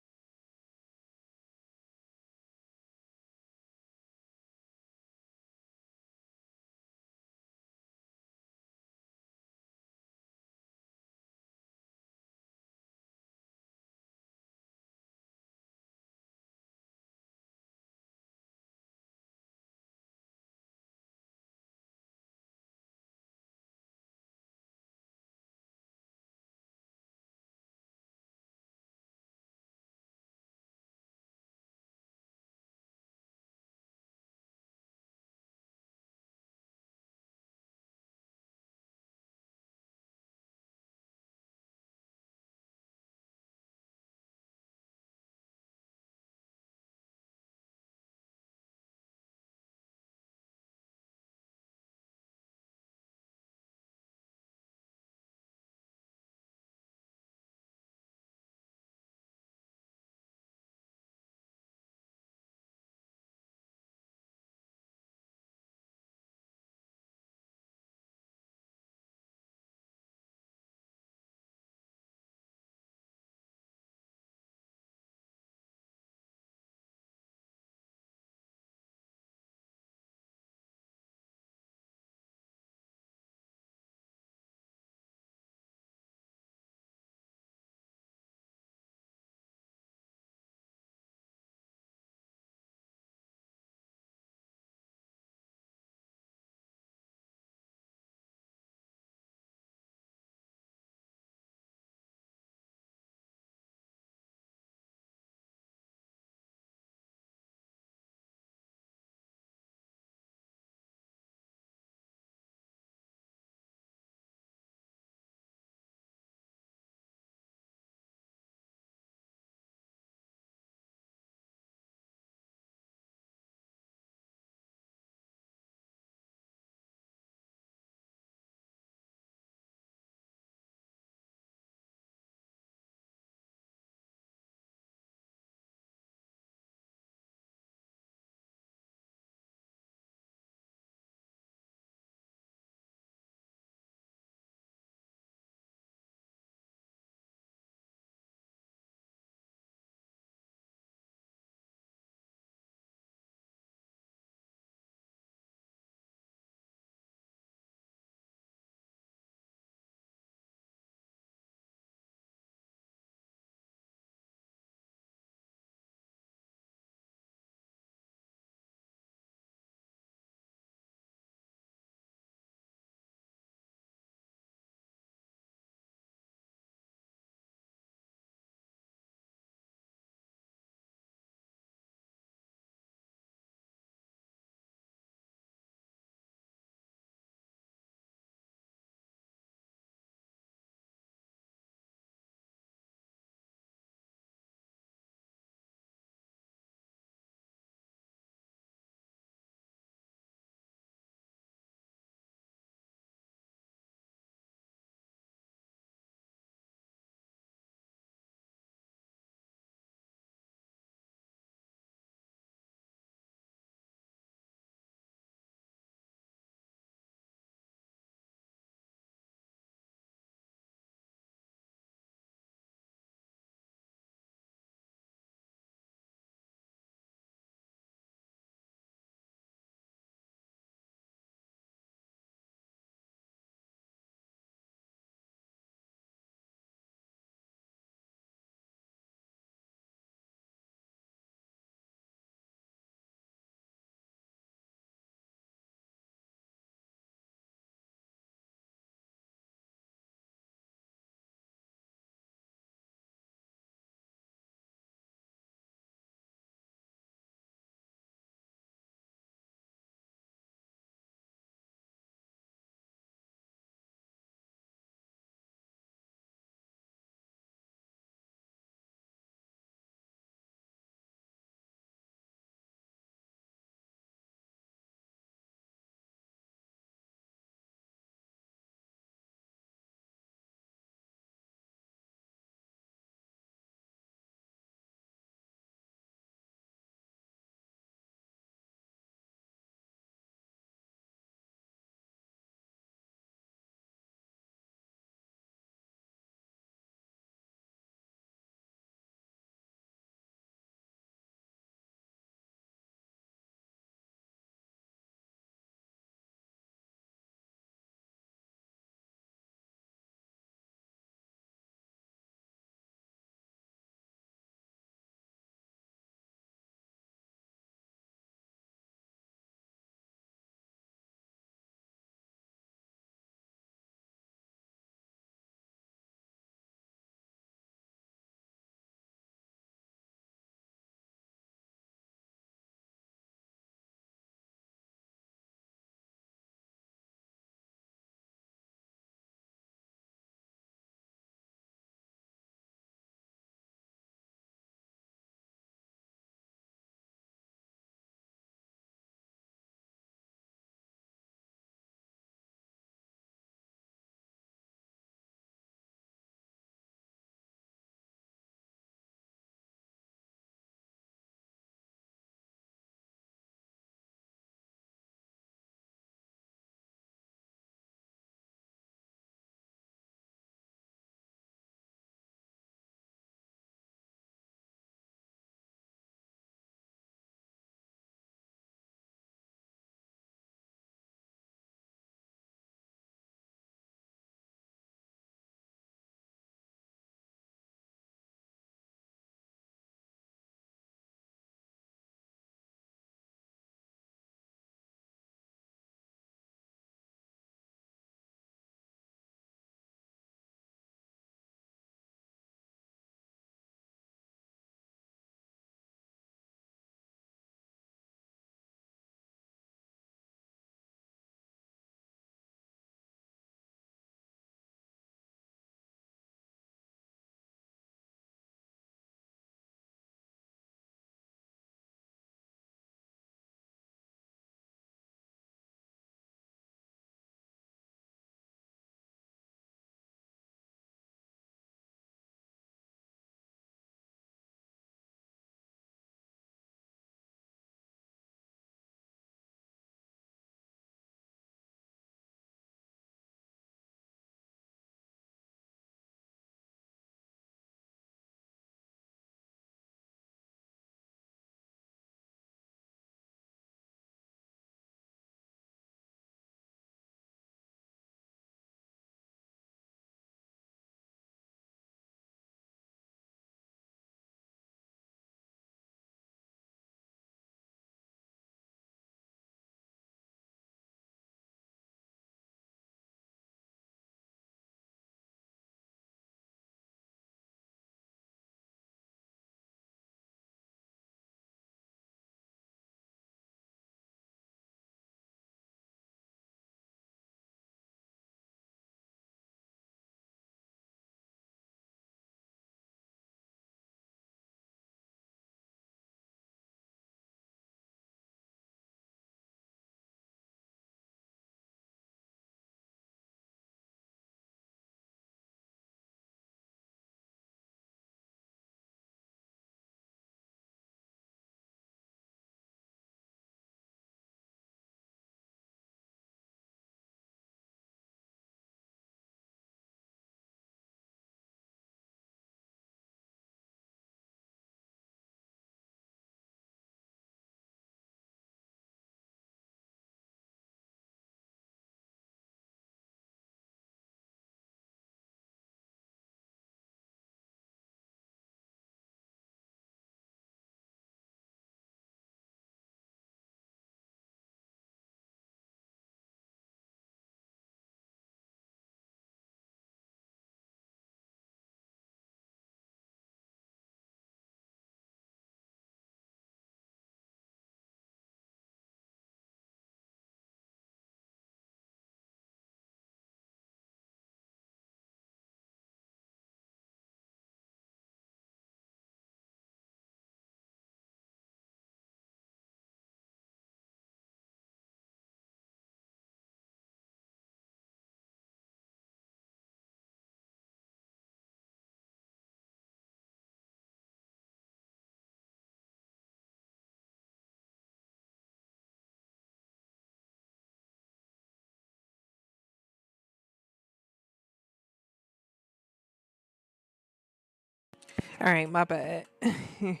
All right, my bad. I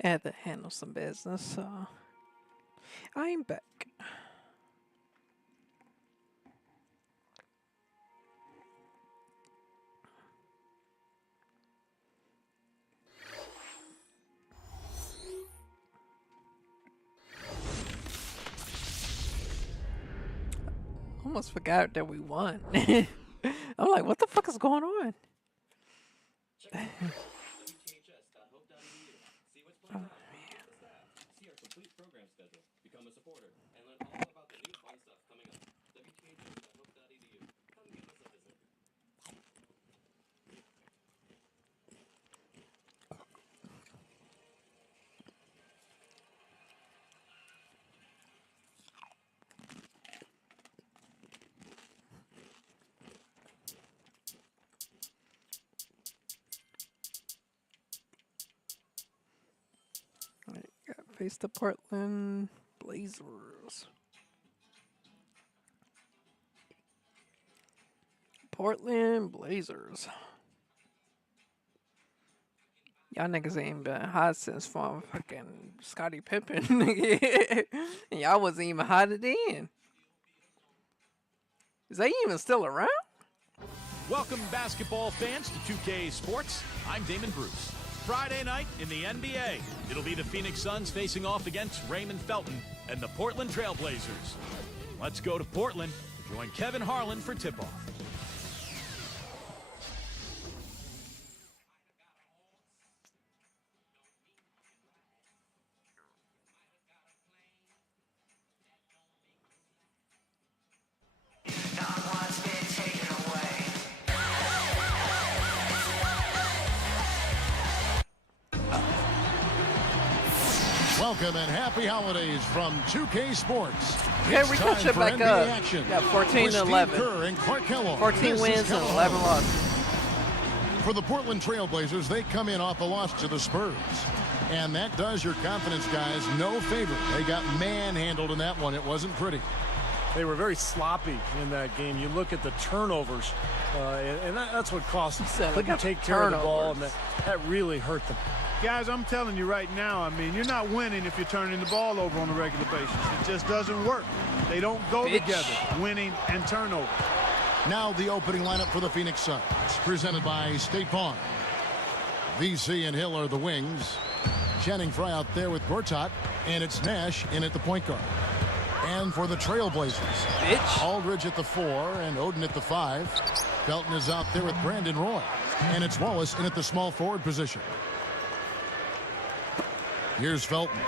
had to handle some business, so I'm back. Almost forgot that we won. I'm like, what the fuck is going on? Face the Portland Blazers. Portland Blazers. Y'all niggas ain't been hot since from fucking Scottie Pippen. And y'all wasn't even hot then. Is they even still around? Welcome, basketball fans, to 2K Sports. I'm Damon Bruce. Friday night in the NBA. It'll be the Phoenix Suns facing off against Raymond Felton and the Portland Trail Blazers. Let's go to Portland to join Kevin Harlan for tip-off. Welcome and happy holidays from 2K Sports. Okay, It's we time catch it for back NBA up. action Got 14 with and Steve 11. Kerr and Clark Kellogg. 14 This is wins and Kellogg. 11 losses. For the Portland Trail Blazers, they come in off a loss to the Spurs. And that does your confidence guys no favor. They got manhandled in that one. It wasn't pretty. They were very sloppy in that game. You look at the turnovers, and that's what cost them. said, look Couldn't at take the care of the ball, and turnovers. that really hurt them. Guys, I'm telling you right now, I mean, you're not winning if you're turning the ball over on a regular basis. It just doesn't work. They don't go Bitch. together, winning and turnover. Now the opening lineup for the Phoenix Suns, presented by State Farm. VC and Hill are the wings. Channing Frye out there with Gortat, and it's Nash in at the point guard. And for the Trailblazers, Bitch. Aldridge at the 4 and Oden at the 5. Felton is out there with Brandon Roy, and it's Wallace in at the small forward position. Here's Felton.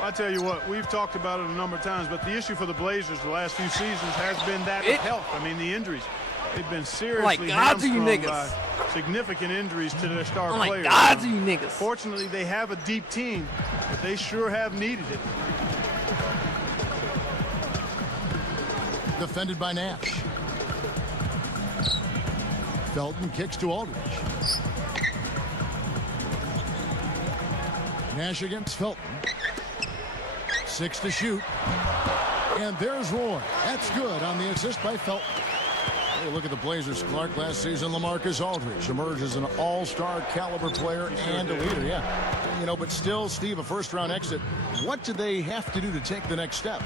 I tell you what, we've talked about it a number of times, but the issue for the Blazers the last few seasons has been that of health. I mean, the injuries. They've been seriously God, you hamstrung niggas. by significant injuries to their star Oh my players. God, you niggas. Fortunately, they have a deep team, but they sure have needed it. Defended by Nash. Felton kicks to Aldridge. Nash against Felton. 6 to shoot. And there's Roy. That's good on the assist by Felton. Hey, look at the Blazers. Clark last season, LaMarcus Aldridge emerged as an all-star caliber player and a leader. Yeah, you know, but still, Steve, a first-round exit. What do they have to do to take the next step?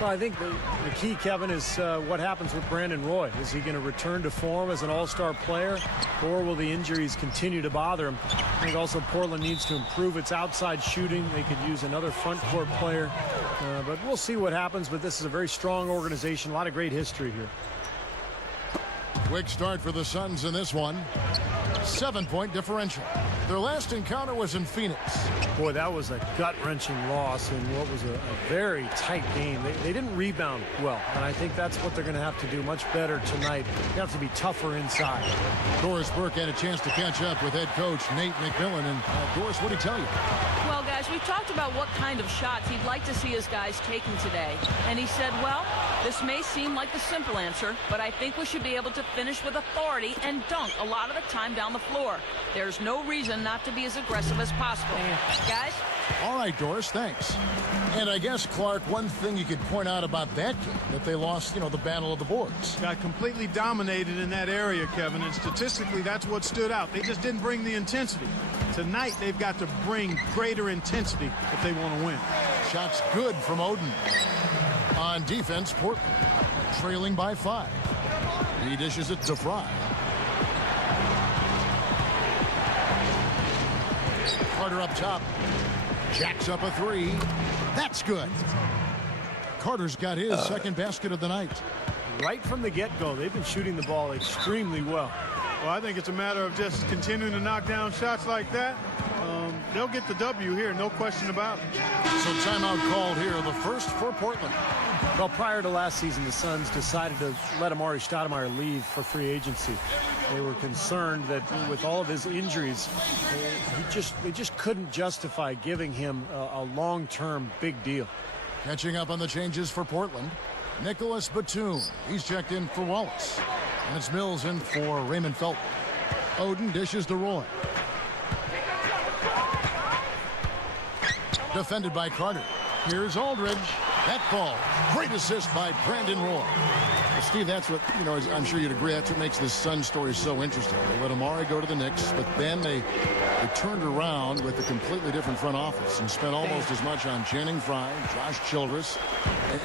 Well, I think the key, Kevin, is what happens with Brandon Roy. Is he going to return to form as an all-star player, or will the injuries continue to bother him? I think also Portland needs to improve its outside shooting. They could use another front court player, but we'll see what happens. But this is a very strong organization, a lot of great history here. Quick start for the Suns in this one. 7-point differential. Their last encounter was in Phoenix. Boy, that was a gut-wrenching loss in what was a very tight game. They didn't rebound well, and I think that's what they're going to have to do much better tonight. They have to be tougher inside. Doris Burke had a chance to catch up with head coach Nate McMillan. And Doris, what did he tell you? Well, guys, we talked about what kind of shots he'd like to see his guys taking today. And he said, well, this may seem like the simple answer, but I think we should be able to finish with authority and dunk a lot of the time down the floor. There's no reason not to be as aggressive as possible. Guys? All right, Doris, thanks. And I guess, Clark, one thing you could point out about that game, that they lost, the battle of the boards. Got completely dominated in that area, Kevin, and statistically that's what stood out. They just didn't bring the intensity. Tonight, they've got to bring greater intensity if they want to win. Shots good from Oden. On defense, Portland trailing by 5. He dishes it to Fry. Carter up top. Jacks up a 3. That's good. Carter's got his second basket of the night. Right from the get-go, they've been shooting the ball extremely well. Well, I think it's a matter of just continuing to knock down shots like that. They'll get the W here, no question about it. So timeout called here, the first for Portland. Well, prior to last season, the Suns decided to let Amari Stoudemire leave for free agency. They were concerned that with all of his injuries, they just couldn't justify giving him a long-term big deal. Catching up on the changes for Portland, Nicholas Batum. He's checked in for Wallace. And it's Mills in for Raymond Felton. Oden dishes to Roy. Defended by Carter. Here's Aldridge. That ball. Great assist by Brandon Roy. Well, Steve, that's what, I'm sure you'd agree, that's what makes this Sun story so interesting. They let Amari go to the Knicks, but then they turned around with a completely different front office and spent almost as much on Channing Frye, Josh Childress,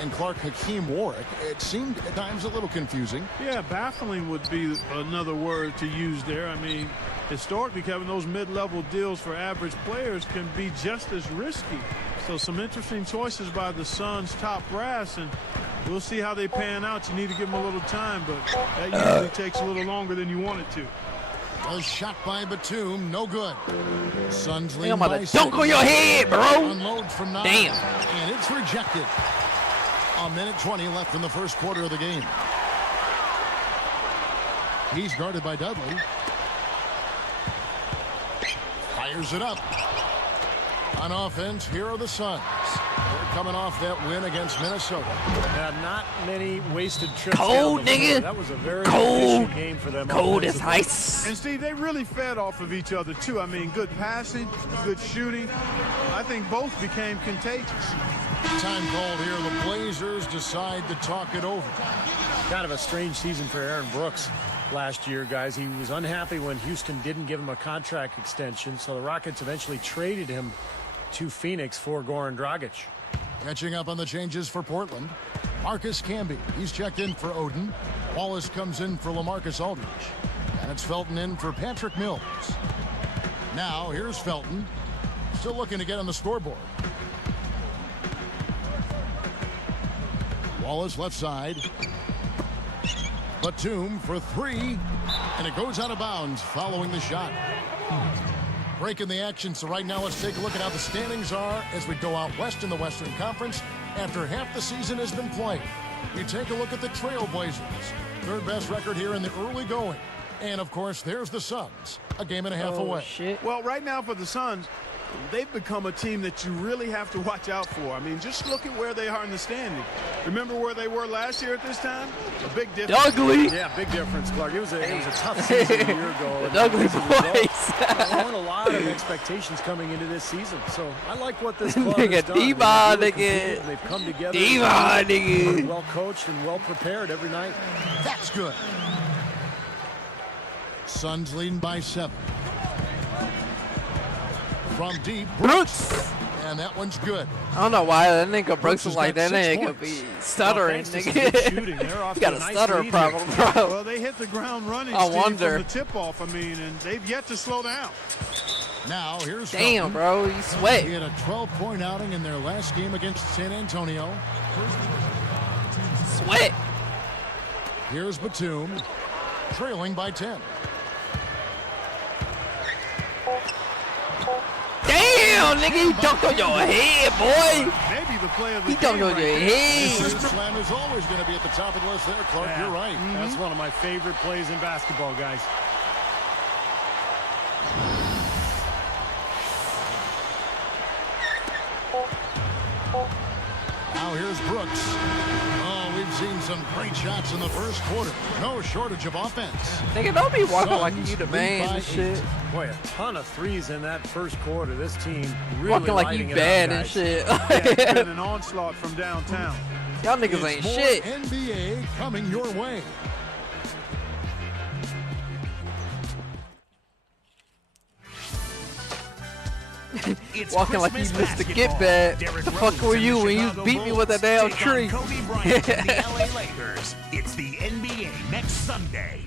and Clark Hakeem Warwick. It seemed at times a little confusing. Yeah, baffling would be another word to use there. I mean, historically, Kevin, those mid-level deals for average players can be just as risky. So some interesting choices by the Suns' top brass, and we'll see how they pan out. You need to give them a little time, but that usually takes a little longer than you want it to. A shot by Batum, no good. Suns lead I'm by about to 6. dunk on your head, bro. Unload from 9. Damn. And it's rejected. A minute 20 left in the first quarter of the game. He's guarded by Dudley. Fires it up. On offense, here are the Suns. They're coming off that win against Minnesota. Not many wasted trips. Cold, down the nigga. floor. That was a very Cold. efficient game for them. Cold as offensively. ice. And Steve, they really fed off of each other too. I mean, good passing, good shooting. I think both became contagious. Time called here. The Blazers decide to talk it over. Kind of a strange season for Aaron Brooks last year, guys. He was unhappy when Houston didn't give him a contract extension, so the Rockets eventually traded him to Phoenix for Goran Dragic. Catching up on the changes for Portland, Marcus Camby. He's checked in for Oden. Wallace comes in for LaMarcus Aldridge. And it's Felton in for Patrick Mills. Now, here's Felton. Still looking to get on the scoreboard. Wallace left side. Batum for 3. And it goes out of bounds following the shot. Breaking the action, so right now let's take a look at how the standings are as we go out west in the Western Conference after half the season has been played. You take a look at the Trailblazers, third best record here in the early going. And of course, there's the Suns, a game and a half away. Shit. Well, right now for the Suns, they've become a team that you really have to watch out for. I mean, just look at where they are in the standing. Remember where they were last year at this time? A big difference. Ugly. Yeah, big difference, Clark. It was a tough season a year ago. The ugly As a result, boys. there weren't a lot of expectations coming into this season. So I like what this club has Nigga, done. D-Ball, They've really nigga. competed, and they've come together. D-Ball, nigga. Well coached and well prepared every night. That's good. Suns leading by 7. From deep, Brooks. and that one's good. I don't know why that nigga Brooks has is like got that. 6 Nigga points. be stuttering, Thanks to some good nigga. shooting. They're off You to got a a nice stutter lead problem, here. bro. Well, they hit the ground running, I Steve, wonder. from the tip-off, I mean, and they've yet to slow down. Now, here's Damn, Felton. bro, you He sweat. had a 12-point outing in their last game against San Antonio. Sweat. Here's Batum, trailing by 10. Damn, nigga, he dunked on your head, boy. Maybe the play of the He game dunked on right your there. head. Assist slam is always going to be at the top of the list there, Clark. Yeah. You're right. That's one of my favorite plays in basketball, guys. Now here's Brooks. Oh, we've seen some great shots in the first quarter. No shortage of offense. Nigga, don't be walking like Suns you the lead man by and shit. 8. Boy, a ton of threes in that first quarter. This team really Walking like lighting you it up, bad and guys. shit. Yeah, it's been an onslaught from downtown. Y'all niggas It's ain't more shit. NBA coming your way. It's Walking like you Christmas missed the basketball. get back. Derrick The fuck Rose were and you the when you Chicago beat me with a Bulls damn take on tree? Kobe Bryant and the LA Lakers. It's the NBA next Sunday.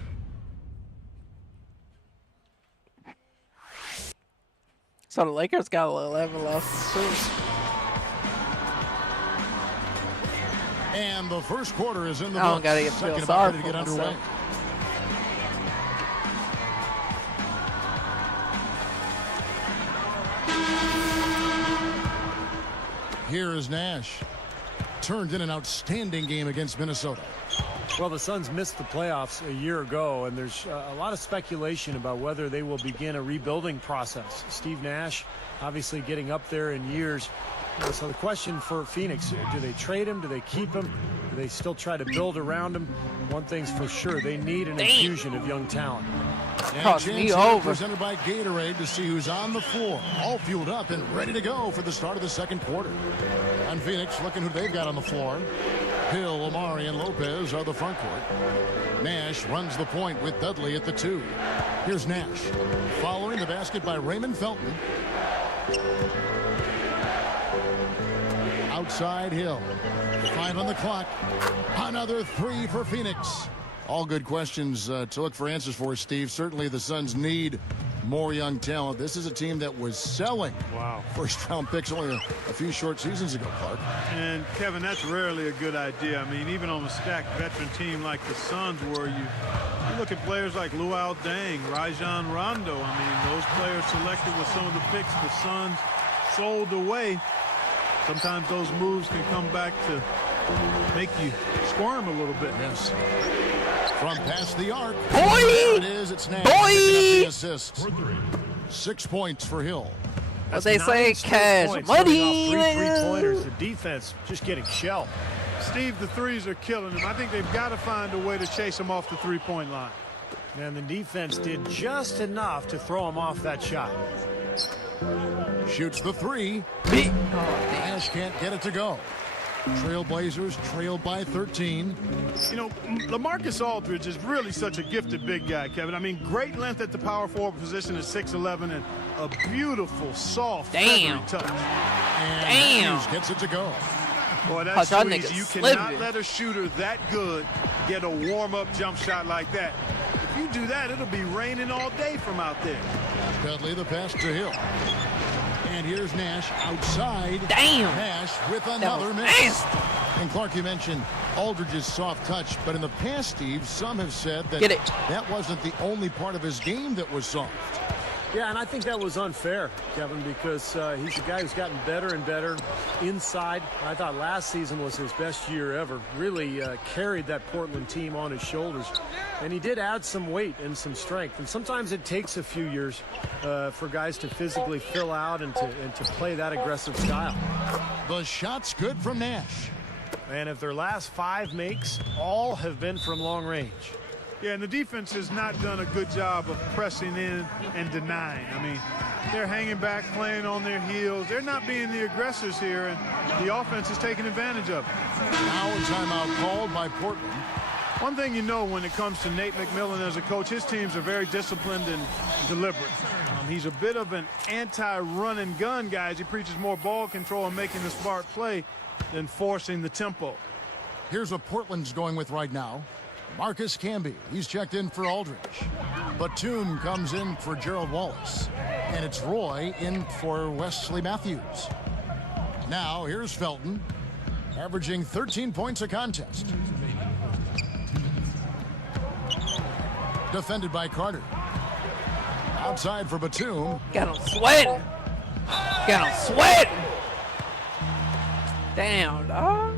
So the Lakers got 11 losses too. And the first quarter is in the I don't books. gotta feel Second sorry about ready to for get underway. myself. Here is Nash. Turned in an outstanding game against Minnesota. Well, the Suns missed the playoffs a year ago, and there's a lot of speculation about whether they will begin a rebuilding process. Steve Nash obviously getting up there in years. So the question for Phoenix, do they trade him? Do they keep him? Do they still try to build around him? One thing's for sure, they need an infusion of young talent. And Cross chance me here over. presented by Gatorade to see who's on the floor. All fueled up and ready to go for the start of the second quarter. And Phoenix looking who they've got on the floor. Hill, Amari, and Lopez are the front court. Nash runs the point with Dudley at the 2. Here's Nash. Following the basket by Raymond Felton. Outside Hill. 5 on the clock. Another 3 for Phoenix. All good questions to look for answers for, Steve. Certainly the Suns need more young talent. This is a team that was selling first-round picks only a few short seasons ago, Clark. And, Kevin, that's rarely a good idea. I mean, even on a stacked veteran team like the Suns were, you look at players like Luol Deng, Rajon Rondo. I mean, those players selected with some of the picks the Suns sold away. Sometimes those moves can come back to make you squirm a little bit. Yes. From past the arc. Boy! There it is. It's Nash. Boy! Picking up the assist. 6 points for Hill. What they say, cash money. Three-pointers. The defense just getting shelled. Steve, the threes are killing him. I think they've got to find a way to chase him off the three-point line. And the defense did just enough to throw him off that shot. Shoots the 3. Nash can't get it to go. Trailblazers trailed by 13. You know, LaMarcus Aldridge is really such a gifted big guy, Kevin. I mean, great length at the power forward position at 6'11", and a beautiful, soft, feathery touch. And Matthews gets it to go. Boy, that's y'all so niggas easy. You slipping. cannot let a shooter that good get a warm-up jump shot like that. If you do that, it'll be raining all day from out there. Dudley the pass to Hill. And here's Nash outside. Damn. Nash with another miss. nasty. And Clark, you mentioned Aldridge's soft touch, but in the past, Steve, some have said that that wasn't the only part of his game that was soft. Yeah, and I think that was unfair, Kevin, because he's a guy who's gotten better and better inside. I thought last season was his best year ever. Really carried that Portland team on his shoulders. And he did add some weight and some strength. And sometimes it takes a few years for guys to physically fill out and to play that aggressive style. The shot's good from Nash. And if their last 5 makes, all have been from long range. Yeah, and the defense has not done a good job of pressing in and denying. I mean, they're hanging back, playing on their heels. They're not being the aggressors here, and the offense is taking advantage of it. Now a timeout called by Portland. One thing you know when it comes to Nate McMillan as a coach, his teams are very disciplined and deliberate. He's a bit of an anti-run and gun guy as he preaches more ball control and making the smart play than forcing the tempo. Here's what Portland's going with right now. Marcus Camby, he's checked in for Aldridge. Batum comes in for Gerald Wallace. And it's Roy in for Wesley Matthews. Now here's Felton, averaging 13 points a contest. Defended by Carter. Outside for Batum. Got him sweating. Got him sweating. Damn, dog.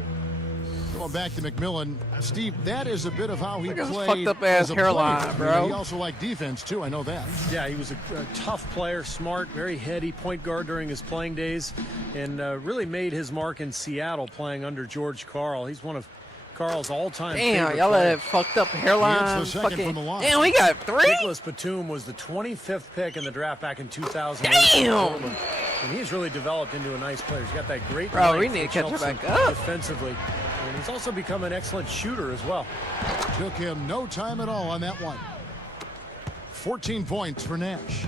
Going back to McMillan, Steve, that is a bit of how he Look at his played. fucked up ass as a hairline, player. bro. He also liked defense too. I know that. Yeah, he was a tough player, smart, very heady point guard during his playing days, and really made his mark in Seattle playing under George Karl. He's one of Carl's all-time Damn, y'all have fucked up hairline. He hits the second Fucking, from the line. damn, we got 3? Nicholas Batum was the 25th pick in the draft back in 2008. Damn! And he's really developed into a nice player. He's got that great Bro, we length, need to which catch her helps him back up. defensively. And he's also become an excellent shooter as well. Took him no time at all on that one. 14 points for Nash.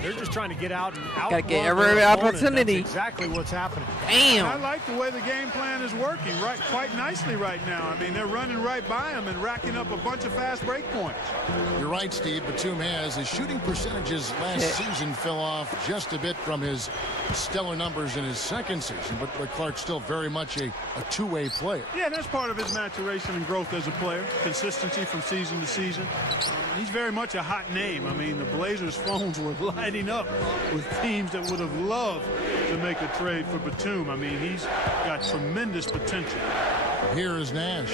They're just trying to get out and out. Gotta get every opportunity. That's exactly what's happening. Damn. I like the way the game plan is working quite nicely right now. I mean, they're running right by him and racking up a bunch of fast break points. You're right, Steve. Batum has his shooting percentages last season fell off just a bit from his stellar numbers in his second season, but Clark's still very much a two-way player. Yeah, that's part of his maturation and growth as a player. Consistency from season to season. He's very much a hot name. I mean, the Blazers' phones were lighting up with teams that would have loved to make a trade for Batum. I mean, he's got tremendous potential. Here is Nash.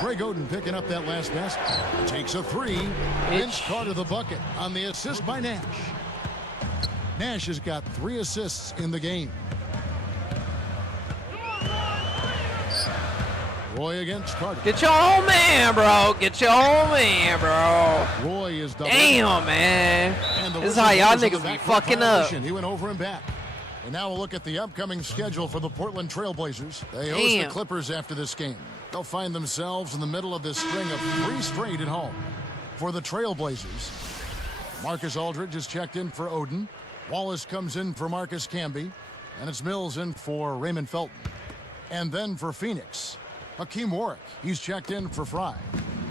Greg Oden picking up that last basket. Takes a three. Vince Carter the bucket on the assist by Nash. Nash has got 3 assists in the game. Roy against Carter. Get your own man, bro. Get your own man, bro. Roy is double. Damn, man. This is how y'all niggas be fucking up. He went over and back. And now we'll look at the upcoming schedule for the Portland Trailblazers. They host the Clippers after this game. They'll find themselves in the middle of this string of 3 straight at home. For the Trailblazers, Marcus Aldridge is checked in for Oden. Wallace comes in for Marcus Camby. And it's Mills in for Raymond Felton. And then for Phoenix, Hakeem Warwick. He's checked in for Fry.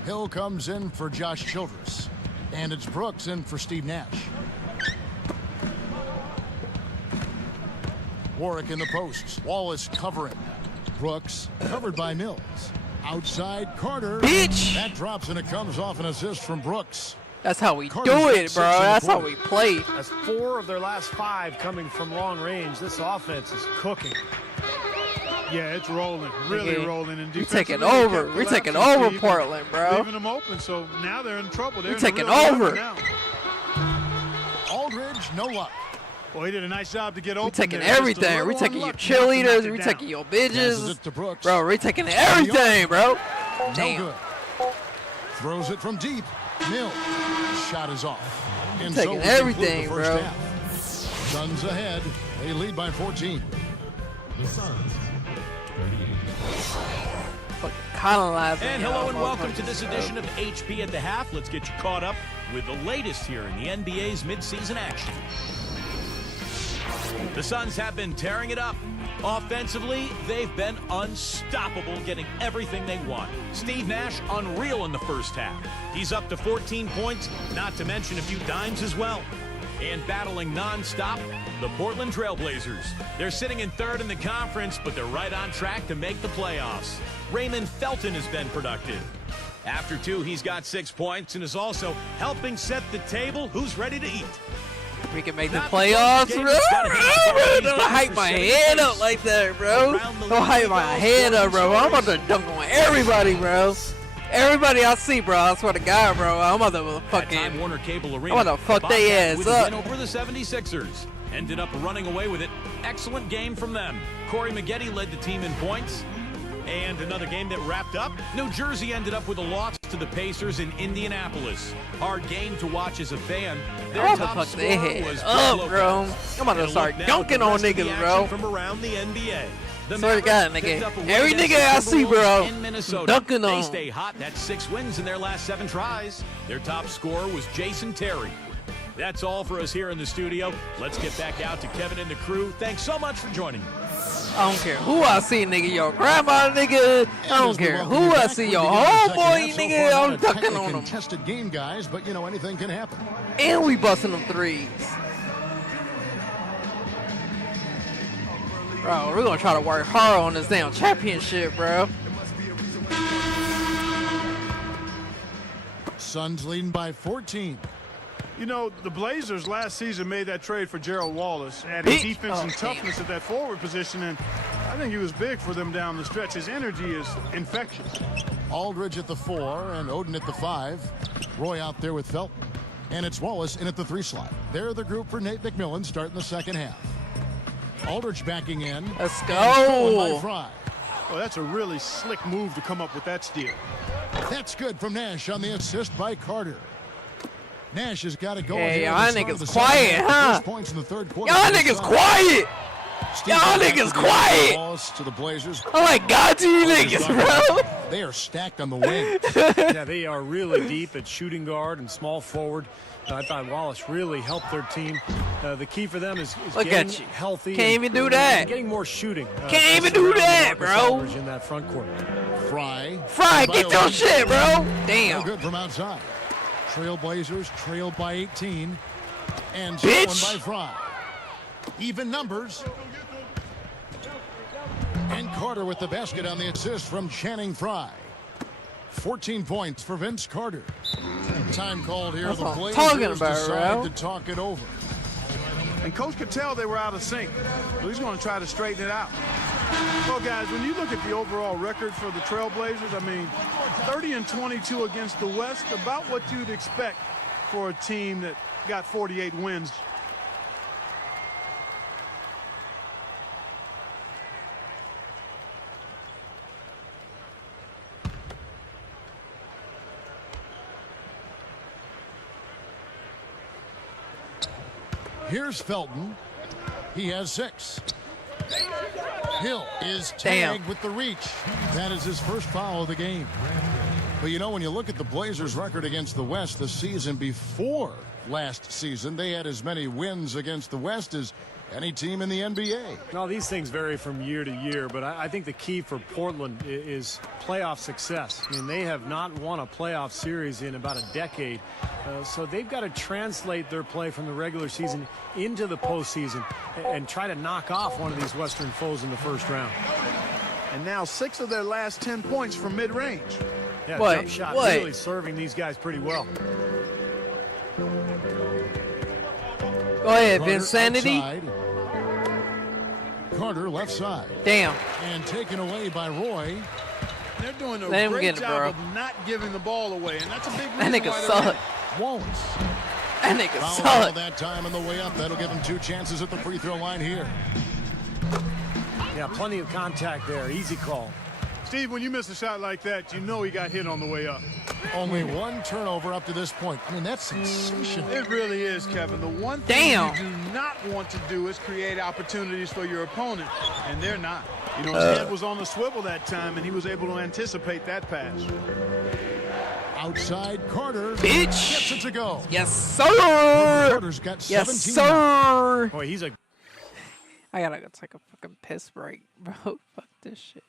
Hill comes in for Josh Childress. And it's Brooks in for Steve Nash. Warwick in the posts. Wallace covering. Brooks covered by Mills. Outside Carter. Bitch! That drops and it comes off an assist from Brooks. That's how we Carter's do got it, 6 bro. in the That's how quarter. we play. That's 4 of their last 5 coming from long range. This offense is cooking. Yeah, it's rolling, really rolling. And We taking defensively, they over. kept We taking collapsing, over Steve, Portland, bro. leaving them open, so now they're in trouble. They're We in a taking real dilemma over. now. Aldridge, no luck. Well, he did a nice job to get open. We taking there. Just a everything. little We taking your unlucky not to knock cheerleaders. it We down. taking your Passes bitches. it to Brooks. Bro, we taking everything, bro. No Damn. good. Throws it from deep. Mills. Shot is off. And Taking we conclude everything, the first bro. half. Suns ahead. They lead by 14. Fucking colonizing. And hello y'all and welcome to motherfuckers, this bro. edition of HP at the Half. Let's get you caught up with the latest here in the NBA's midseason action. The Suns have been tearing it up. Offensively, they've been unstoppable, getting everything they want. Steve Nash, unreal in the first half. He's up to 14 points, not to mention a few dimes as well. And battling nonstop, the Portland Trailblazers. They're sitting in 3rd in the conference, but they're right on track to make the playoffs. Raymond Felton has been productive. After 2, he's got 6 points and is also helping set the table. Who's ready to eat? We can make the Not playoffs, the bro. game, it's gotta be the ball. Don't hype my head up like that, bro. Around the Don't hype league, my all head up, scoring bro. I'm about stories. to dunk on everybody, bro. Everybody I see, bro. I swear to God, bro. I'm about to That fucking. time Warner Cable Arena. I'm gonna fuck the they Bobcats ass with a up. win over the 76ers. Ended up running away with it. Excellent game from them. Corey Maggette led the team in points. And another game that wrapped up. New Jersey ended up with a loss to the Pacers in Indianapolis. Hard game to watch as a fan. Their I'm about to top fuck their scorer head was up, Brook bro. Lopez. I'm about to And a start look now at dunking the on rest of the niggas, action bro. From around the NBA. The Swear to God, Mavericks nigga. picked up a win Every against nigga I the see, Timberwolves bro, in Minnesota. dunking They on. stay hot. That's 6 wins in their last 7 tries. Their top scorer was Jason Terry. That's all for us here in the studio. Let's get back out to Kevin and the crew. Thanks so much for joining me. I don't care who I see, nigga. Your grandma, nigga. I don't care who I see. Your homeboy, nigga. I'm dunking on them. Contested game, guys, but you know anything can happen. And we busting them threes. Bro, we're gonna try to work hard on this damn championship, bro. Suns leading by 14. You know, the Blazers last season made that trade for Gerald Wallace, adding Bitch. defense and Oh, toughness at that forward position, and I think he was big for them down the stretch. His energy is infectious. Aldridge at the 4 and Oden at the 5. Roy out there with Felton. And it's Wallace in at the 3 slot. They're the group for Nate McMillan starting the second half. Aldridge backing in. Let's And stolen go. by Fry. Oh, that's a really slick move to come up with that steal. That's good from Nash on the assist by Carter. Nash has got to go. Hey, here y'all at the start of niggas the quiet, second half. huh? First points in the third quarter. Y'all for the niggas Suns. quiet. Steve Y'all Nash niggas with the quiet. balls to the Blazers. I'm like, God to you niggas, bro. They are stacked on the wing. Yeah, they are really deep at shooting guard and small forward. I thought Wallace really helped their team. The key for them is Look getting at you. healthy. Can't even do that. Getting more shooting. Can't even do that, bro. In that front court. Fry, get your shit, bro. Damn. No good from outside. Trailblazers trailed by 18. And Bitch. stolen by Fry. Even numbers. And Carter with the basket on the assist from Channing Frye. 14 points for Vince Carter. Time called here. That's The what I'm Blazers talking about, decide bro. to talk it over. And Coach could tell they were out of sync. So he's going to try to straighten it out. Well, guys, when you look at the overall record for the Trailblazers, I mean, 30-22 against the West, about what you'd expect for a team that got 48 wins. Here's Felton. He has 6. Hill is Damn. tagged with the reach. That is his first foul of the game. But you know, when you look at the Blazers' record against the West the season before last season, they had as many wins against the West as any team in the NBA. Now, these things vary from year to year, but I think the key for Portland is playoff success. I mean, they have not won a playoff series in about a decade, so they've got to translate their play from the regular season into the postseason and try to knock off one of these Western foes in the first round. And now 6 of their last 10 points from mid-range. Yeah, What? jump shot What? really serving these guys pretty well. Go ahead, Carter Vinsanity. outside. Carter left side. Damn. And taken away by Roy. They're doing a Let him great get it, job bro. of not giving the ball away, and that's a big reason That nigga why they're suck. winning. Wallace. That nigga Foul ball suck. that time on the way up. That'll give him 2 chances at the free throw line here. Yeah, plenty of contact there. Easy call. Steve, when you miss a shot like that, you know he got hit on the way up. Only 1 turnover up to this point. I mean, that's sensational. It really is, Kevin. The one thing Damn. you do not want to do is create opportunities for your opponent, and they're not. You know, his head was on the swivel that time, and he was able to anticipate that pass. Outside Carter. Bitch. Gets it to go. Yes, sir. Carter's got 17. Yes, sir. Boy, he's a I gotta go take a fucking piss break, bro. Fuck this shit.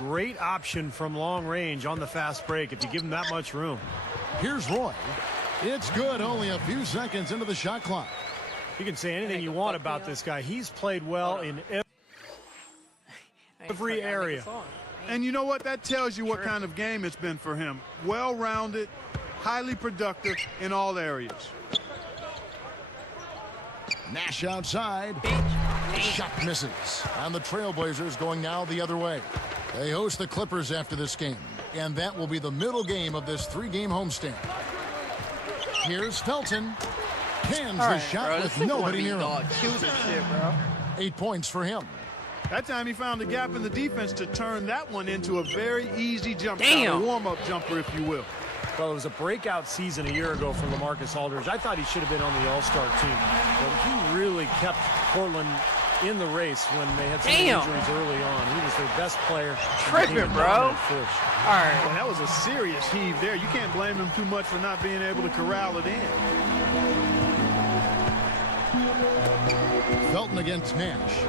great option from long range on the fast break if you give him that much room. Here's Roy. It's good, only a few seconds into the shot clock. You can say anything you want about this guy. He's played well in every area. And you know what? That tells you what kind of game it's been for him. Well-rounded, highly productive in all areas. Nash outside. Shot misses. And the Trailblazers going now the other way. They host the Clippers after this game. And that will be the middle game of this 3-game homestand. Here's Felton. Cans the shot with nobody near him. 8 points for him. That time he found a gap in the defense to turn that one into a very easy jump shot, Damn. a warm-up jumper, if you will. Well, it was a breakout season a year ago for LaMarcus Aldridge. I thought he should have been on the All-Star team, but he really kept Portland in the race when they had some injuries early on. He was their best player. Tripping, bro. All right. Well, that was a serious heave there. You can't blame him too much for not being able to corral it in. Felton against Nash.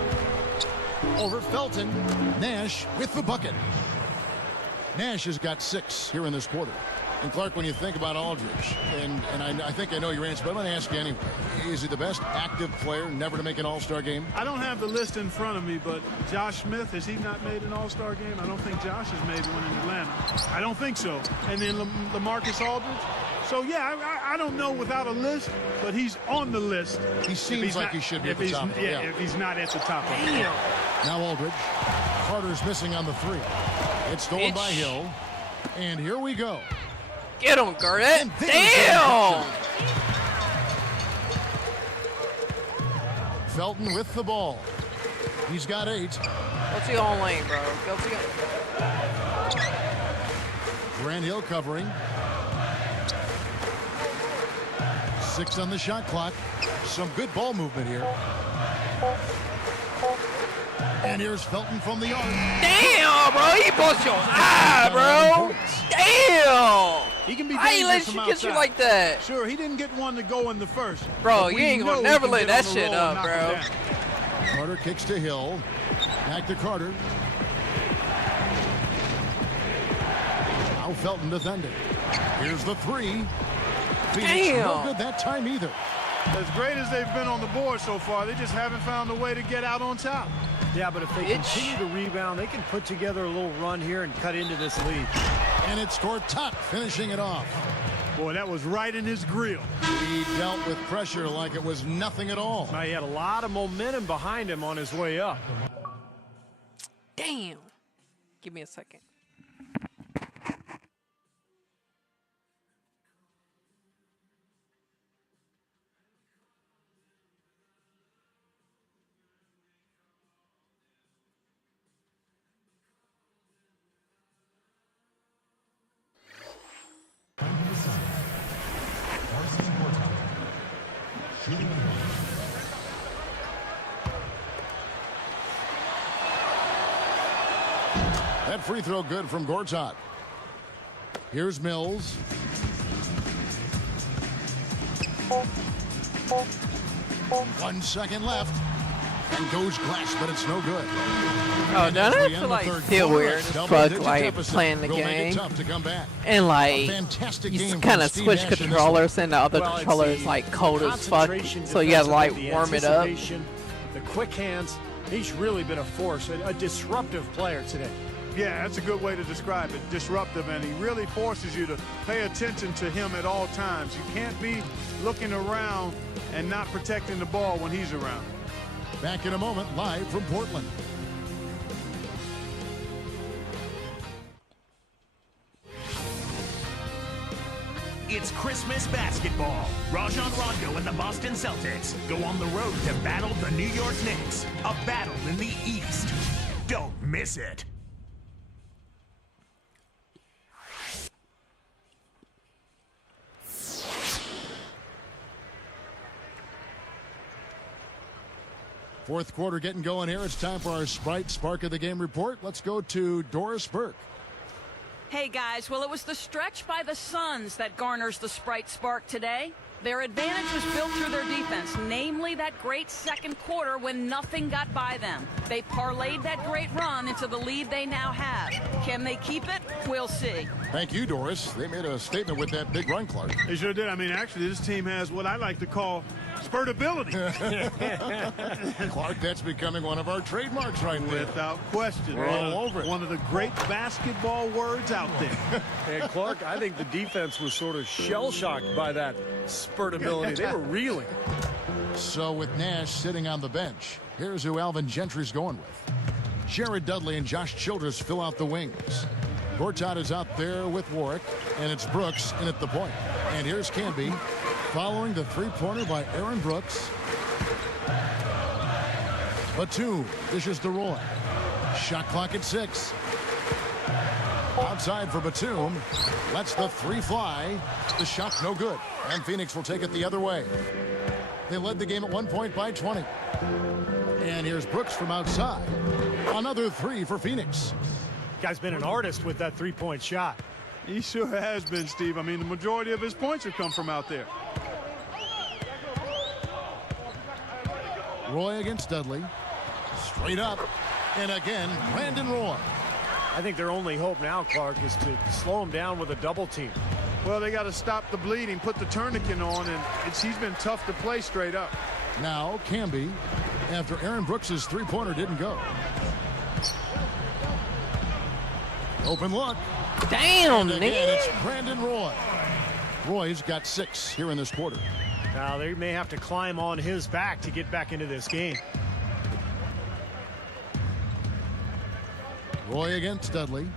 Over Felton. Nash with the bucket. Nash has got 6 here in this quarter. And Clark, when you think about Aldridge, and I think I know your answer, but I'm going to ask you anyway. Is he the best active player never to make an All-Star game? I don't have the list in front of me, but Josh Smith, has he not made an All-Star game? I don't think Josh has made one in Atlanta. I don't think so. And then LaMarcus Aldridge. So, yeah, I don't know without a list, but he's on the list. He seems like he should be at the top. Yeah, if he's not at the top of it. Now Aldridge. Carter's missing on the 3. It's stolen by Hill. And here we go. Get him, Garnett. Damn! Felton with the ball. He's got 8. Go to your own lane, bro. Go to your... Grant Hill covering. 6 on the shot clock. Some good ball movement here. And here's Felton from the arc. Damn, bro. He bust your eye, bro. Damn. He can be I ain't let dangerous you from get outside. you like that. Sure, he didn't get one to go in the first. Bro, But you we ain't know gonna he never can let get that on the shit roll and up, knock bro. him down. Carter kicks to Hill. Back to Carter. Now Felton defending. Here's the 3. Phoenix, no good that time either. As great as they've been on the board so far, they just haven't found a way to get out on top. Yeah, but if they continue to rebound, they can put together a little run here and cut into this lead. And it's Gortat finishing it off. Boy, that was right in his grill. He dealt with pressure like it was nothing at all. Now, he had a lot of momentum behind him on his way up. Damn. Give me a second. That free throw good from Gortat. Here's Mills. One second left. And goes glass, but it's no good. Oh, don't I feel like feel weird as fuck, like playing the game, and like you kind of switch controllers, and the other controller is like cold as fuck, so you gotta like warm it up. The quick hands. He's really been a force, a disruptive player today. Yeah, that's a good way to describe it. Disruptive, and he really forces you to pay attention to him at all times. You can't be looking around and not protecting the ball when he's around. Back in a moment, live from Portland. It's Christmas basketball. Rajon Rondo and the Boston Celtics go on the road to battle the New York Knicks. A battle in the East. Don't miss it. Fourth quarter getting going here. It's time for our Sprite Spark of the Game report. Let's go to Doris Burke. Hey guys, well, it was the stretch by the Suns that garners the Sprite Spark today. Their advantage was built through their defense, namely that great second quarter when nothing got by them. They parlayed that great run into the lead they now have. Can they keep it? We'll see. Thank you, Doris. They made a statement with that big run, Clark. They sure did. I mean, actually, this team has what I like to call spurtability. Clark, that's becoming one of our trademarks right there. Without question. We're all over it. One of the great basketball words out there. And Clark, I think the defense was sort of shell-shocked by that spurtability. They were reeling. So with Nash sitting on the bench, here's who Alvin Gentry's going with. Jared Dudley and Josh Childress fill out the wings. Gortat is out there with Warwick, and it's Brooks in at the point. And here's Canby following the three-pointer by Aaron Brooks. Batum dishes to Roy. Shot clock at 6. Outside for Batum. Lets the three fly. The shot's no good. And Phoenix will take it the other way. They led the game at 1 point by 20. And here's Brooks from outside. Another three for Phoenix. Guy's been an artist with that three-point shot. He sure has been, Steve. I mean, the majority of his points have come from out there. Roy against Dudley. Straight up. And again, Brandon Roy. I think their only hope now, Clark, is to slow him down with a double team. Well, they got to stop the bleeding, put the tourniquet on, and he's been tough to play straight up. Now, Canby, after Aaron Brooks' three-pointer didn't go. Open look. Damn, and again, nigga. it's Brandon Roy. Roy's got 6 here in this quarter. Now, they may have to climb on his back to get back into this game. Roy against Dudley.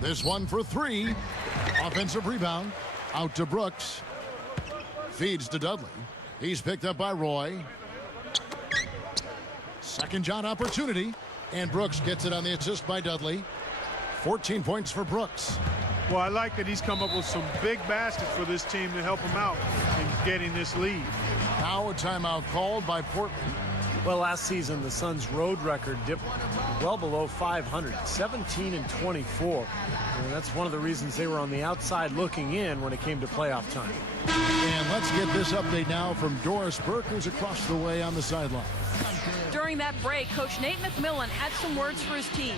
This one for 3. Offensive rebound. Out to Brooks. Feeds to Dudley. He's picked up by Roy. Second shot opportunity. And Brooks gets it on the assist by Dudley. 14 points for Brooks. Well, I like that he's come up with some big baskets for this team to help him out in getting this lead. Now a timeout called by Portland. Well, last season, the Suns' road record dipped well below 500, 17-24. And that's one of the reasons they were on the outside looking in when it came to playoff time. And let's get this update now from Doris Burke, who's across the way on the sideline. During that break, Coach Nate McMillan had some words for his team.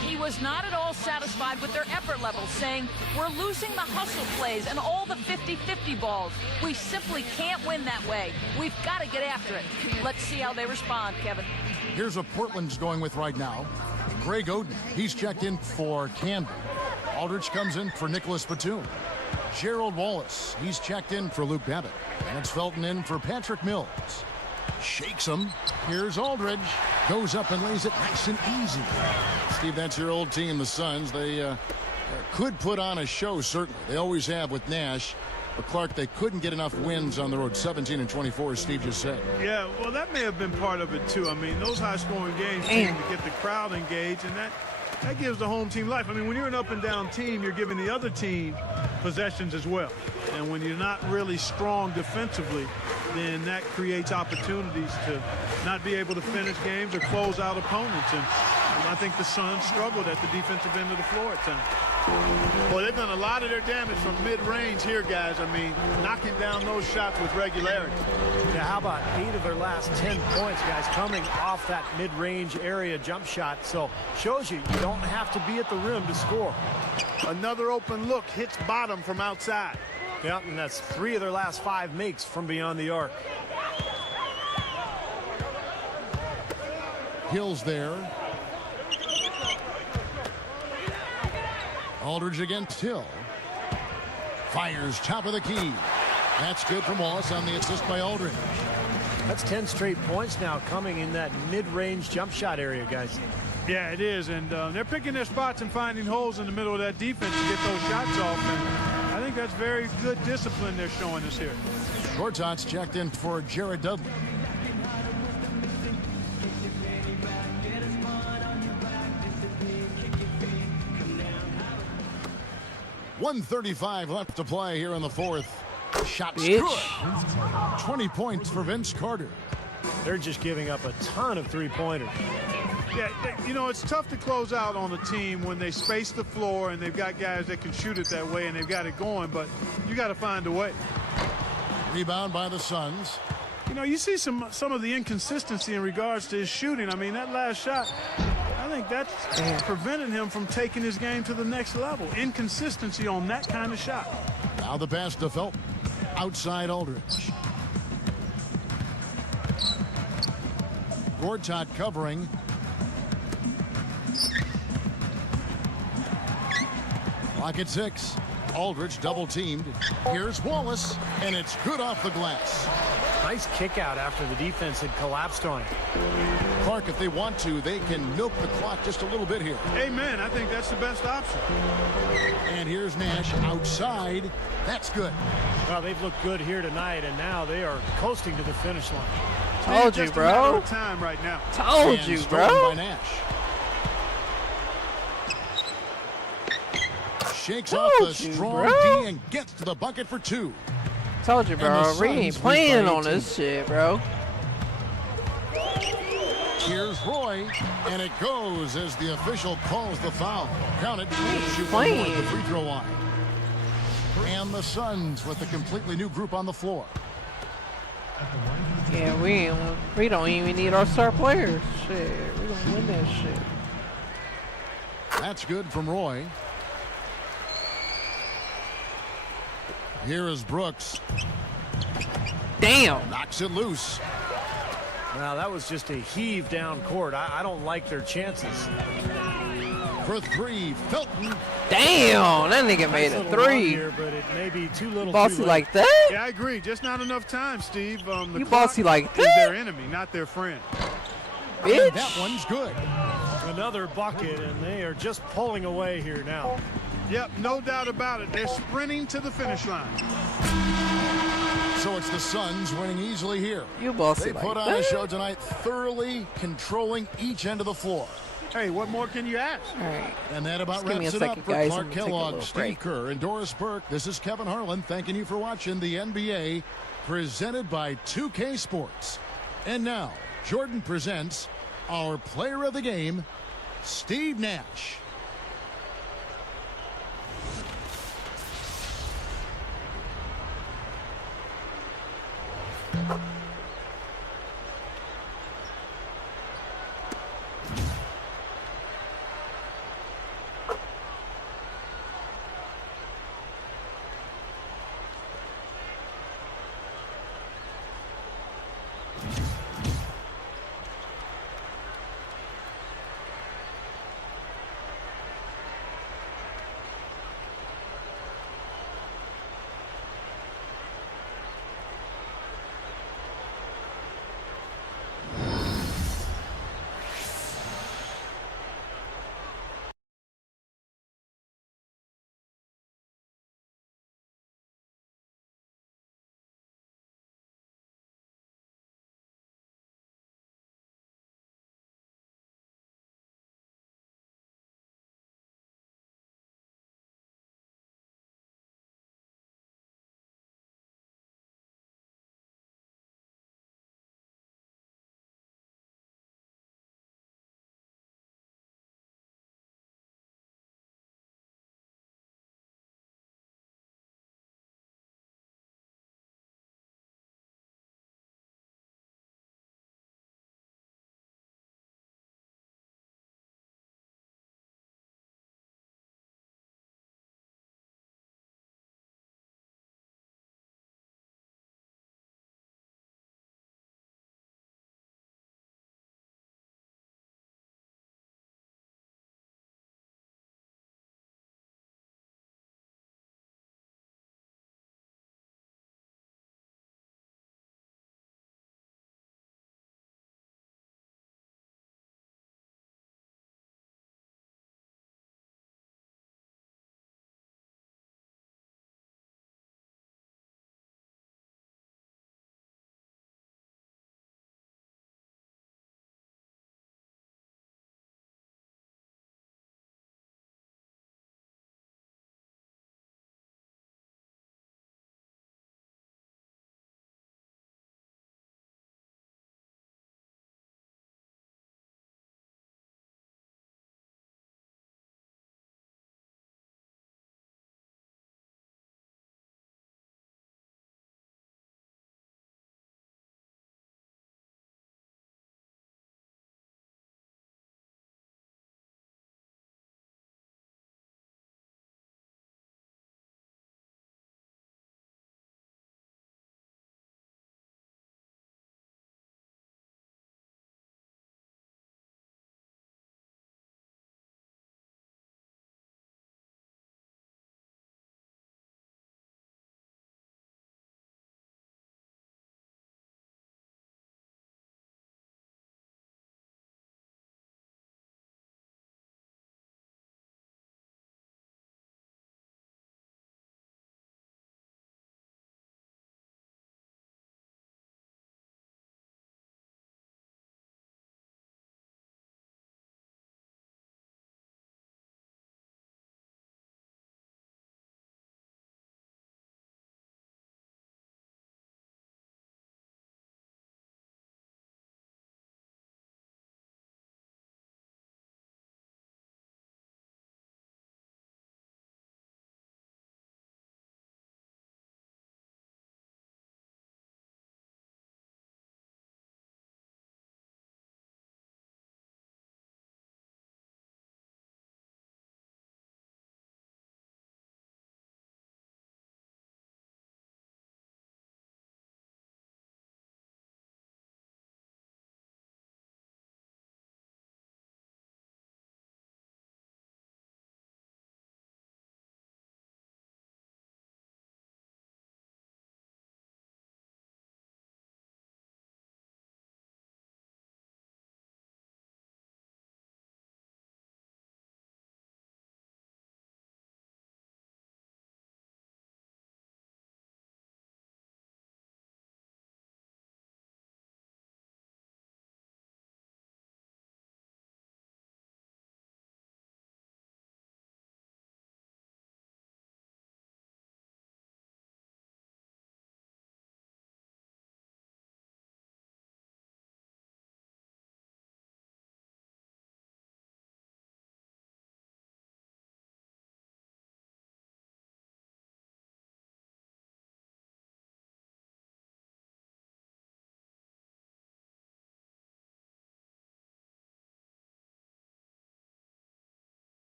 He was not at all satisfied with their effort levels, saying, "We're losing the hustle plays and all the 50-50 balls. We simply can't win that way. We've got to get after it." Let's see how they respond, Kevin. Here's what Portland's going with right now. Greg Oden, he's checked in for Canby. Aldridge comes in for Nicholas Batum. Gerald Wallace, he's checked in for Luke Babbitt. And it's Felton in for Patrick Mills. Shakes him. Here's Aldridge. Goes up and lays it nice and easy. Steve, that's your old team, the Suns. They could put on a show, certainly. They always have with Nash. But, Clark, they couldn't get enough wins on the road, 17-24, as Steve just said. Yeah, well, that may have been part of it, too. I mean, those high-scoring games seem to get the crowd engaged, and that gives the home team life. I mean, when you're an up-and-down team, you're giving the other team possessions as well. And when you're not really strong defensively, then that creates opportunities to not be able to finish games or close out opponents. And I think the Suns struggled at the defensive end of the floor at times. Well, they've done a lot of their damage from mid-range here, guys. I mean, knocking down those shots with regularity. Yeah, how about 8 of their last 10 points, guys, coming off that mid-range area jump shot. So shows you don't have to be at the rim to score. Another open look hits bottom from outside. Yeah, and that's 3 of their last 5 makes from beyond the arc. Hill's there. Aldridge against Hill. Fires top of the key. That's good from Wallace on the assist by Aldridge. That's 10 straight points now coming in that mid-range jump shot area, guys. Yeah, it is, and they're picking their spots and finding holes in the middle of that defense to get those shots off, and I think that's very good discipline they're showing us here. Gortat's checked in for Jared Dudley. .135 left to play here in the fourth. Shots good. 20 points for Vince Carter. They're just giving up a ton of three-pointers. Yeah, you know, it's tough to close out on a team when they space the floor and they've got guys that can shoot it that way and they've got it going, but you got to find a way. Rebound by the Suns. You know, you see some of the inconsistency in regards to his shooting. I mean, that last shot, I think that's prevented him from taking his game to the next level. Inconsistency on that kind of shot. Now the pass to Felton. Outside Aldridge. Gortat covering. Clock at 6. Aldridge double teamed. Here's Wallace, and it's good off the glass. Nice kick out after the defense had collapsed on him. Clark, if they want to, they can milk the clock just a little bit here. Amen. I think that's the best option. And here's Nash outside. That's good. Well, they've looked good here tonight, and now they are coasting to the finish line. Told you, Just a matter bro. of time right now. Told And you, stolen bro. by Nash. Shakes off the Told you, strong bro. D and gets to the bucket for 2. Told you, And bro. the We ain't Suns playing lead by on 18. this shit, bro. Here's Roy, and it goes as the official calls the foul. Counted. Shoot playing. at the free throw line. And the Suns with a completely new group on the floor. Yeah, we don't even need our star players. Shit, we gonna win that shit. That's good from Roy. Here is Brooks. Damn. Knocks it loose. Now, that was just a heave down court. I don't like their chances. For 3, Felton. Damn, that nigga made Nice a little run 3. here, but it may be too little. Bossy too late. like that? Yeah, I agree. Just not enough time, Steve. The You clock bossy like is that? their enemy, not their friend. And that Bitch. one's good. Another bucket, and they are just pulling away here now. Yep, no doubt about it. They're sprinting to the finish line. So it's the Suns winning easily here. You bossy They like put on a that? show tonight, thoroughly controlling each end of the floor. Hey, what more can you ask? All right. And that about Just give me wraps a it second, up for guys. Clark I'm gonna take a Kellogg, little Steve break. Kerr, and Doris Burke. This is Kevin Harlan thanking you for watching the NBA presented by 2K Sports. And now, Jordan presents our player of the game, Steve Nash.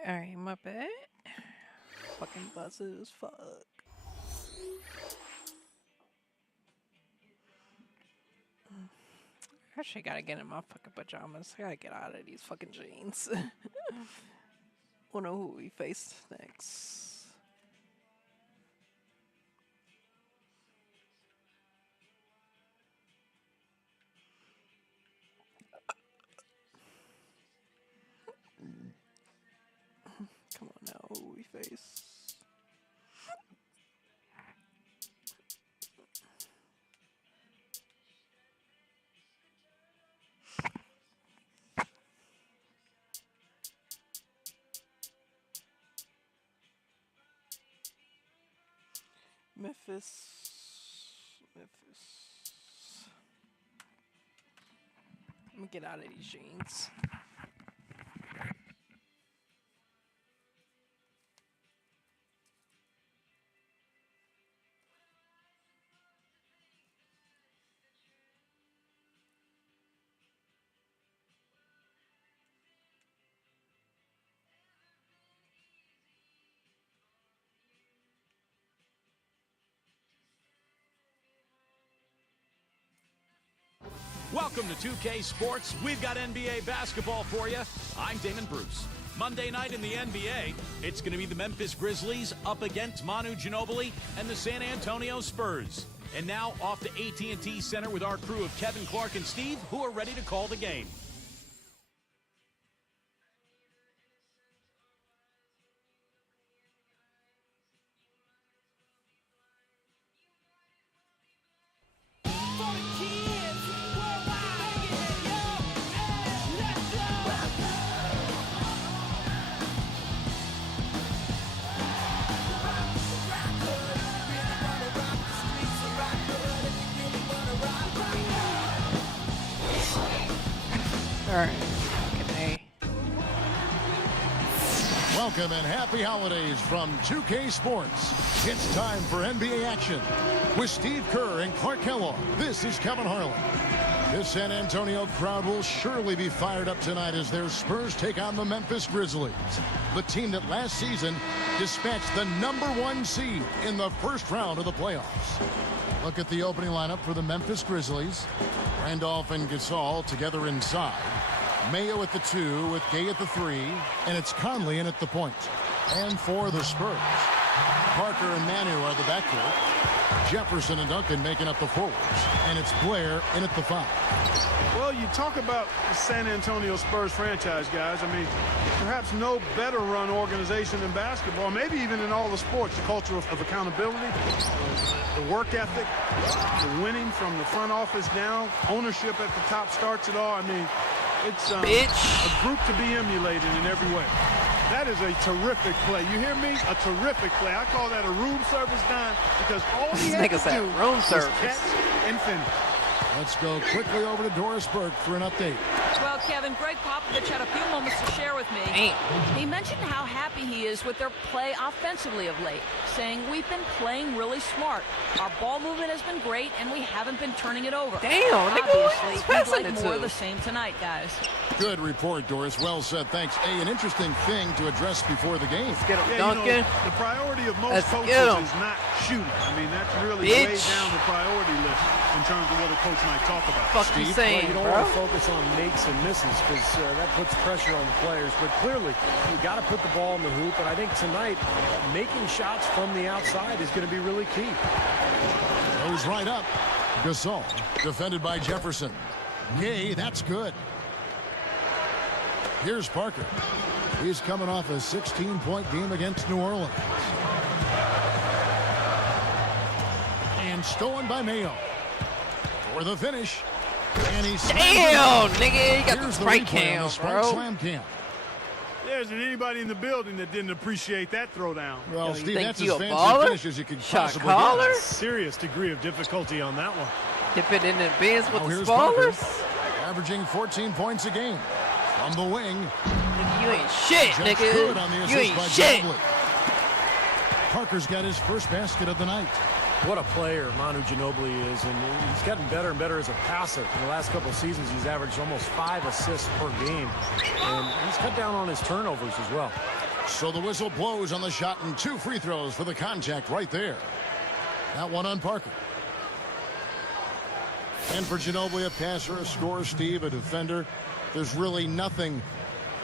Alright, my bad. Fucking buzzes as fuck. Actually, gotta get in my fucking pajamas. I gotta get out of these fucking jeans. Wanna know who we face next? Come on now, who we face? Memphis. Let me get out of these jeans. Welcome to 2K Sports. We've got NBA basketball for you. I'm Damon Bruce. Monday night in the NBA, it's going to be the Memphis Grizzlies up against Manu Ginobili and the San Antonio Spurs. And now off to AT&T Center with our crew of Kevin, Clark, and Steve, who are ready to call the game. Alright. Fucking A. Welcome and happy holidays from 2K Sports. It's time for NBA action with Steve Kerr and Clark Kellogg. This is Kevin Harlan. This San Antonio crowd will surely be fired up tonight as their Spurs take on the Memphis Grizzlies, the team that last season dispatched the #1 seed in the first round of the playoffs. Look at the opening lineup for the Memphis Grizzlies. Randolph and Gasol together inside. Mayo at the 2 with Gay at the 3, and it's Conley in at the point. And for the Spurs, Parker and Manu are the backcourt. Jefferson and Duncan making up the forwards, and it's Blair in at the 5. Well, you talk about the San Antonio Spurs franchise, guys. I mean, perhaps no better run organization in basketball, maybe even in all the sports. The culture of accountability, the work ethic, the winning from the front office down, ownership at the top starts it all. I mean, it's a group to be emulated in every way. That is a terrific play. You hear me? A terrific play. I call that a room service dime because all he had to do was catch and finish. Let's go quickly over to Doris Burke for an update. Well, Kevin, Greg Popovich had a few moments to share with me. He mentioned how happy he is with their play offensively of late, saying we've been playing really smart. Our ball movement has been great, and we haven't been turning it over. Damn, obviously, we'd like it more to. of the same tonight, guys. Good report, Doris. Well said. Thanks. An interesting thing to address before the game. Let's get him, Yeah, Duncan. you know, the priority of most Let's coaches get 'em. is not shooting. I mean, that's really way down the priority list in terms of what a coach might talk about. Fuck you saying, you don't bro? want to focus on makes and misses because that puts pressure on the players. But clearly, you got to put the ball in the hoop. And I think tonight, making shots from the outside is going to be really key. Goes right up. Gasol, defended by Jefferson. Gay, that's good. Here's Parker. He's coming off a 16-point game against New Orleans. And stolen by Mayo. For the finish. And he's Damn, nigga, you got the Here's Sprite replay on cam, the Sprite bro. Slam cam. There isn't anybody in the building that didn't appreciate that throwdown. Well, You Steve, think that's you as a fancy baller? a finish as you could Shot possibly caller? get. Serious degree of difficulty on that one. Dip it in the bins with Now the here's Parker, ballers. averaging 14 points a game. From the wing, Nigga, you ain't shit, Just good nigga. on the You assist ain't by shit. Ginobili. Parker's got his first basket of the night. What a player Manu Ginobili is, and he's gotten better and better as a passer. In the last couple of seasons, he's averaged almost 5 assists per game, and he's cut down on his turnovers as well. So the whistle blows on the shot and 2 free throws for the contact right there. That one on Parker. And for Ginobili, a passer, a scorer, Steve, a defender. There's really nothing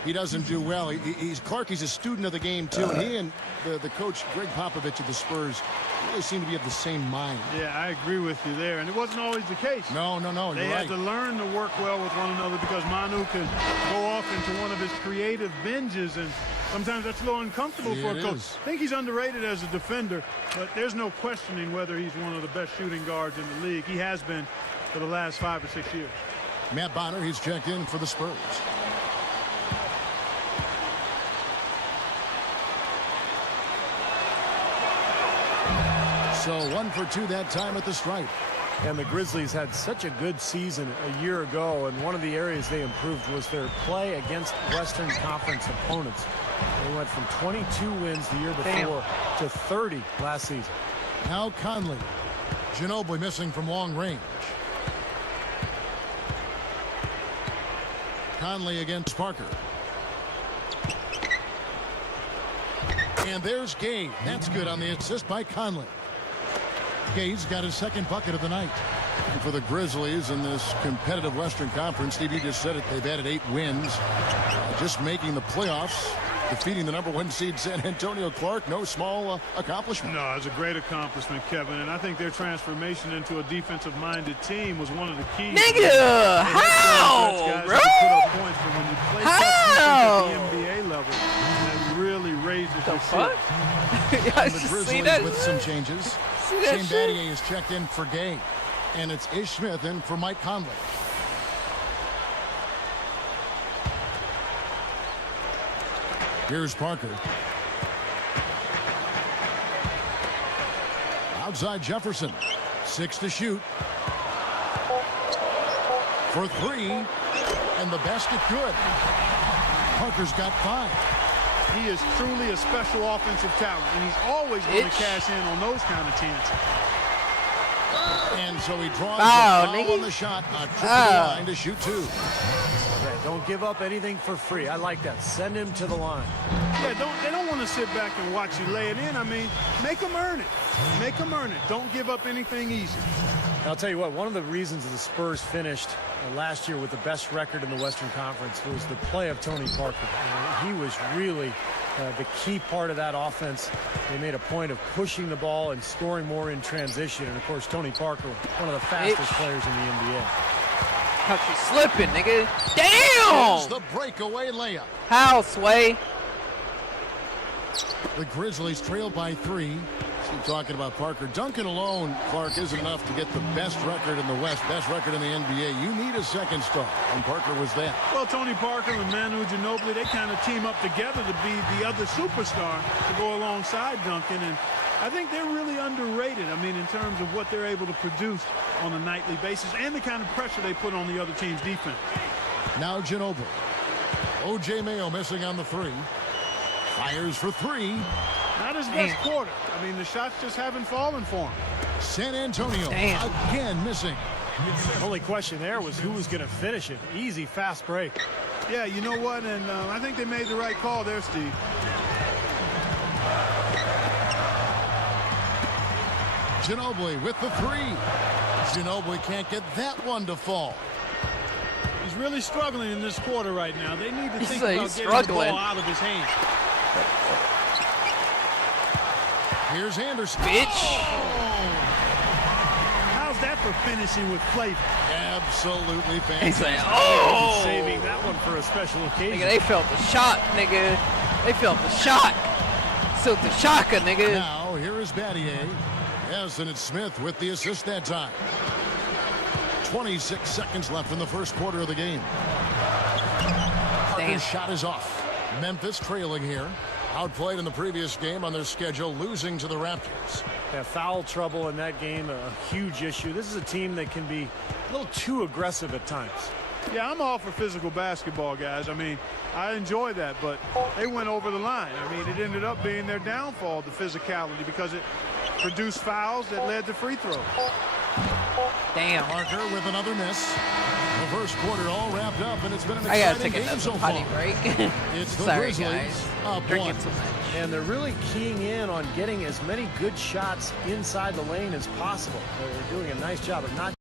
he doesn't do well. He's a student of the game, too. And he and the coach, Greg Popovich of the Spurs, really seem to be of the same mind. Yeah, I agree with you there. And it wasn't always the case. No, They you're had right. to learn to work well with one another because Manu could go off into one of his creative binges, and sometimes that's a little uncomfortable for a coach. is. I think he's underrated as a defender, but there's no questioning whether he's one of the best shooting guards in the league. He has been for the last 5 or 6 years. Matt Bonner, he's checked in for the Spurs. So 1 for 2 that time at the stripe. And the Grizzlies had such a good season a year ago, and one of the areas they improved was their play against Western Conference opponents. They went from 22 wins the year before to 30 last season. Now Conley. Ginobili missing from long range. Conley against Parker. And there's Gay. That's good on the assist by Conley. Gay's got his 2nd bucket of the night. And for the Grizzlies in this competitive Western Conference, Steve, you just said it, they've added 8 wins. Just making the playoffs, defeating the #1 seed San Antonio. Clark, no small accomplishment. No, it's a great accomplishment, Kevin, and I think their transformation into a defensive-minded team was one of the keys. Nigga, how, bro? Put up points, but when you play How? at the NBA level, that really raises The your fuck? ceiling. I And the just see Grizzlies that. with some changes. See that Shane shit? Battier is checked in for Gay. And it's Ish Smith in for Mike Conley. Here's Parker. Outside Jefferson. 6 to shoot. For 3. And the basket good. Parker's got 5. He is truly a special offensive talent, and he's always going to Itch. cash in on those kind of chances. And so he draws Oh, a foul nigga. on the shot. A trip to the Oh. line to shoot 2. Yeah, don't give up anything for free. I like that. Send him to the line. Yeah, they don't want to sit back and watch you lay it in. I mean, make them earn it. Make them earn it. Don't give up anything easy. I'll tell you what, one of the reasons the Spurs finished last year with the best record in the Western Conference was the play of Tony Parker. He was really the key part of that offense. They made a point of pushing the ball and scoring more in transition. And, of course, Tony Parker, one of the fastest players in the NBA. Caught you slipping, nigga. There's Damn! the breakaway layup. How, Sway? The Grizzlies trail by 3. Keep talking about Parker. Duncan alone, Clark, isn't enough to get the best record in the West, best record in the NBA. You need a second star, and Parker was that. Well, Tony Parker and Manu Ginobili, they kind of team up together to be the other superstar to go alongside Duncan, and I think they're really underrated. I mean, in terms of what they're able to produce on a nightly basis and the kind of pressure they put on the other team's defense. Now Ginobili. O.J. Mayo missing on the 3. Fires for 3. Not his best quarter. I mean, the shots just haven't fallen for him. San Antonio Damn. again missing. The only question there was who was going to finish it. Easy, fast break. Yeah, you know what? And I think they made the right call there, Steve. Ginobili with the 3. Ginobili can't get that one to fall. He's really struggling in this quarter right now. They need to He's think like, about he's getting the struggling. ball out of his hands. Here's Anderson. Bitch. How's that for finishing with flavor? Absolutely He's fantastic. like, oh! Saving that one for a special occasion. Nigga, they felt the shot, nigga. They felt the shot. So the shaka, nigga. Now here is Battier. Yes, and it's Smith with the assist that time. 26 seconds left in the first quarter of the game. Parker's shot is off. Memphis trailing here. Outplayed in the previous game on their schedule, losing to the Raptors. Yeah, foul trouble in that game, a huge issue. This is a team that can be a little too aggressive at times. Yeah, I'm all for physical basketball, guys. I mean, I enjoy that, but they went over the line. I mean, it ended up being their downfall, the physicality, because it produced fouls that led to free throws. Damn. Parker with another miss. The first quarter all wrapped up, and it's been an I gotta exciting take game so another far. potty break. It's the Sorry, Grizzlies guys. up Drinking 1. too much. And they're really keying in on getting as many good shots inside the lane as possible. They're doing a nice job of not.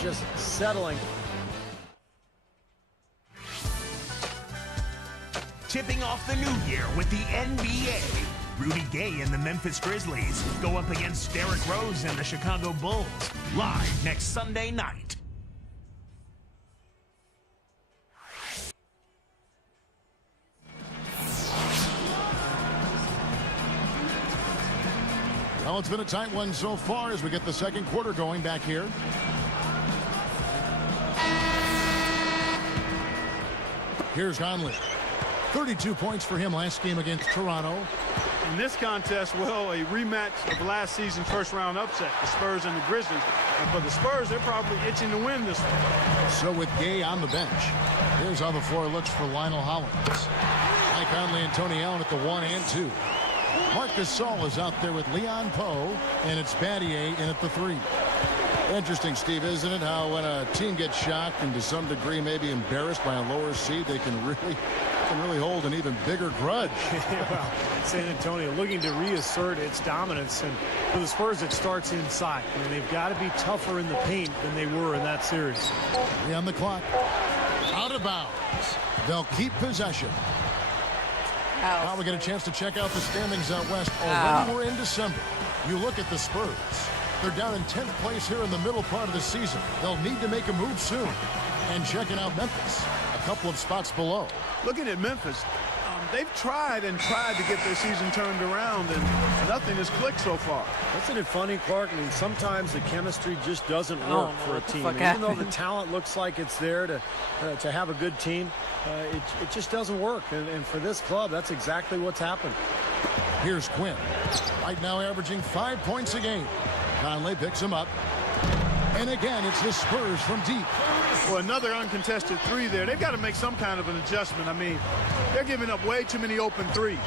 Just settling. Tipping off the new year with the NBA. Rudy Gay and the Memphis Grizzlies go up against Derrick Rose and the Chicago Bulls. Live next Sunday night. Well, it's been a tight one so far as we get the second quarter going back here. Here's Conley. 32 points for him last game against Toronto. In this contest, well, a rematch of last season's first-round upset, the Spurs and the Grizzlies. And for the Spurs, they're probably itching to win this one. So with Gay on the bench, here's how the floor looks for Lionel Hollins. Mike Conley and Tony Allen at the 1 and 2. Marc Gasol is out there with Leon Poe, and it's Battier in at the 3. Interesting, Steve, isn't it, how when a team gets shocked and to some degree maybe embarrassed by a lower seed, they can really hold an even bigger grudge. Well, San Antonio looking to reassert its dominance, and for the Spurs it starts inside. I mean, they've got to be tougher in the paint than they were in that series. 3 on the clock. Out of bounds. They'll keep possession. Now we get a chance to check out the standings out west. Already we're in December. You look at the Spurs. They're down in 10th place here in the middle part of the season. They'll need to make a move soon. And checking out Memphis, a couple of spots below. Looking at Memphis, they've tried and tried to get their season turned around, and nothing has clicked so far. Isn't it funny, Clark? I mean, sometimes the chemistry just doesn't work for a team. Even though the talent looks like it's there to have a good team, it just doesn't work. And for this club, that's exactly what's happened. Here's Quinn. Right now averaging 5 points a game. Conley picks him up. And again, it's the Spurs from deep. Well, another uncontested 3 there. They've got to make some kind of an adjustment. I mean, they're giving up way too many open 3s.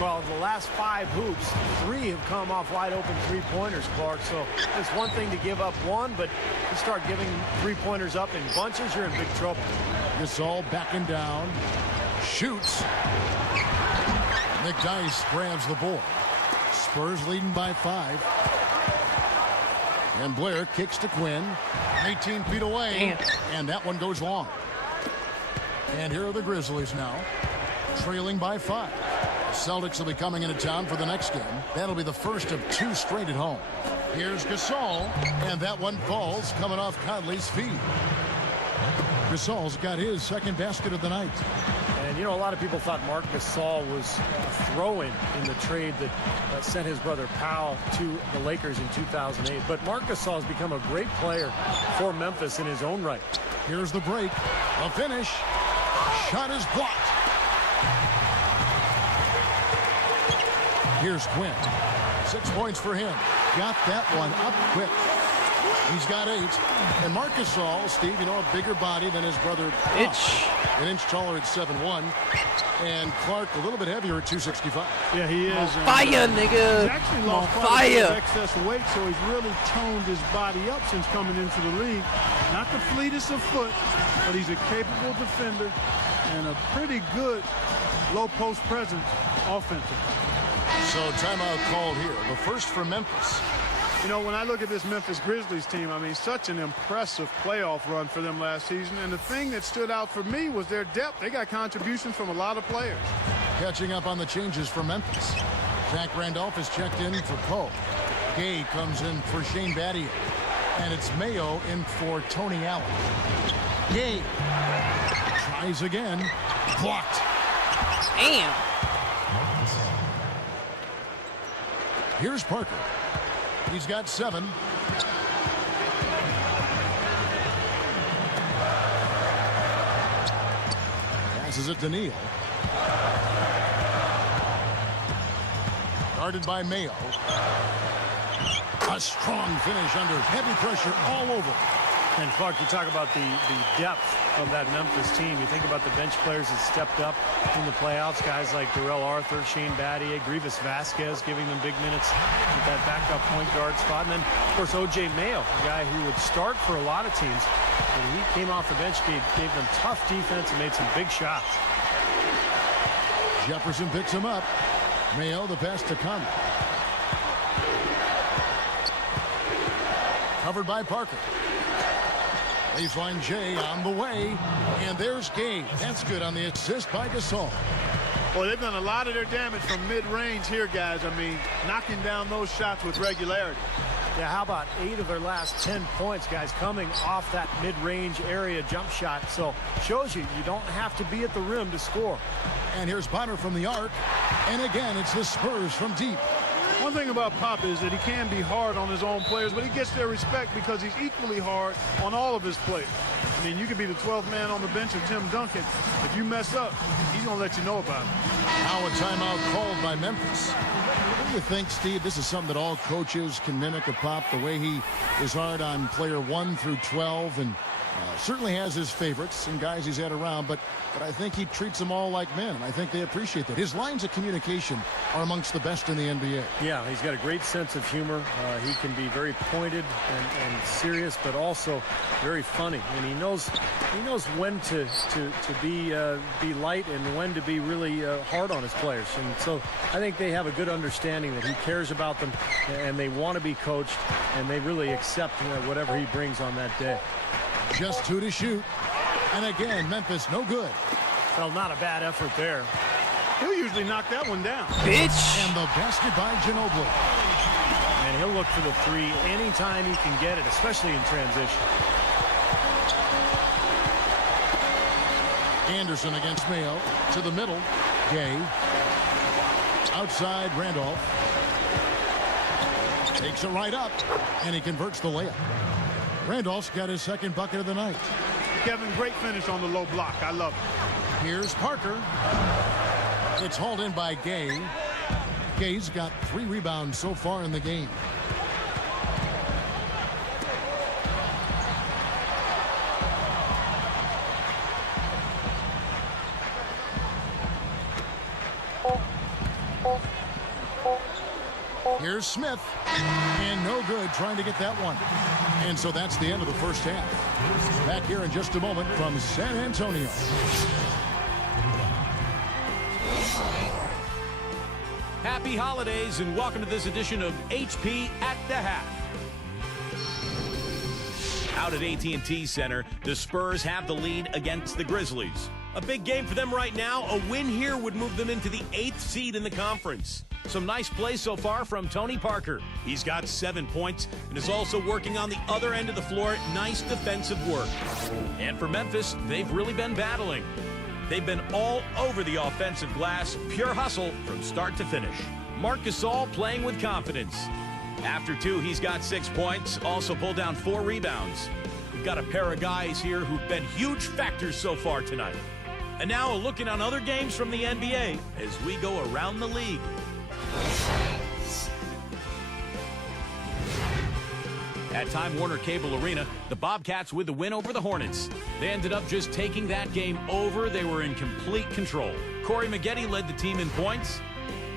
Well, the last 5 hoops, 3 have come off wide open 3-pointers, Clark. So it's one thing to give up 1, but you start giving 3-pointers up in bunches, you're in big trouble. Gasol backing down. Shoots. McDyess grabs the board. Spurs leading by 5. And Blair kicks to Quinn. 18 feet away. Damn. And that one goes long. And here are the Grizzlies now. Trailing by 5. The Celtics will be coming into town for the next game. That'll be the first of 2 straight at home. Here's Gasol. And that one falls coming off Conley's feet. Gasol's got his second basket of the night. And, you know, a lot of people thought Marc Gasol was a throw-in the trade that sent his brother Powell to the Lakers in 2008. But Marc Gasol has become a great player for Memphis in his own right. Here's the break. A finish. Shot is blocked. Here's Quinn. 6 points for him. Got that one up quick. He's got 8. And Marc Gasol, Steve, you know, a bigger body than his brother. An inch taller at 7'1". And Clark a little bit heavier at 265. Yeah, he is. Fire, nigga. He's actually lost quite a bit of excess weight, so he's really toned his body up since coming into the league. Not the fleetest of foot, but he's a capable defender and a pretty good low post presence offensively. So timeout called here. The first for Memphis. You know, when I look at this Memphis Grizzlies team, I mean, such an impressive playoff run for them last season. And the thing that stood out for me was their depth. They got contributions from a lot of players. Catching up on the changes for Memphis. Zach Randolph is checked in for Poe. Gay comes in for Shane Battier. And it's Mayo in for Tony Allen. Gay tries again. Blocked. Damn. Here's Parker. He's got 7. Passes it to Neal. Guarded by Mayo. A strong finish under heavy pressure all over. And Clark, you talk about the depth of that Memphis team. You think about the bench players that stepped up in the playoffs, guys like Darrell Arthur, Shane Battier, Grievous Vasquez, giving them big minutes at that backup point guard spot. And then, of course, O.J. Mayo, a guy who would start for a lot of teams. And he came off the bench, gave them tough defense and made some big shots. Jefferson picks him up. Mayo, the pass to Conley. Covered by Parker. Baseline J on the way. And there's Gay. That's good on the assist by Gasol. Well, they've done a lot of their damage from mid-range here, guys. I mean, knocking down those shots with regularity. Yeah, how about 8 of their last 10 points, guys, coming off that mid-range area jump shot. So shows you don't have to be at the rim to score. And here's Bonner from the arc. And again, it's the Spurs from deep. One thing about Pop is that he can be hard on his own players, but he gets their respect because he's equally hard on all of his players. I mean, you could be the 12th man on the bench of Tim Duncan. If you mess up, he's going to let you know about it. Now a timeout called by Memphis. What do you think, Steve? This is something that all coaches can mimic of Pop, the way he is hard on player 1 through 12, and certainly has his favorites and guys he's had around, but I think he treats them all like men, and I think they appreciate that. His lines of communication are amongst the best in the NBA. Yeah, he's got a great sense of humor. He can be very pointed and serious, but also very funny. And he knows when to be light and when to be really hard on his players. And so I think they have a good understanding that he cares about them, and they want to be coached, and they really accept whatever he brings on that day. Just 2 to shoot. And again, Memphis no good. Well, not a bad effort there. He'll usually knock that one down. Bitch. And the basket by Ginobili. And he'll look for the 3 anytime he can get it, especially in transition. Anderson against Mayo. To the middle. Gay. Outside Randolph. Takes it right up. And he converts the layup. Randolph's got his second bucket of the night. Kevin, great finish on the low block. I love it. Here's Parker. It's hauled in by Gay. Gay's got 3 rebounds so far in the game. Here's Smith. And no good trying to get that one. And so that's the end of the first half. Back here in just a moment from San Antonio. Happy holidays and welcome to this edition of HP at the Half. Out at AT&T Center, the Spurs have the lead against the Grizzlies. A big game for them right now. A win here would move them into the 8th seed in the conference. Some nice plays so far from Tony Parker. He's got 7 points and is also working on the other end of the floor. Nice defensive work. And for Memphis, they've really been battling. They've been all over the offensive glass, pure hustle from start to finish. Marc Gasol playing with confidence. After 2, he's got 6 points, also pulled down 4 rebounds. We've got a pair of guys here who've been huge factors so far tonight. And now a look in on other games from the NBA as we go around the league. At Time Warner Cable Arena, the Bobcats with the win over the Hornets. They ended up just taking that game over. They were in complete control. Corey Maggette led the team in points.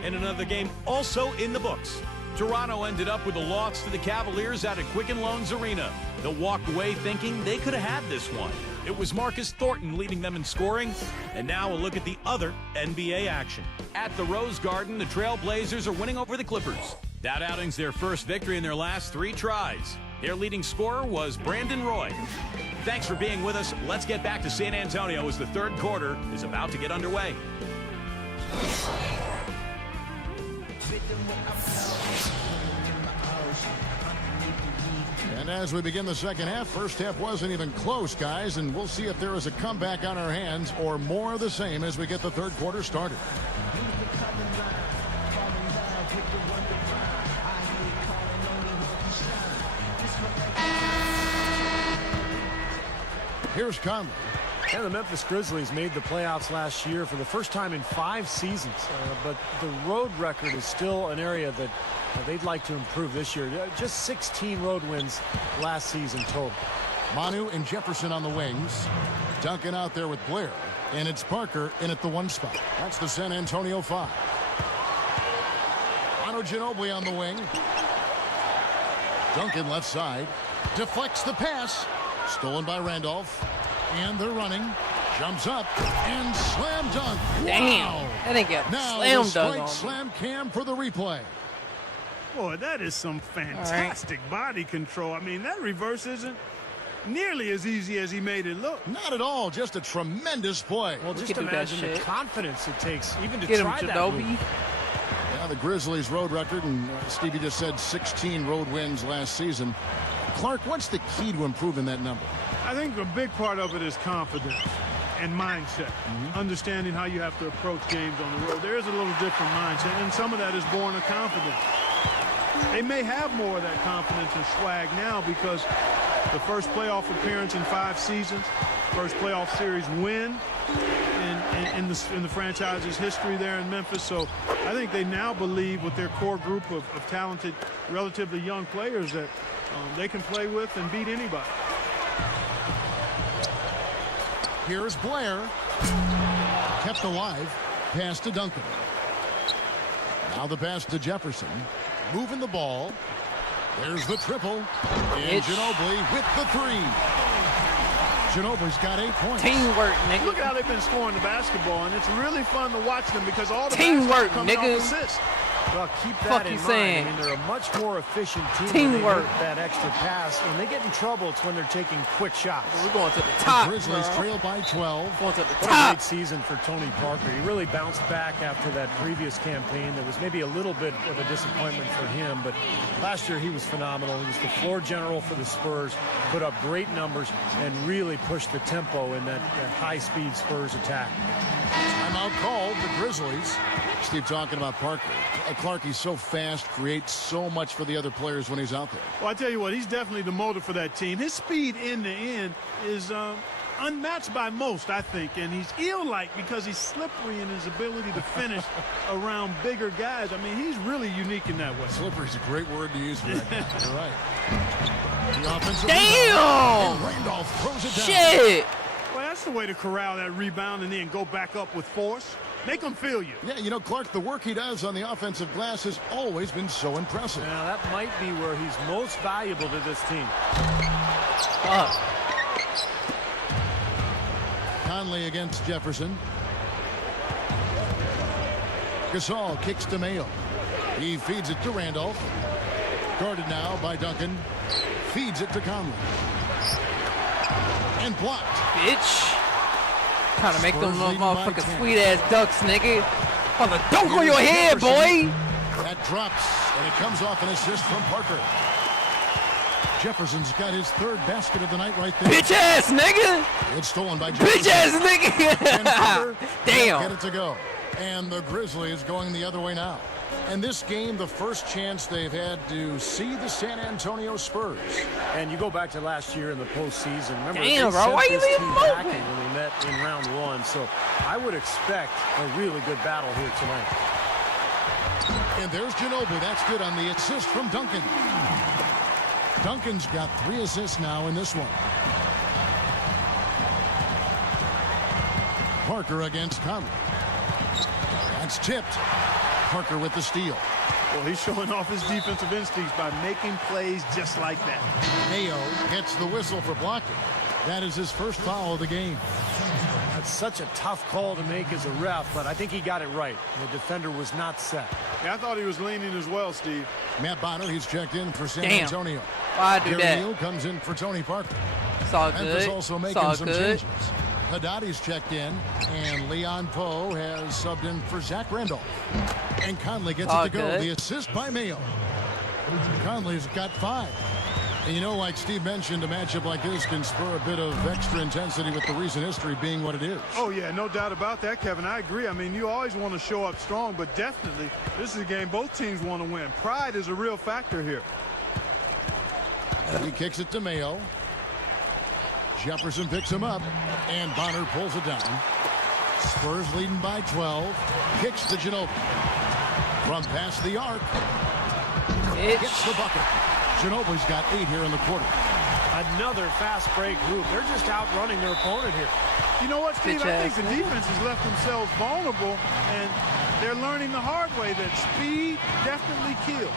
And another game also in the books. Toronto ended up with a loss to the Cavaliers out at Quicken Loans Arena. They walked away thinking they could have had this one. It was Marcus Thornton leading them in scoring. And now a look at the other NBA action. At the Rose Garden, the Trail Blazers are winning over the Clippers. That outing's their first victory in their last 3 tries. Their leading scorer was Brandon Roy. Thanks for being with us. Let's get back to San Antonio as the third quarter is about to get underway. And as we begin the second half, first half wasn't even close, guys, and we'll see if there is a comeback on our hands or more of the same as we get the third quarter started. Here's Conley. And the Memphis Grizzlies made the playoffs last year for the first time in 5 seasons. But the road record is still an area that they'd like to improve this year. Just 16 road wins last season total. Manu and Jefferson on the wings. Duncan out there with Blair. And it's Parker in at the 1 spot. That's the San Antonio 5. Manu Ginobili on the wing. Duncan left side. Deflects the pass. Stolen by Randolph. And they're running. Jumps up and slam dunk. Damn. Wow. That ain't got Now slam the dunk straight on me. slam cam for the replay. Boy, that is some fantastic body control. I mean, that reverse isn't nearly as easy as he made it look. Not at all. Just a tremendous play. Well, just can do that imagine the shit. confidence it takes even to Get him, try that Ginobili. move. Now the Grizzlies' road record, and Stevie just said 16 road wins last season. Clark, what's the key to improving that number? I think a big part of it is confidence and mindset. Understanding how you have to approach games on the road. There is a little different mindset, and some of that is born of confidence. They may have more of that confidence and swag now because the first playoff appearance in 5 seasons, first playoff series win in the franchise's history there in Memphis. So I think they now believe with their core group of talented, relatively young players that they can play with and beat anybody. Here's Blair. Kept alive. Pass to Duncan. Now the pass to Jefferson. Moving the ball. There's the triple. And Ginobili with the 3. Ginobili's got 8 points. Teamwork, nigga. Look at how they've been scoring the basketball, and it's really fun to watch them because all the Teamwork, coming nigga. off assists. Well, keep Fuck that in you mind. saying? I mean, they're a much more efficient team. Teamwork. When they make that extra pass. When they get in trouble, it's when they're taking quick shots. We're going to the The top, Grizzlies bro. trail by 12. Going to the What a top. great season for Tony Parker. He really bounced back after that previous campaign. There was maybe a little bit of a disappointment for him, but last year he was phenomenal. He was the floor general for the Spurs, put up great numbers, and really pushed the tempo in that high-speed Spurs attack. Timeout called. The Grizzlies. Steve talking about Parker. Clark, he's so fast, creates so much for the other players when he's out there. Well, I tell you what, he's definitely the motor for that team. His speed in the end is unmatched by most, I think, and he's eel-like because he's slippery in his ability to finish around bigger guys. I mean, he's really unique in that way. Slippery is a great word to use for that guy. You're right. The offensive Damn! rebound, and Randolph throws it down. Shit! Well, that's the way to corral that rebound and then go back up with force. Make them feel you. Yeah, you know, Clark, the work he does on the offensive glass has always been so impressive. Now, that might be where he's most valuable to this team. Fuck. Conley against Jefferson. Gasol kicks to Mayo. He feeds it to Randolph. Guarded now by Duncan. Feeds it to Conley. And blocked. Bitch. Trying to make them Spurs little leading by motherfucking 10. sweet ass ducks, nigga. On the dunk on your head, Jefferson. boy. That drops, and it comes off an assist from Parker. Jefferson's got his 3rd basket of the night right there. Bitch ass nigga. It's stolen by Jefferson. Bitch ass And nigga. Parker Damn. Get it to go. And the Grizzlies going the other way now. And this game, the first chance they've had to see the San Antonio Spurs. And you go back to last year in the postseason. Remember, Damn, they bro, sent why you this leave team him packing open? when they met in round 1. So I would expect a really good battle here tonight. And there's Ginobili. That's good on the assist from Duncan. Duncan's got 3 assists now in this one. Parker against Conley. That's tipped. Parker with the steal. Well, he's showing off his defensive instincts by making plays just like that. Mayo gets the whistle for blocking. That is his first foul of the game. That's such a tough call to make as a ref, but I think he got it right. The defender was not set. Yeah, I thought he was leaning as well, Steve. Matt Bonner, he's checked in for San Damn. Antonio. Why do Gary that? Neal comes in for Tony Parker. It's all Memphis good. also It's making all some good. changes. Haddadi's checked in, and Leon Poe has subbed in for Zach Randolph. And Conley gets All it to go. good. The assist by Mayo. Conley's got 5. And you know, like Steve mentioned, a matchup like this can spur a bit of extra intensity with the recent history being what it is. Oh, yeah, no doubt about that, Kevin. I agree. I mean, you always want to show up strong, but definitely this is a game both teams want to win. Pride is a real factor here. He kicks it to Mayo. Jefferson picks him up, and Bonner pulls it down. Spurs leading by 12. Kicks to Ginobili. From past the arc. Gets the bucket. Ginobili's got 8 here in the quarter. Another fast break group. They're just outrunning their opponent here. You know what, Steve? I think the Bitch-ass. defense has left themselves vulnerable, and they're learning the hard way that speed definitely kills.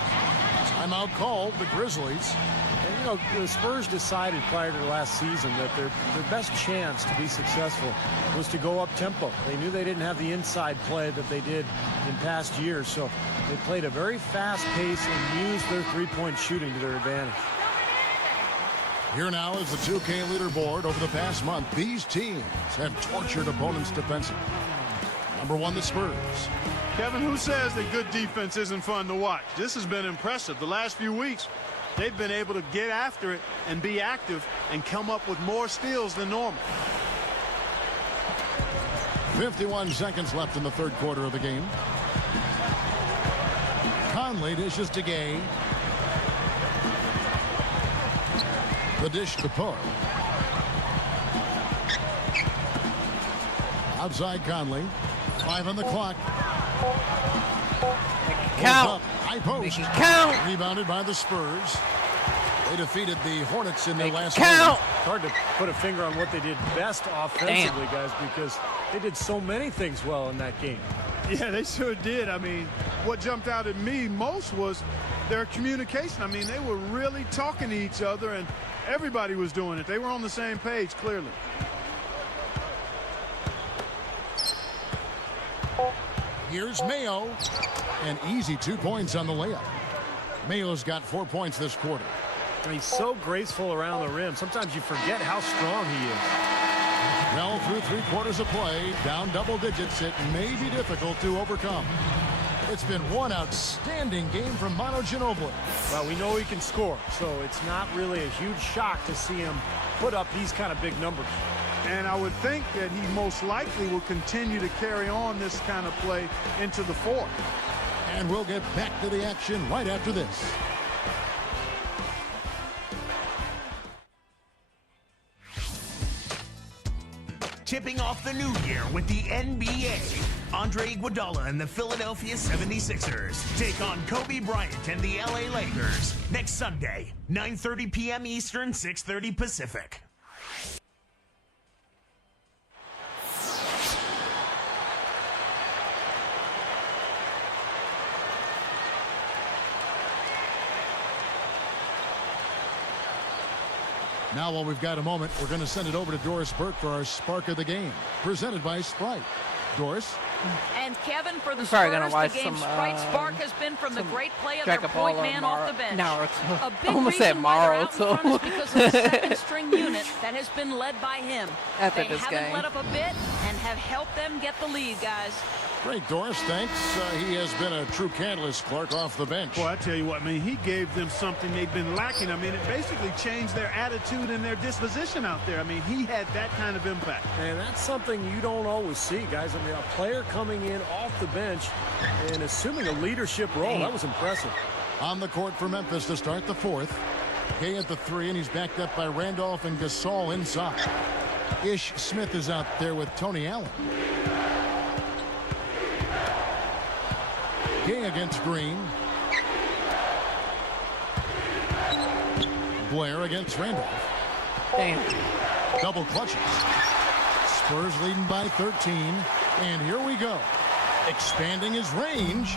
Timeout called, the Grizzlies. And, you know, the Spurs decided prior to last season that their best chance to be successful was to go up tempo. They knew they didn't have the inside play that they did in past years, so they played a very fast pace and used their three-point shooting to their advantage. Here now is the 2K leaderboard. Over the past month, these teams have tortured opponents defensively. Number 1, the Spurs. Kevin, who says that good defense isn't fun to watch? This has been impressive. The last few weeks, they've been able to get after it and be active and come up with more steals than normal. 51 seconds left in the third quarter of the game. Conley dishes to Gay. The dish to Poe. Outside Conley. 5 on the clock. Count. High post. Make it count. Rebounded by the Spurs. They defeated the Hornets in their Make it last count. game. It's hard to put a finger on what they did best offensively, guys, because they did so many things well in that game. Yeah, they sure did. I mean, what jumped out at me most was their communication. I mean, they were really talking to each other, and everybody was doing it. They were on the same page, clearly. Here's Mayo. An easy 2 points on the layup. Mayo's got 4 points this quarter. He's so graceful around the rim. Sometimes you forget how strong he is. Well, through 3 quarters of play, down double digits, it may be difficult to overcome. It's been one outstanding game from Manu Ginobili. Well, we know he can score, so it's not really a huge shock to see him put up these kind of big numbers. And I would think that he most likely will continue to carry on this kind of play into the fourth. And we'll get back to the action right after this. Tipping off the new year with the NBA. Andre Iguodala and the Philadelphia 76ers take on Kobe Bryant and the LA Lakers next Sunday, 9:30 p.m. Eastern, 6:30 Pacific. Now, while we've got a moment, we're going to send it over to Doris Burke for our Spark of the Game, presented by Sprite. Doris? And Kevin, for the I'm probably gonna Spurs, watch the game's some, bright spark has been from the some great play of their Dragon point Ball or man off the bench. Naruto. A big Almost said reason why they're out in Naruto. front is because of the second string unit that has been led by him. After They this haven't game. let up a bit and have helped them get the lead, guys. Great, Doris. Thanks. He has been a true catalyst, Clark, off the bench. Boy, I tell you what, I mean, he gave them something they've been lacking. I mean, it basically changed their attitude and their disposition out there. I mean, he had that kind of impact. And that's something you don't always see, guys. I mean, a player coming in off the bench and assuming a leadership role, that was impressive. On the court for Memphis to start the fourth. Gay at the 3, and he's backed up by Randolph and Gasol inside. Ish Smith is out there with Tony Allen. Gay against Green. Blair against Randolph. Damn. Double clutches. Spurs leading by 13. And here we go. Expanding his range.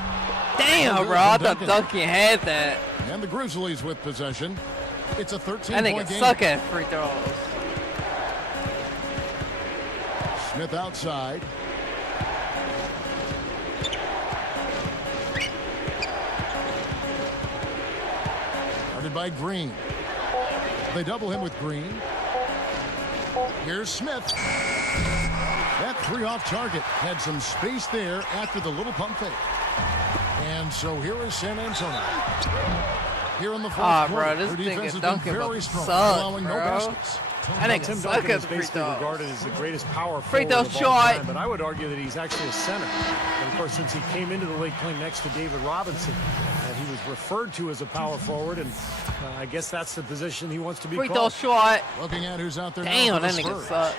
Damn, bro. I thought Duncan had that. And the Grizzlies with possession. It's a 13-point I game. think it suck at free throws. Smith outside. Guarded by Green. They double him with Green. Here's Smith. That three off target. Had some space there after the little pump fake. And so here is San Antonio. Here in the fourth quarter, bro, this their thing defense is has been Duncan very about to strong, suck, allowing no bro. baskets. I think Tim it suck Duncan at is free basically throws. regarded as the greatest power Free forward throw of all shot. time, but I would argue that he's actually a center. And of course, since he came into the league playing next to David Robinson, he was referred to as a power forward, and I guess that's the position he wants to be Free throw called. shot. Looking at who's out there Damn, now that for the nigga Spurs. suck.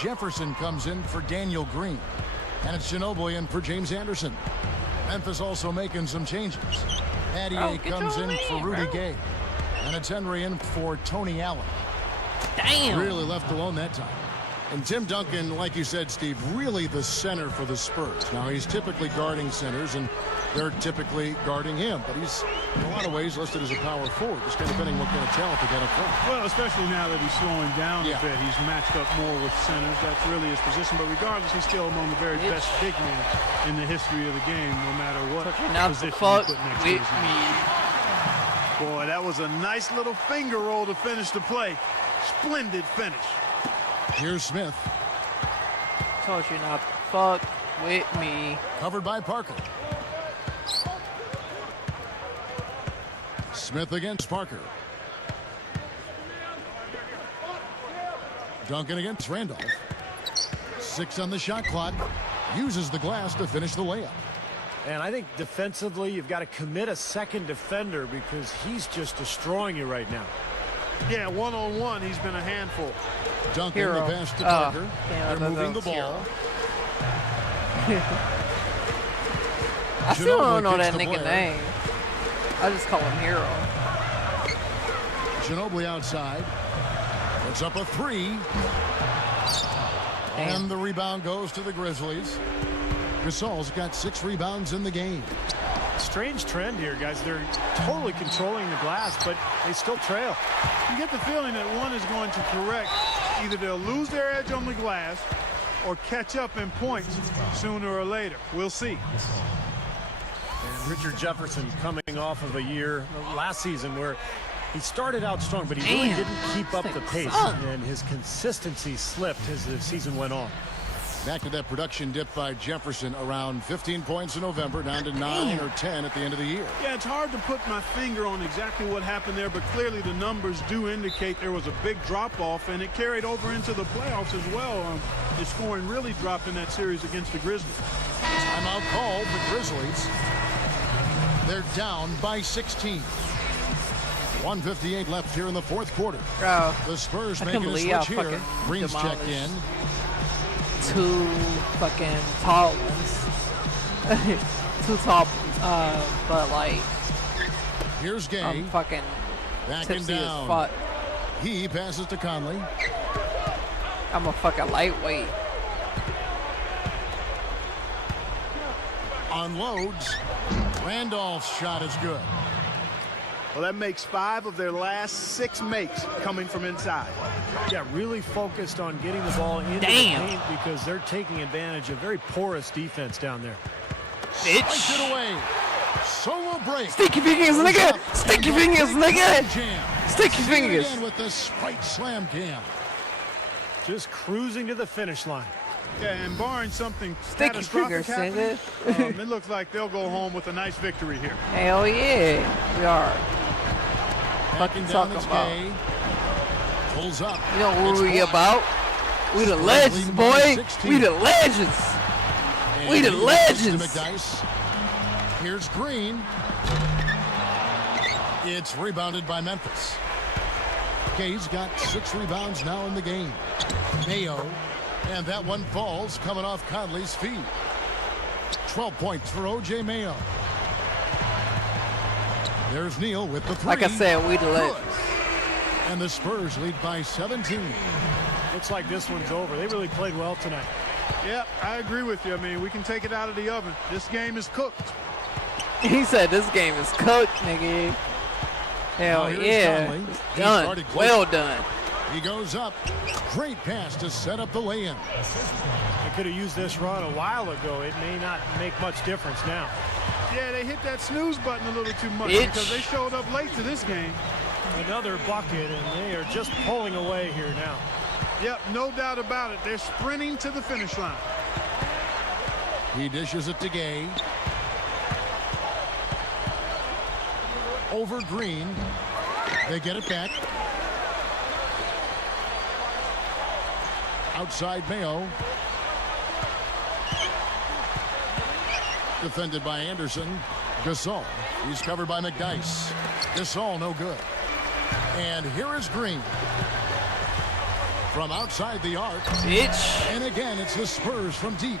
Jefferson comes in for Daniel Green. And it's Ginobili in for James Anderson. Memphis also making some changes. Patty Bro, get comes your in man, for Rudy bro. Gay. And it's Henry in for Tony Allen. Damn. Really left alone that time. And Tim Duncan, like you said, Steve, really the center for the Spurs. Now, he's typically guarding centers, and they're typically guarding him. But he's, in a lot of ways, listed as a power forward, just kind of depending what kind of talent they got up front. Well, especially now that he's slowing down a bit. He's matched up more with centers. That's really his position. But regardless, he's still among the very best big men in the history of the game, no matter what Now position you fuck put next to with his name. Boy, that was a nice little finger roll to finish the play. Splendid finish. Here's Smith. Told you not to fuck with me. Covered by Parker. Smith against Parker. Duncan against Randolph. 6 on the shot clock. Uses the glass to finish the layup. And I think defensively, you've got to commit a second defender because he's just destroying you right now. Yeah, one-on-one, he's been a handful. Duncan, Hero. the pass to Parker. Damn, They're moving the that's Hero. ball. I still don't know Ginobili that kicks to nigga Blair. name. I just call him Hero. Ginobili outside. Puts up a 3. Damn. And the rebound goes to the Grizzlies. Gasol's got 6 rebounds in the game. Strange trend here, guys. They're totally controlling the glass, but they still trail. You get the feeling that one is going to correct. Either they'll lose their edge on the glass or catch up in points sooner or later. We'll see. And Richard Jefferson coming off of a year last season where he started out strong, but he really Damn. didn't keep up the pace, suck. and his consistency slipped as the season went on. Back to that production dip by Jefferson, around 15 points in November, down to 9 or 10 at the end of the year. Yeah, it's hard to put my finger on exactly what happened there, but clearly the numbers do indicate there was a big drop-off, and it carried over into the playoffs as well. The scoring really dropped in that series against the Grizzlies. Timeout called the Grizzlies. They're down by 16. 1:58 left here in the fourth quarter. Bro, The Spurs I making can't a believe switch how here. fucking Green's checked in. demolished. 2 fucking tall ones. 2 tall, but like, Here's Gay. I'm fucking Backing tipsy as down. fuck. He passes to Conley. I'm a fucking lightweight. Unloads. Randolph's shot is good. Well, that makes 5 of their last 6 makes coming from inside. Yeah, really focused on getting the ball into the Damn. paint because they're taking advantage of very porous defense down there. Spikes it away. Solo break. Sticky fingers, Goes nigga! up. Sticky And a fingers, big nigga! jam. Sticky See it fingers. again with the spike slam cam. Just cruising to the finish line. Yeah, and barring something Sticky catastrophic fingers, happening, nigga. it looks like they'll go home with a nice victory here. Hell yeah, we are. Backing Fucking down talk is about. Gay. Pulls up. You know what It's we blocked. about? We the Spurs legends, leading by boy. 16. We the legends. And We the he gets to legends. McDyess. Here's Green. It's rebounded by Memphis. Gay's got 6 rebounds now in the game. Mayo. And that one falls coming off Conley's feet. 12 points for O.J. Mayo. There's Neal with the 3. Like I said, we the legends. And the Spurs lead by 17. Looks like this one's over. They really played well tonight. Yeah, I agree with you. I mean, we can take it out of the oven. This game is cooked. He said this game is cooked, nigga. Hell Now here is yeah. Conley. It's He done. started close. Well done. He goes up. Great pass to set up the lay-in. They could have used this run a while ago. It may not make much difference now. Yeah, they hit that snooze button a little too much Bitch. because they showed up late to this game. Another bucket, and they are just pulling away here now. Yep, no doubt about it. They're sprinting to the finish line. He dishes it to Gay. Over Green. They get it back. Outside Mayo. Defended by Anderson. Gasol. He's covered by McDyess. Gasol no good. And here is Green. From outside the arc. Bitch. And again, it's the Spurs from deep.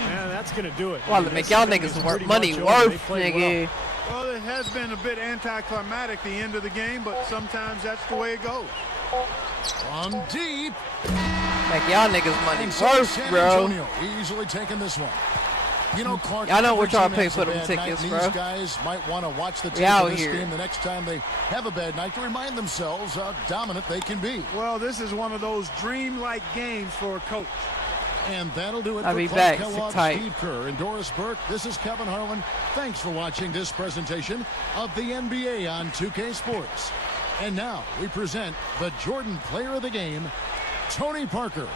Man, that's going to do it. Well, to make y'all niggas money worth, nigga. Well, it has been a bit anticlimactic the end of the game, but sometimes that's the way it goes. From deep. Make y'all niggas money And so worth, San bro. Antonio easily taking this one. You know, Clark, Y'all know what every y'all team pay has for a them bad tickets, night, and bro. These guys might want to watch the We tape out of this here. game the next time they have a bad night to remind themselves how dominant they can be. Well, this is one of those dream-like games for a coach. And that'll do it I'll for be Clark back. Kellogg, Sit tight. Steve Kerr, and Doris Burke. This is Kevin Harlan. Thanks for watching this presentation of the NBA on 2K Sports. And now we present the Jordan Player of the Game, Tony Parker.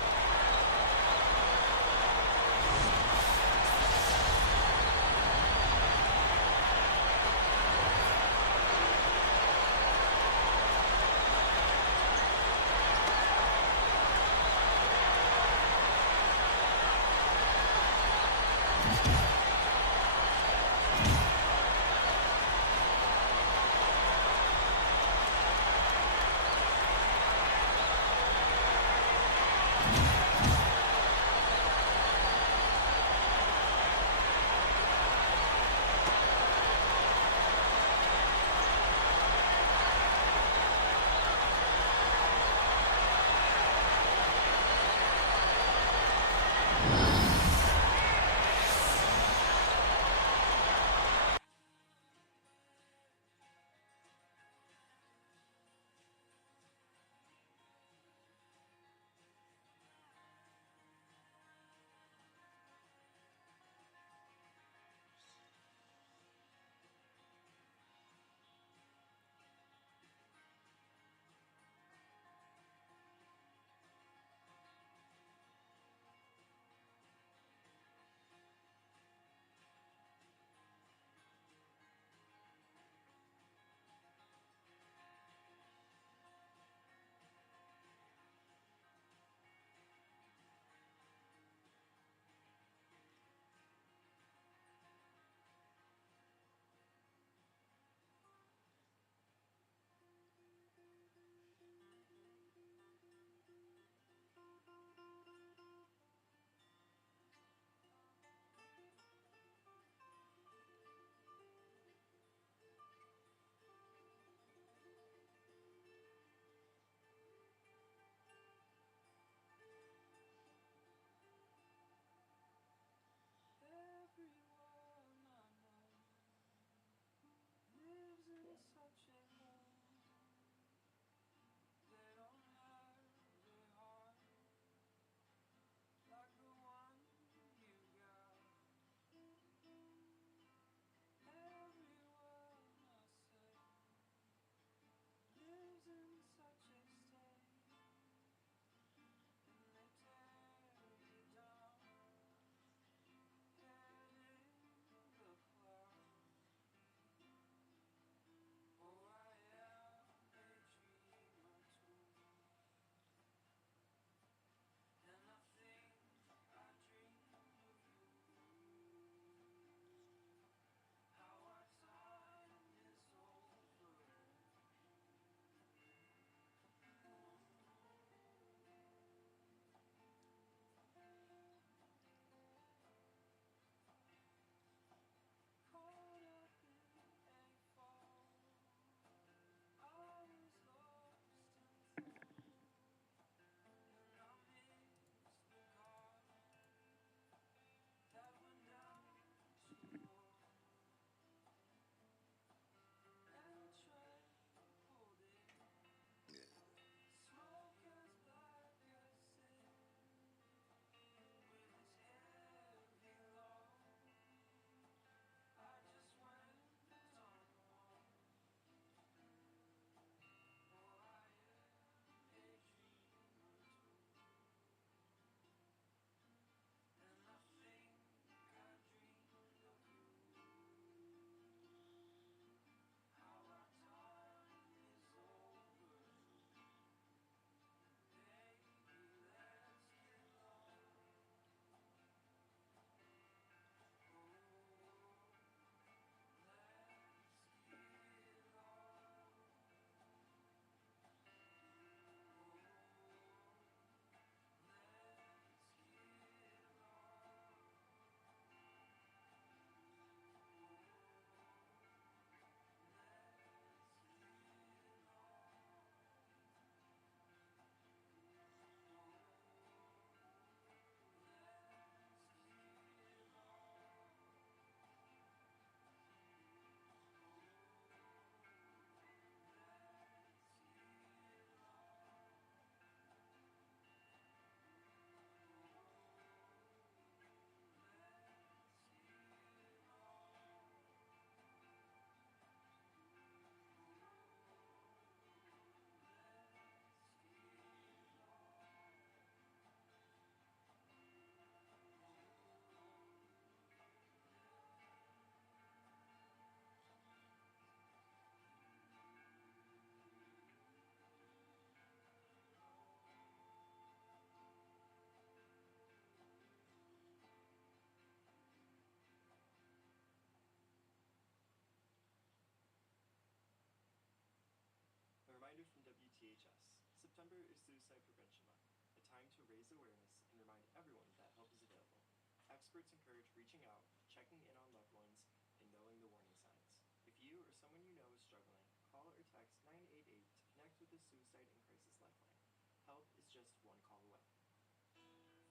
is Suicide Prevention Month, a time to raise awareness and remind everyone that help is available. Experts encourage reaching out, checking in on loved ones, and knowing the warning signs. If you or someone you know is struggling, call or text 988 to connect with the Suicide and Crisis Lifeline. Help is just one call away.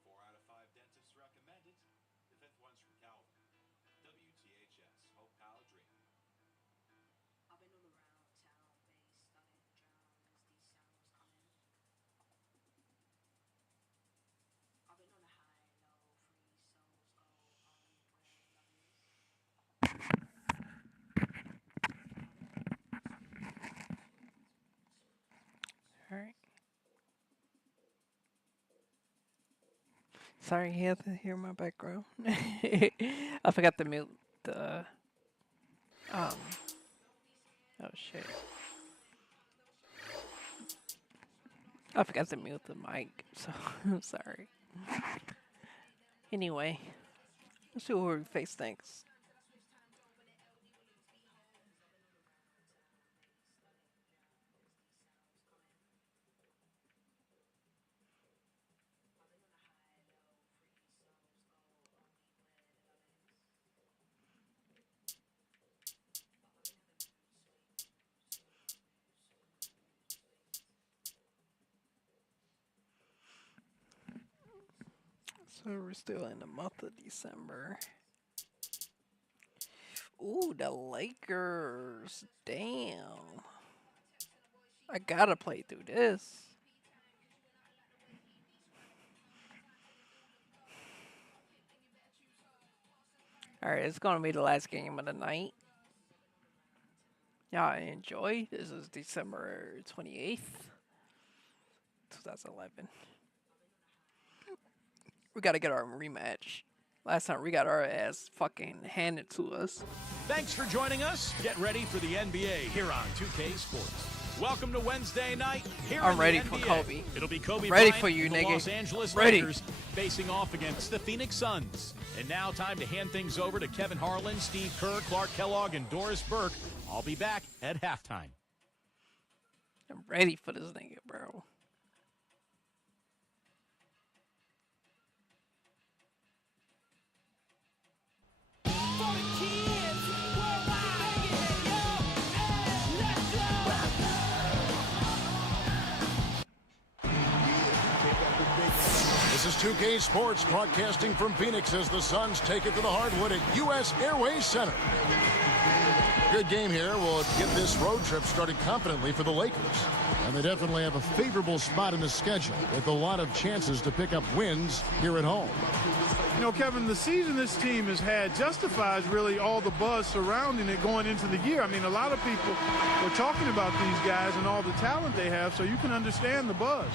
4 out of 5 dentists recommend it. The 5th one's from Calvin. WTHS, Hope Pal Dream. I've been all around town, bass started to drown as these sounds coming. I've been on a high, low, free souls go only where love is. All right. Sorry, you have to hear my background. I forgot to mute the. Oh shit. I forgot to mute the mic, so I'm sorry. Anyway, let's see where we face next. So we're still in the month of December. Ooh, the Lakers. Damn. I gotta play through this. Alright, it's gonna be the last game of the night. Y'all enjoy. This is December 28th, 2011. We gotta get our rematch. Last time we got our ass fucking handed to us. Thanks for joining us. Get ready for the NBA here on 2K Sports. Welcome to Wednesday night here I'm in ready the for NBA. Kobe. It'll be Kobe Ready Bryant for you, and the nigga. Los Angeles Ready. Lakers facing off against the Phoenix Suns. And now time to hand things over to Kevin Harlan, Steve Kerr, Clark Kellogg, and Doris Burke. I'll be back at halftime. I'm ready for this nigga, bro. This is 2K Sports broadcasting from Phoenix as the Suns take it to the hardwood at U.S. Airways Center. Good game here. We'll get this road trip started confidently for the Lakers. And they definitely have a favorable spot in the schedule with a lot of chances to pick up wins here at home. You know, Kevin, the season this team has had justifies really all the buzz surrounding it going into the year. I mean, a lot of people were talking about these guys and all the talent they have, so you can understand the buzz.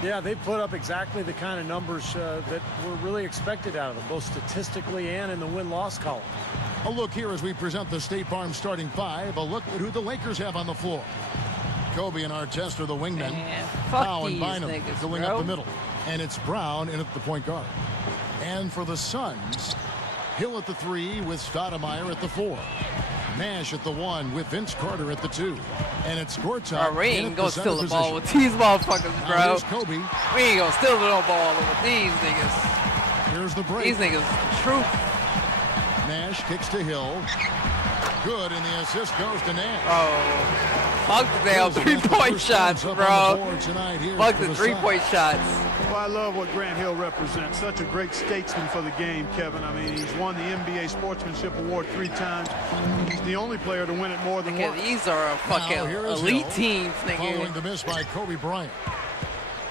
Yeah, they put up exactly the kind of numbers that were really expected out of them, both statistically and in the win-loss column. A look here as we present the State Farm starting five. A look at who the Lakers have on the floor. Kobe and Artest are the wingmen. fuck Powell and these Bynum niggas, filling bro. up the middle. And it's Brown in at the point guard. And for the Suns, Hill at the 3 with Stoudemire at the 4. Nash at the 1 with Vince Carter at the 2. And it's Gortat We in ain't at gonna the center steal the ball position. with these motherfuckers, Now bro. here's Kobe. We ain't gonna steal no ball with these niggas. Here's the break. These niggas, truth. Nash kicks to Hill. Good, and the assist goes to Nash. Oh, fuck the damn Hill's got the three-point first shots, thumbs up on the bro. board tonight here Fuck for the the three-point shots. Well, I love what Grant Hill represents. Such a great statesman for the game, Kevin. I mean, he's won the NBA Sportsmanship Award 3 times. He's the only player to win it more than Nigga, once. these are fucking Now, here is elite Hill, teams, following nigga. the miss by Kobe Bryant.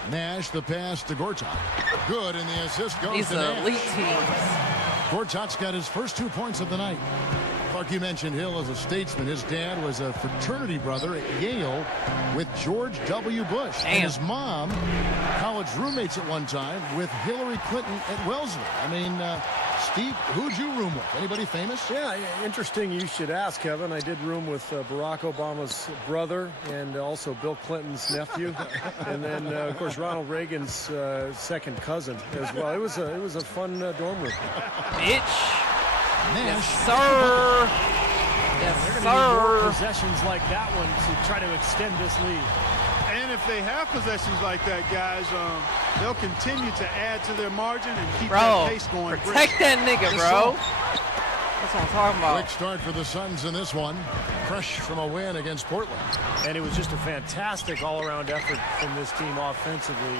Nash the pass to Gortat. Good, and the assist goes These to are Nash. elite teams. Gortat's got his first 2 points of the night. Clark, you mentioned Hill as a statesman. His dad was a fraternity brother at Yale with George W. Bush. Damn. And his mom, college roommates at one time with Hillary Clinton at Wellesley. I mean, Steve, who'd you room with? Anybody famous? Yeah, interesting you should ask, Kevin. I did room with Barack Obama's brother and also Bill Clinton's nephew. And then, of course, Ronald Reagan's second cousin as well. It was a fun dorm room. Bitch. Nash. Yes, sir. Yes, They're going to need more sir. possessions like that one to try to extend this lead. And if they have possessions like that, guys, they'll continue to add to their margin and keep Bro, that pace going. protect that nigga, bro. That's what I'm talking about. Quick start for the Suns in this one. Fresh from a win against Portland. And it was just a fantastic all-around effort from this team offensively.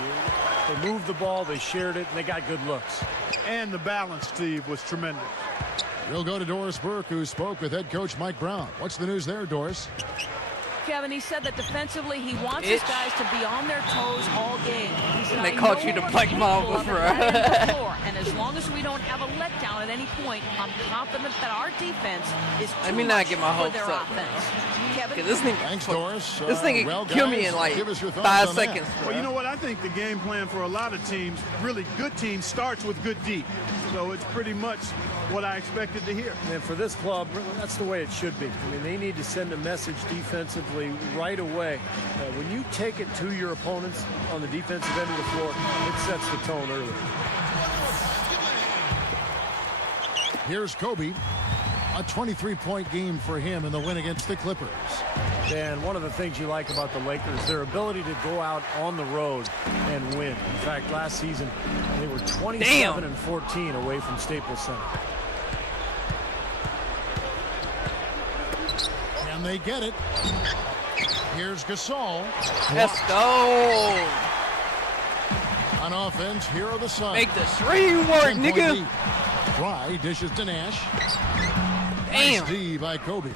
They moved the ball, they shared it, and they got good looks. And the balance, Steve, was tremendous. We'll go to Doris Burke, who spoke with head coach Mike Brown. What's the news there, Doris? Kevin, he said that defensively he wants his guys to be on their toes all game. He said, They called you the Black Mamba, bro. And as long as we don't have a letdown at any point, I'm confident that our defense is Let too me not much get my for hopes their up, offense. Kevin, This nigga, Thanks, Doris. This nigga well, kill me guys, in like give us your thoughts 5 on that. seconds. Well, you know what? I think the game plan for a lot of teams, really good teams, starts with good D. So it's pretty much what I expected to hear. And for this club, that's the way it should be. I mean, they need to send a message defensively right away. When you take it to your opponents on the defensive end of the floor, it sets the tone early. Here's Kobe. A 23-point game for him in the win against the Clippers. And one of the things you like about the Lakers, their ability to go out on the road and win. In fact, last season, they were 27-14 away from Staples Center. And they get it. Here's Gasol. Let's go. On offense, here are the Suns. Make the stream work, 10-point nigga. lead. Dry dishes to Nash. Damn. Nice D by Kobe.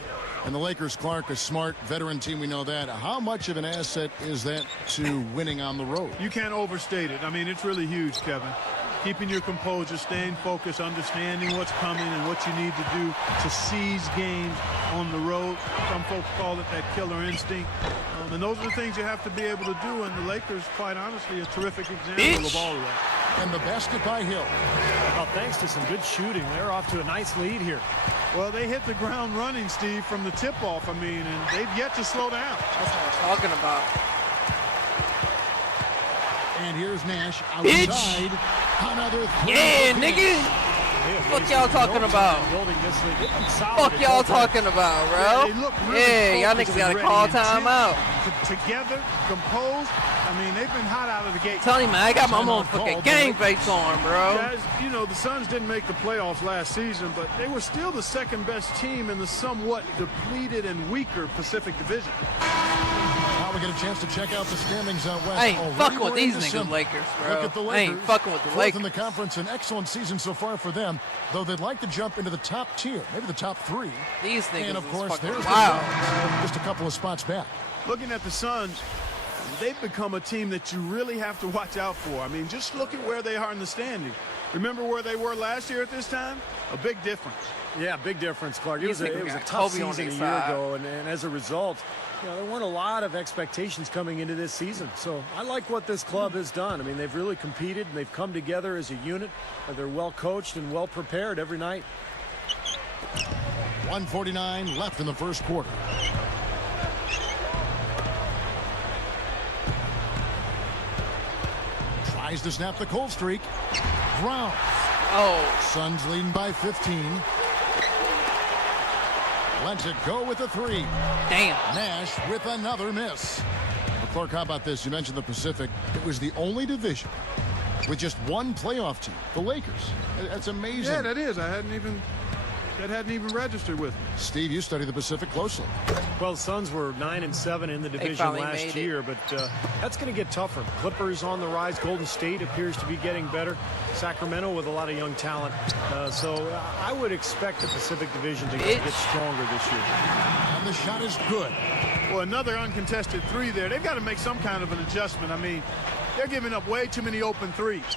And the Lakers, Clark, a smart veteran team, we know that. How much of an asset is that to winning on the road? You can't overstate it. I mean, it's really huge, Kevin. Keeping your composure, staying focused, understanding what's coming and what you need to do to seize games on the road. Some folks call it that killer instinct. And those are the things you have to be able to do. And the Lakers, quite honestly, a terrific example of all of that. And the basket by Hill. Well, thanks to some good shooting, they're off to a nice lead here. Well, they hit the ground running, Steve, from the tip-off, I mean, and they've yet to slow down. That's what I'm talking about. And here's Nash outside. Another three. Yeah, nigga. Fuck y'all talking about? Fuck y'all talking about, bro? Yeah, y'all niggas gotta call time out. Together, composed. I mean, they've been hot out of the gate. Tell you, man, I got my motherfucking game face on, bro. Guys, you know, the Suns didn't make the playoffs last season, but they were still the second best team in the somewhat depleted and weaker Pacific Division. Now we get a chance to check out the standings out west. I ain't Already fucking with we're in these niggas December. Lakers, bro. Look at the I Lakers. ain't fucking with the Fourth Lakers. in the conference, an excellent season so far for them, though they'd like to jump into the top tier, maybe the top 3. These niggas and of is course, fucking there's wild. the Suns, just a couple of spots back. Looking at the Suns, they've become a team that you really have to watch out for. I mean, just look at where they are in the standings. Remember where they were last year at this time? A big difference. Yeah, big difference, Clark. It was These a niggas got tough Kobe on season a their year side. ago, and as a result, you know, there weren't a lot of expectations coming into this season. So I like what this club has done. I mean, they've really competed, and they've come together as a unit. They're well coached and well prepared every night. 1:49 left in the first quarter. Tries to snap the cold streak. Brown. Oh. Suns leading by 15. Lets it go with a 3. Damn. Nash with another miss. Well, Clark, how about this? You mentioned the Pacific. It was the only division with just one playoff team, the Lakers. That's amazing. Yeah, that is. That hadn't even registered with me. Steve, you study the Pacific closely. Well, Suns were 9-7 in the division finally last made it. year, but that's going to get tougher. Clippers on the rise. Golden State appears to be getting better. Sacramento with a lot of young talent. So I would expect the Pacific Division to get stronger this year. And the shot is good. Well, another uncontested 3 there. They've got to make some kind of an adjustment. I mean, they're giving up way too many open 3s.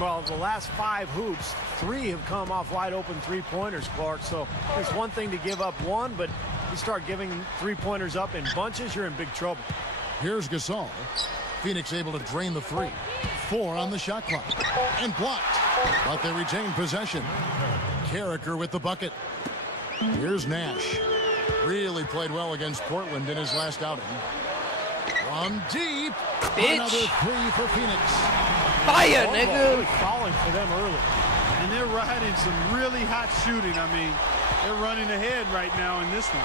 Well, the last 5 hoops, 3 have come off wide open three-pointers, Clark. So it's one thing to give up one, but you start giving three-pointers up in bunches, you're in big trouble. Here's Gasol. Phoenix able to drain the 3. 4 on the shot clock. And blocked. But they retain possession. Carricker with the bucket. Here's Nash. Really played well against Portland in his last outing. From deep. Bitch. Another 3 for Phoenix. Fire, Ball nigga. really falling for them early. And they're riding some really hot shooting. I mean, they're running ahead right now in this one.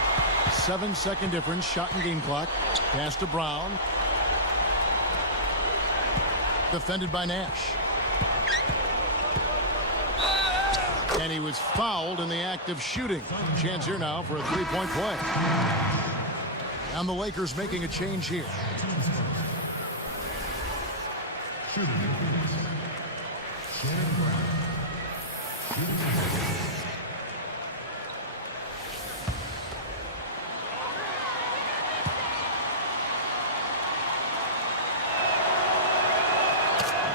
7-second difference. Shot and game clock. Pass to Brown. Defended by Nash. And he was fouled in the act of shooting. Chance here now for a three-point play. And the Lakers making a change here.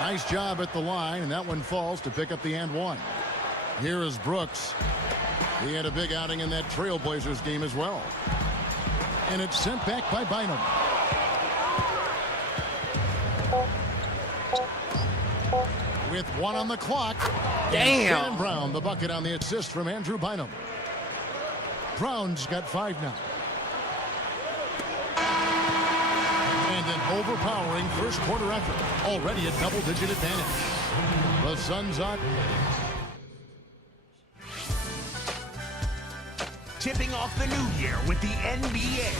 Nice job at the line, and that one falls to pick up the and one. Here is Brooks. He had a big outing in that Trailblazers game as well. And it's sent back by Bynum. With one on the clock. Damn. Shannon Brown, the bucket on the assist from Andrew Bynum. Brown's got 5 now. And an overpowering first quarter effort. Already a double-digit advantage. The Suns on. Tipping off the new year with the NBA.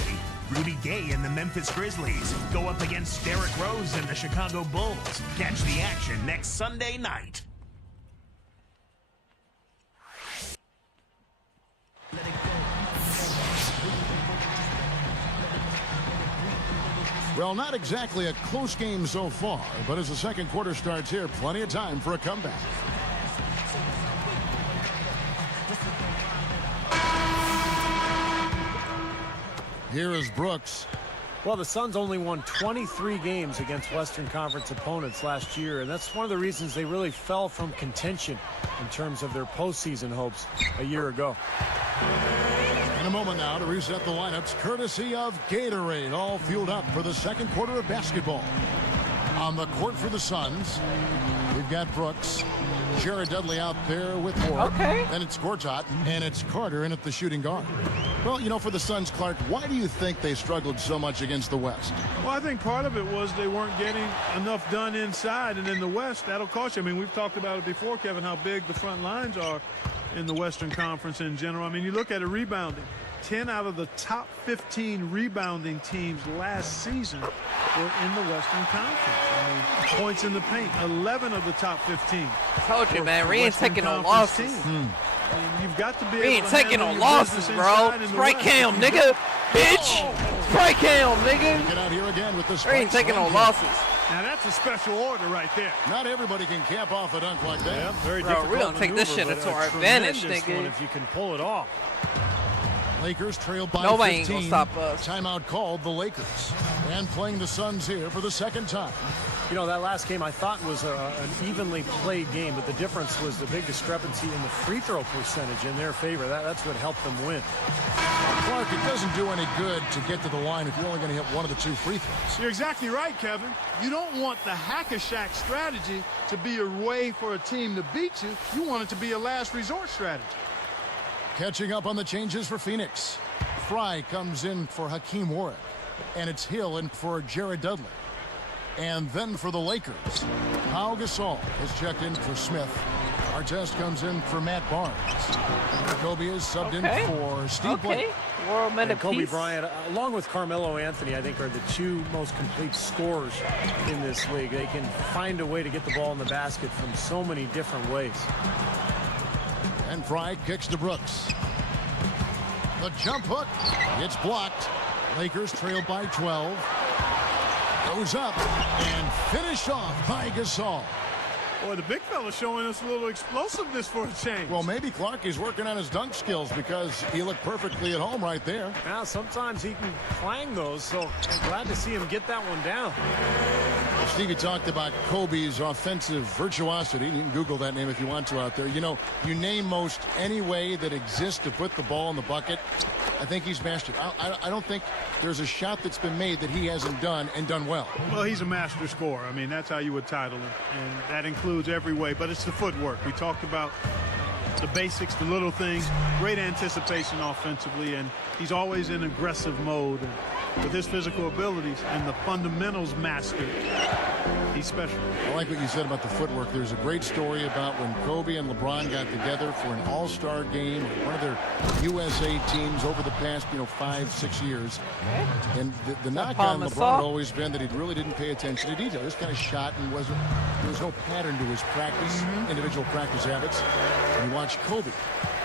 Rudy Gay and the Memphis Grizzlies go up against Derrick Rose and the Chicago Bulls. Catch the action next Sunday night. Well, not exactly a close game so far, but as the second quarter starts here, plenty of time for a comeback. Here is Brooks. Well, the Suns only won 23 games against Western Conference opponents last year, and that's one of the reasons they really fell from contention in terms of their postseason hopes a year ago. In a moment now to reset the lineups, courtesy of Gatorade, all fueled up for the second quarter of basketball. On the court for the Suns, we've got Brooks. Jared Dudley out there with Moore. Okay. Then it's Gortat, and it's Carter in at the shooting guard. Well, you know, for the Suns, Clark, why do you think they struggled so much against the West? Well, I think part of it was they weren't getting enough done inside, and in the West, that'll cost you. I mean, we've talked about it before, Kevin, how big the front lines are in the Western Conference in general. I mean, you look at it rebounding. 10 out of the top 15 rebounding teams last season were in the Western Conference. I mean, points in the paint, 11 of the top 15. I told you, man, we ain't taking no losses. I mean, you've got to be We able ain't to taking no handle your losses, business bro. inside in the Strike West. him, nigga. Bitch. Strike him, nigga. Get out here again with the We ain't taking no losses. Now, that's a special order right there. Not everybody can camp off a dunk like that. Yeah, very Bro, difficult we don't take this maneuver, shit but into a our advantage, tremendous nigga. one if you can pull it off. Lakers trail by Nobody 15. ain't gonna stop us. Timeout called the Lakers. And playing the Suns here for the second time. You know, that last game I thought was an evenly played game, but the difference was the big discrepancy in the free throw percentage in their favor. That's what helped them win. Clark, it doesn't do any good to get to the line if you're only going to hit one of the 2 free throws. You're exactly right, Kevin. You don't want the hack-a-shack strategy to be a way for a team to beat you. You want it to be a last resort strategy. Catching up on the changes for Phoenix. Fry comes in for Hakeem Warwick. And it's Hill in for Jared Dudley. And then for the Lakers, Pau Gasol is checked in for Smith. Artest comes in for Matt Barnes. Kobe is subbed in for Steve Blake. World men And of Kobe peace. Bryant, along with Carmelo Anthony, I think are the 2 most complete scorers in this league. They can find a way to get the ball in the basket from so many different ways. And Fry kicks to Brooks. The jump hook, it's blocked. Lakers trail by 12. Goes up and finished off by Gasol. Boy, the big fella showing us a little explosiveness for a change. Well, maybe Clark is working on his dunk skills because he looked perfectly at home right there. Now, sometimes he can clang those, so I'm glad to see him get that one down. Well, Stevie talked about Kobe's offensive virtuosity. You can Google that name if you want to out there. You know, you name most any way that exists to put the ball in the bucket. I think he's mastered. I don't think there's a shot that's been made that he hasn't done and done well. Well, he's a master scorer. I mean, that's how you would title him. And that includes every way, but it's the footwork. We talked about the basics, the little things, great anticipation offensively, and he's always in aggressive mode. And with his physical abilities and the fundamentals mastered, he's special. I like what you said about the footwork. There's a great story about when Kobe and LeBron got together for an all-star game, one of their USA teams over the past, 5-6 years. And the knock on LeBron had always been that he really didn't pay attention to detail. Just kind of shot and there was no pattern to his practice, individual practice habits. And you watch Kobe,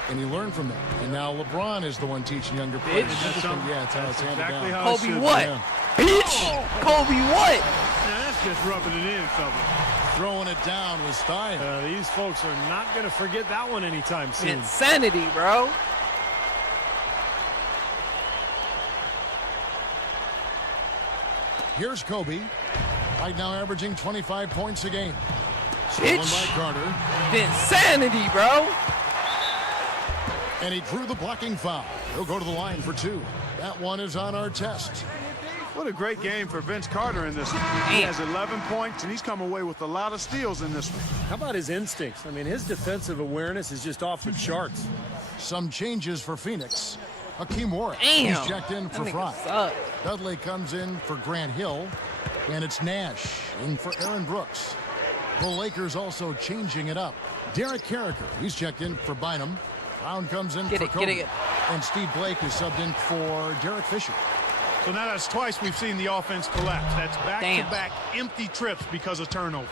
and he learned from that. And now LeBron is the one teaching younger players. Yeah, it's how it's handed exactly down. how Kobe what? Yeah. Bitch! Kobe what? Now that's just rubbing it in, fella. Throwing it down was Stein. These folks are not going to forget that one anytime soon. Insanity, bro. Here's Kobe, right now averaging 25 points a game. Stolen by Carter. Insanity, bro. And he drew the blocking foul. He'll go to the line for 2. That one is on our test. What a great game for Vince Carter in this one. He has 11 points, and he's come away with a lot of steals in this one. How about his instincts? I mean, his defensive awareness is just off the charts. Some changes for Phoenix. Hakeem Warrick. Damn. He's checked in for Fry. Dudley comes in for Grant Hill. And it's Nash in for Aaron Brooks. The Lakers also changing it up. Derek Carricker, he's checked in for Bynum. Brown comes in for Kobe. And Steve Blake is subbed in for Derek Fisher. So now that's twice we've seen the offense collapse. That's back-to-back empty trips because of turnover.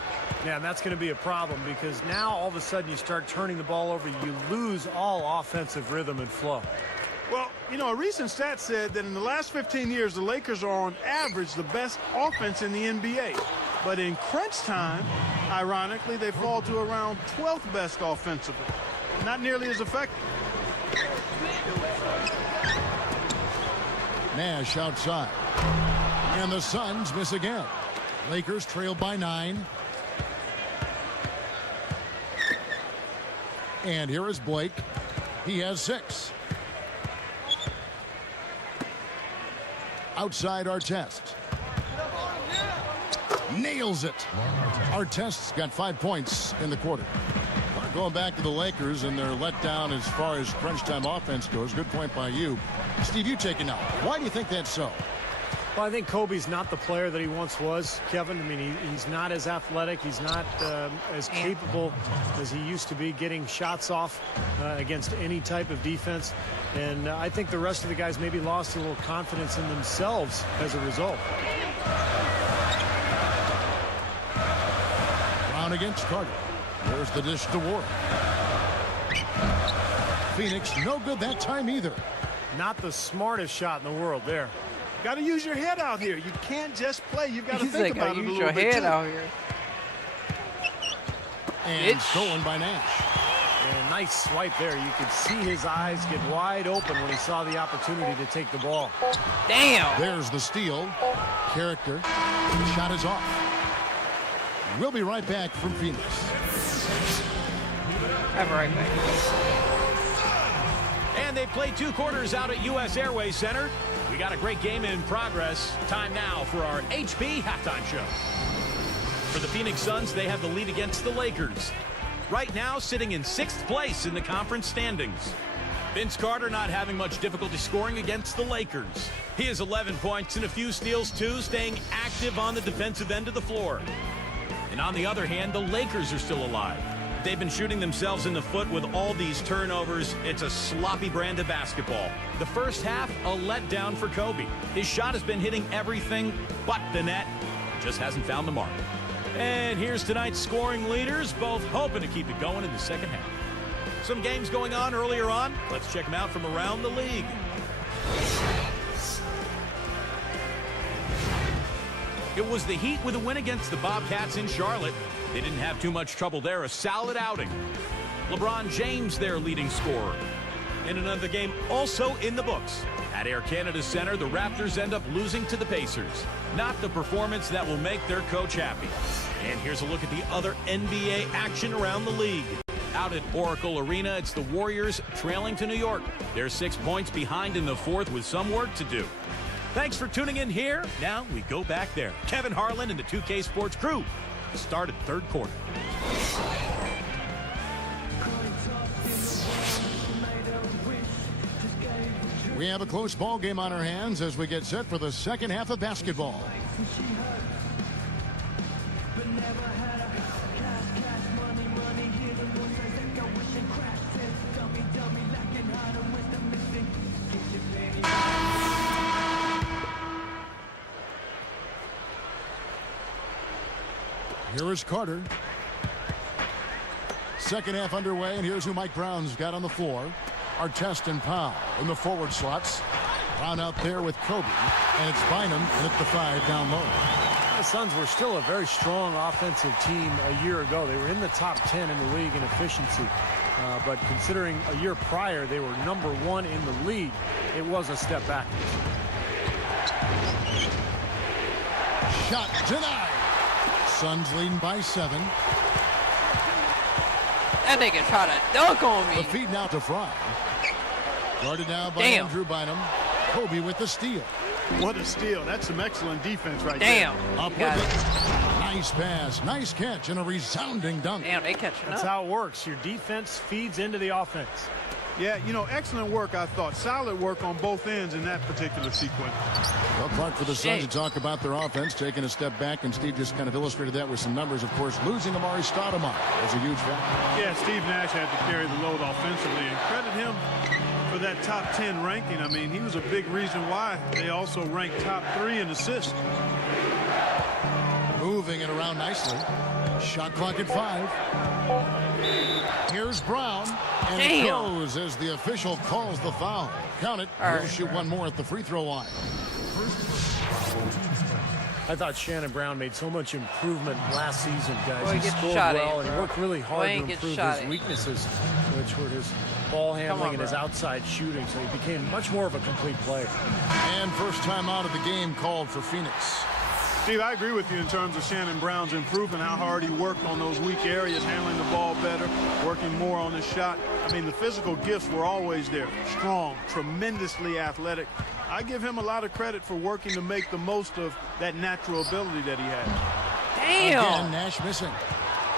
Yeah, and that's going to be a problem because now all of a sudden you start turning the ball over. You lose all offensive rhythm and flow. Well, a recent stat said that in the last 15 years, the Lakers are on average the best offense in the NBA. But in crunch time, ironically, they fall to around 12th best offensively. Not nearly as effective. Nash outside. And the Suns miss again. Lakers trail by 9. And here is Blake. He has 6. Outside Artest. Nails it. Artest's got 5 points in the quarter. Going back to the Lakers and their letdown as far as crunch time offense goes. Good point by you. Steve, you take it now. Why do you think that's so? Well, I think Kobe's not the player that he once was, Kevin. I mean, he's not as athletic. He's not as capable as he used to be getting shots off against any type of defense. And I think the rest of the guys maybe lost a little confidence in themselves as a result. Brown against Carter. There's the dish to Warren. Phoenix, no good that time either. Not the smartest shot in the world there. Got to use your head out here. You can't just play. You've got to think about it a little bit. Use your head out here. And stolen by Nash. And nice swipe there. You could see his eyes get wide open when he saw the opportunity to take the ball. Damn. There's the steal. Character. The shot is off. We'll be right back from Phoenix. I'll be right back. And they played 2 quarters out at U.S. Airways Center. We got a great game in progress. Time now for our HP halftime show. For the Phoenix Suns, they have the lead against the Lakers. Right now, sitting in 6th place in the conference standings. Vince Carter not having much difficulty scoring against the Lakers. He has 11 points and a few steals, too, staying active on the defensive end of the floor. And on the other hand, the Lakers are still alive. They've been shooting themselves in the foot with all these turnovers. It's a sloppy brand of basketball. The first half, a letdown for Kobe. His shot has been hitting everything but the net. Just hasn't found the mark. And here's tonight's scoring leaders, both hoping to keep it going in the second half. Some games going on earlier on. Let's check them out from around the league. It was the Heat with a win against the Bobcats in Charlotte. They didn't have too much trouble there. A solid outing. LeBron James, their leading scorer. In another game also in the books. At Air Canada Center, the Raptors end up losing to the Pacers. Not the performance that will make their coach happy. And here's a look at the other NBA action around the league. Out at Oracle Arena, it's the Warriors trailing to New York. They're 6 points behind in the 4th with some work to do. Thanks for tuning in here. Now we go back there. Kevin Harlan and the 2K Sports crew. Started 3rd quarter. We have a close ball game on our hands as we get set for the second half of basketball. Here is Carter. Second half underway, and here's who Mike Brown's got on the floor. Artest and Powell in the forward slots. Brown out there with Kobe, and it's Bynum at the 5 down low. The Suns were still a very strong offensive team a year ago. They were in the top 10 in the league in efficiency. But considering a year prior they were number 1 in the league, it was a step back. Shot denied. Suns leading by 7. That nigga tried to dunk on me. The feed now to Fry. Guarded now by Damn. Andrew Bynum. Kobe with the steal. What a steal. That's some excellent defense right Damn. there. Up with it. Nice pass. Nice catch and a resounding dunk. Damn, they catching That's up. how it works. Your defense feeds into the offense. Yeah, you know, excellent work, I thought. Solid work on both ends in that particular sequence. Well, Clark, for the Suns to talk about their offense, taking a step back, and Steve just kind of illustrated that with some numbers. Of course, losing Amari Stoudemire was a huge factor. Yeah, Steve Nash had to carry the load offensively, and credit him for that top 10 ranking. I mean, he was a big reason why they also ranked top 3 in assists. Moving it around nicely. Shot clock at 5. Here's Brown, and it goes as the official calls the foul. Count it. He'll shoot one more at the free throw line. I thought Shannon Brown made so much improvement last season, guys. Boy, He get scored shot well at, and bro. worked really hard Boy, to get improve shot his at. weaknesses, which were his ball handling and his bro. outside shooting. So he became much more of a complete player. And first time out of the game called for Phoenix. Steve, I agree with you in terms of Shannon Brown's improvement, how hard he worked on those weak areas, handling the ball better, working more on his shot. I mean, the physical gifts were always there. Strong, tremendously athletic. I give him a lot of credit for working to make the most of that natural ability that he had. Damn. Again, Nash missing.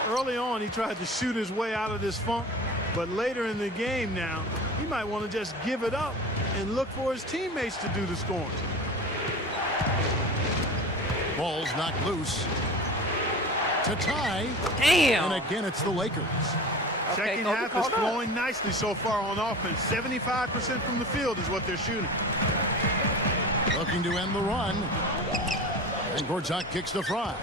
Early on, he tried to shoot his way out of this funk, but later in the game now, he might want to just give it up and look for his teammates to do the scoring. Ball's knocked loose. To tie. Damn. And again, it's the Lakers. Second half is flowing nicely so far on offense. 75% from the field is what they're shooting. Looking to end the run. And Gortat kicks to Fry.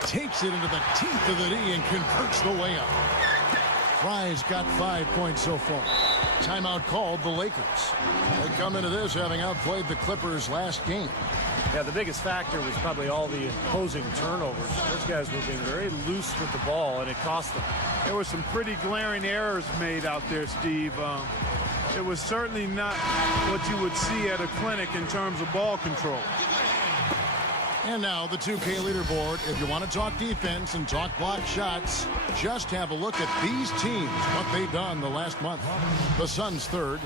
Takes it into the teeth of the knee and converts the layup. Fry's got 5 points so far. Timeout called the Lakers. They come into this having outplayed the Clippers last game. Yeah, the biggest factor was probably all the opposing turnovers. Those guys were being very loose with the ball, and it cost them. There were some pretty glaring errors made out there, Steve. It was certainly not what you would see at a clinic in terms of ball control. And now the 2K leaderboard. If you want to talk defense and talk block shots, just have a look at these teams, what they've done the last month. The Suns third.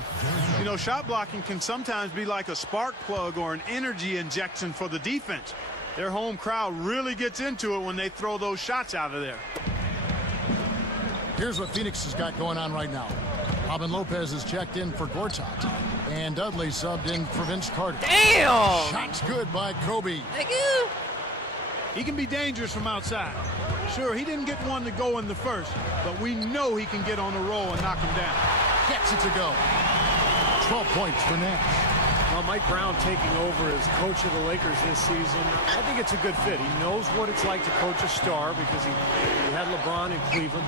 You know, shot blocking can sometimes be like a spark plug or an energy injection for the defense. Their home crowd really gets into it when they throw those shots out of there. Here's what Phoenix has got going on right now. Robin Lopez is checked in for Gortat. And Dudley subbed in for Vince Carter. Damn! Shots good by Kobe. Thank you. He can be dangerous from outside. Sure, he didn't get one to go in the first, but we know he can get on the roll and knock him down. Gets it to go. 12 points for Nash. Well, Mike Brown taking over as coach of the Lakers this season, I think it's a good fit. He knows what it's like to coach a star because he had LeBron in Cleveland,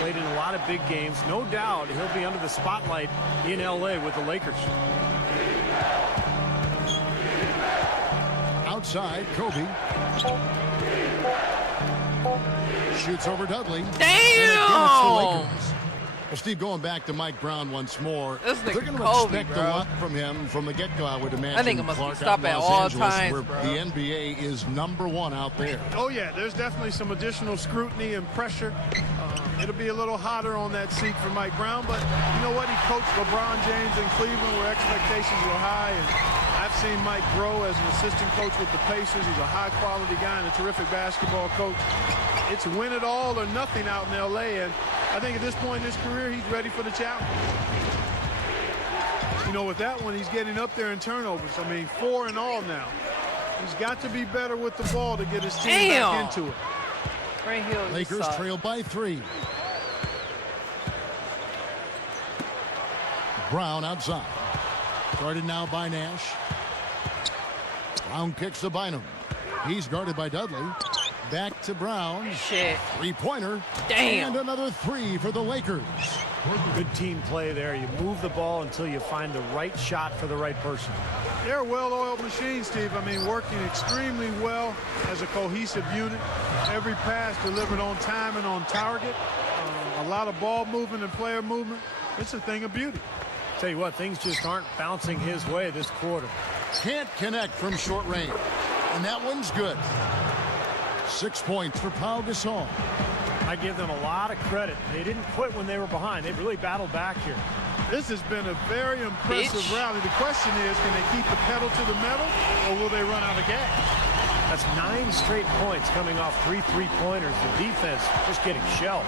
played in a lot of big games. No doubt he'll be under the spotlight in L.A. with the Lakers. Outside, Kobe. Shoots over Dudley. Damn! And again, it's the Lakers. Well, Steve, going back to Mike Brown once more, This they're nigga going to Kobe, expect bro. a lot from him from the get-go, I would imagine. I think it must be Clark, stop out in at Los all Angeles, times, where bro. the NBA is #1 out there. Oh, yeah, there's definitely some additional scrutiny and pressure. It'll be a little hotter on that seat for Mike Brown, but you know what? He coached LeBron James in Cleveland where expectations were high, and I've seen Mike grow as an assistant coach with the Pacers. He's a high-quality guy and a terrific basketball coach. It's win it all or nothing out in L.A., and I think at this point in his career, he's ready for the challenge. You know, with that one, he's getting up there in turnovers. I mean, 4 in all now. He's got to be better with the ball to get his team back into it. Grant Hill, Lakers trail by 3. Brown outside. Guarded now by Nash. Brown kicks to Bynum. He's guarded by Dudley. Back to Brown. Shit. Three-pointer. Damn. And another 3 for the Lakers. Good team play there. You move the ball until you find the right shot for the right person. They're a well-oiled machine, Steve. I mean, working extremely well as a cohesive unit. Every pass delivered on time and on target. A lot of ball movement and player movement. It's a thing of beauty. Tell you what, things just aren't bouncing his way this quarter. Can't connect from short range. And that one's good. 6 points for Pau Gasol. I give them a lot of credit. They didn't quit when they were behind. They really battled back here. This has been a very impressive rally. The question is, can they keep the pedal to the metal, or will they run out of gas? That's 9 straight points coming off 3 3-pointers. The defense just getting shelled.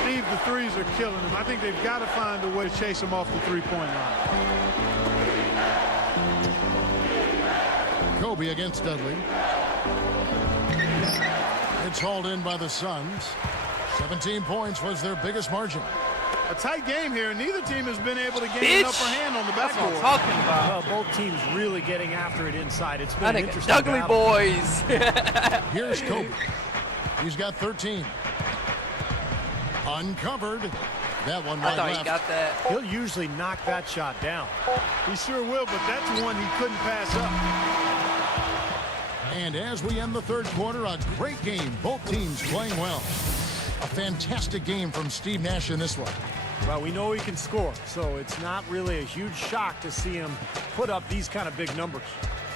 Steve, the threes are killing them. I think they've got to find a way to chase them off the three-point line. Kobe against Dudley. It's hauled in by the Suns. 17 points was their biggest margin. A tight game here, and neither team has been able to gain an upper hand on the backboard. That's what I'm talking about. Well, both teams really getting after it inside. It's been an interesting Dudley battle. boys. Here's Kobe. He's got 13. Uncovered. That one right I thought left. he got that. He'll usually knock that shot down. He sure will, but that's one he couldn't pass up. And as we end the third quarter, a great game. Both teams playing well. A fantastic game from Steve Nash in this one. Well, we know he can score, so it's not really a huge shock to see him put up these kind of big numbers.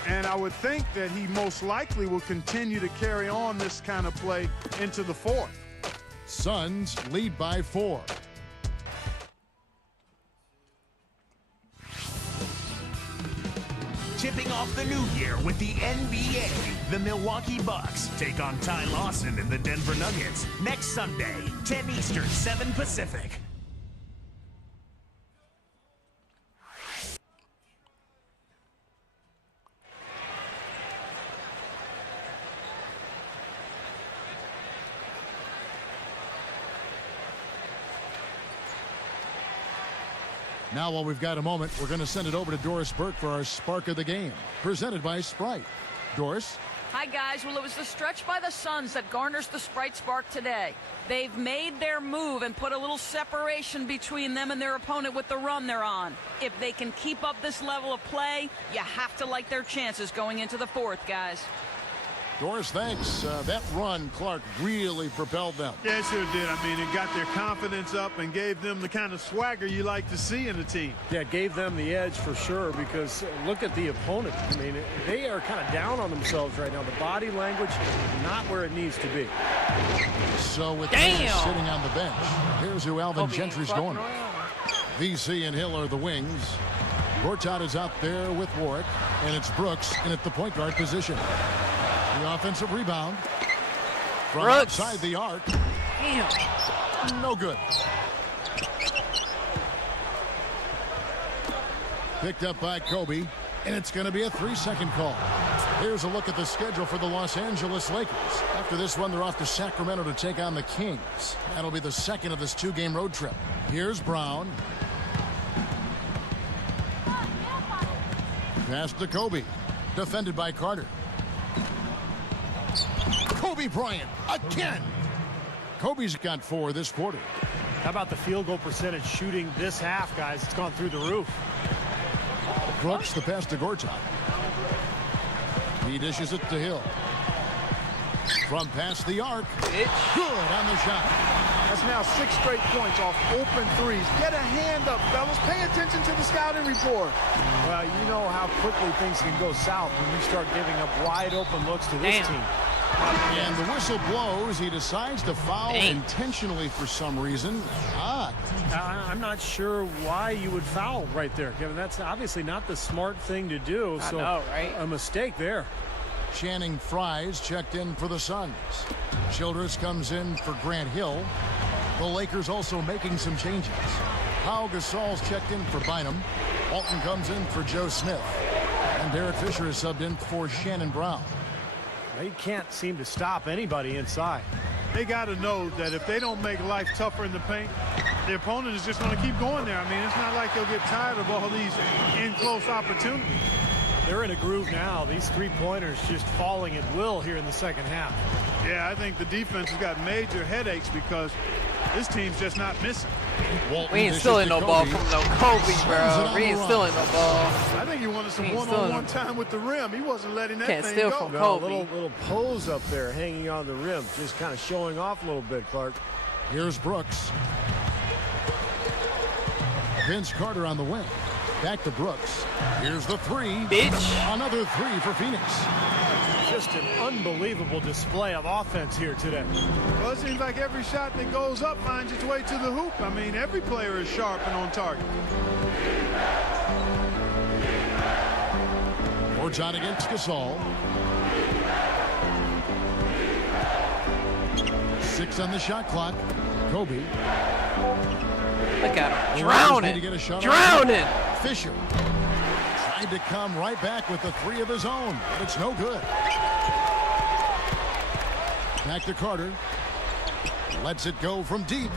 And I would think that he most likely will continue to carry on this kind of play into the fourth. Suns lead by 4. Tipping off the new year with the NBA. The Milwaukee Bucks take on Ty Lawson and the Denver Nuggets next Sunday, 10 Eastern, 7 Pacific. Now, while we've got a moment, we're going to send it over to Doris Burke for our Spark of the Game, presented by Sprite. Doris? Hi, guys. Well, it was the stretch by the Suns that garners the Sprite Spark today. They've made their move and put a little separation between them and their opponent with the run they're on. If they can keep up this level of play, you have to like their chances going into the fourth, guys. Doris, thanks. That run, Clark, really propelled them. Yeah, it sure did. I mean, it got their confidence up and gave them the kind of swagger you like to see in a team. Yeah, it gave them the edge for sure, because look at the opponent. I mean, they are kind of down on themselves right now. The body language, not where it needs to be. So with Nash sitting on the bench, here's who Alvin Gentry's going with. VC and Hill are the wings. Gortat is out there with Warwick, and it's Brooks in at the point guard position. The offensive rebound from outside the arc. Damn. No good. Picked up by Kobe, and it's going to be a 3-second call. Here's a look at the schedule for the Los Angeles Lakers. After this one, they're off to Sacramento to take on the Kings. That'll be the second of this 2-game road trip. Here's Brown. Pass to Kobe. Defended by Carter. Kobe Bryant again. Kobe's got 4 this quarter. How about the field goal percentage shooting this half, guys? It's gone through the roof. Brooks, the pass to Gortat. He dishes it to Hill. From past the arc. Good on the shot. That's now 6 straight points off open threes. Get a hand up, fellas. Pay attention to the scouting report. Well, you know how quickly things can go south when you start giving up wide open looks to this team. And the whistle blows. He decides to foul intentionally for some reason. Odd. I'm not sure why you would foul right there, Kevin. That's obviously not the smart thing to do. I know, right? A mistake there. Channing Frye's checked in for the Suns. Childress comes in for Grant Hill. The Lakers also making some changes. Pau Gasol's checked in for Bynum. Walton comes in for Joe Smith. And Derek Fisher is subbed in for Shannon Brown. They can't seem to stop anybody inside. They got to know that if they don't make life tougher in the paint, the opponent is just going to keep going there. I mean, it's not like they'll get tired of all these in-close opportunities. They're in a groove now. These three-pointers just falling at will here in the second half. Yeah, I think the defense has got major headaches because this team's just not missing. Walton We ain't stealing no ball from no Kobe, bro. We ain't stealing no ball. I think he wanted some He ain't one-on-one stealing. time with the rim. He wasn't letting that Can't thing steal go. from No, Kobe. little pose up there hanging on the rim, just kind of showing off a little bit, Clark. Here's Brooks. Vince Carter on the wing. Back to Brooks. Here's the three. Bitch. Another three for Phoenix. Just an unbelievable display of offense here today. Well, it seems like every shot that goes up finds its way to the hoop. I mean, every player is sharp and on target. Borjan against Gasol. 6 on the shot clock. Kobe. Look at him. The Raptors need to Drowning. get a shot Drowning. off. Fisher tried to come right back with the 3 of his own, but it's no good. Back to Carter. Lets it go from deep.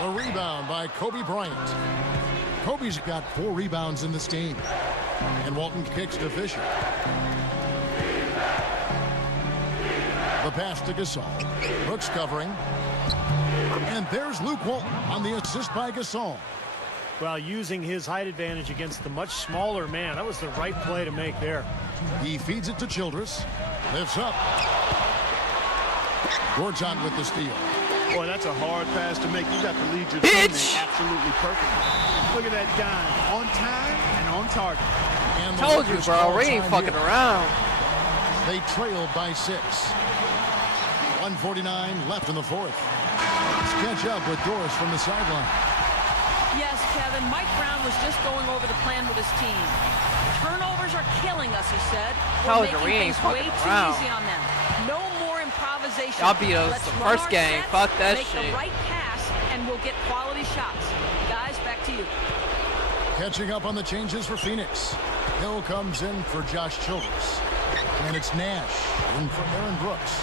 A rebound by Kobe Bryant. Kobe's got 4 rebounds in this game. And Walton kicks to Fisher. The pass to Gasol. Brooks covering. And there's Luke Walton on the assist by Gasol. Well, using his height advantage against the much smaller man, that was the right play to make there. He feeds it to Childress. Lifts up. Borjan with the steal. Boy, that's a hard pass to make. You got to lead your Bitch. teammate absolutely perfectly. Look at that dime. On time and on target. And the Told you, Lakers bro. call We ain't time fucking here. around. They trailed by 6. 1:49 left in the fourth. Let's catch up with Doris from the sideline. Yes, Kevin, Mike Brown was just going over the plan with his team. Turnovers are killing us, he said. Told We're you, making we ain't things way fucking too around. easy on them. No more improvisation. Y'all beat us Let's the run first our game. sets, Fuck that make shit. the right pass, and we'll get quality shots. Guys, back to you. Catching up on the changes for Phoenix. Hill comes in for Josh Childress. And it's Nash in for Aaron Brooks.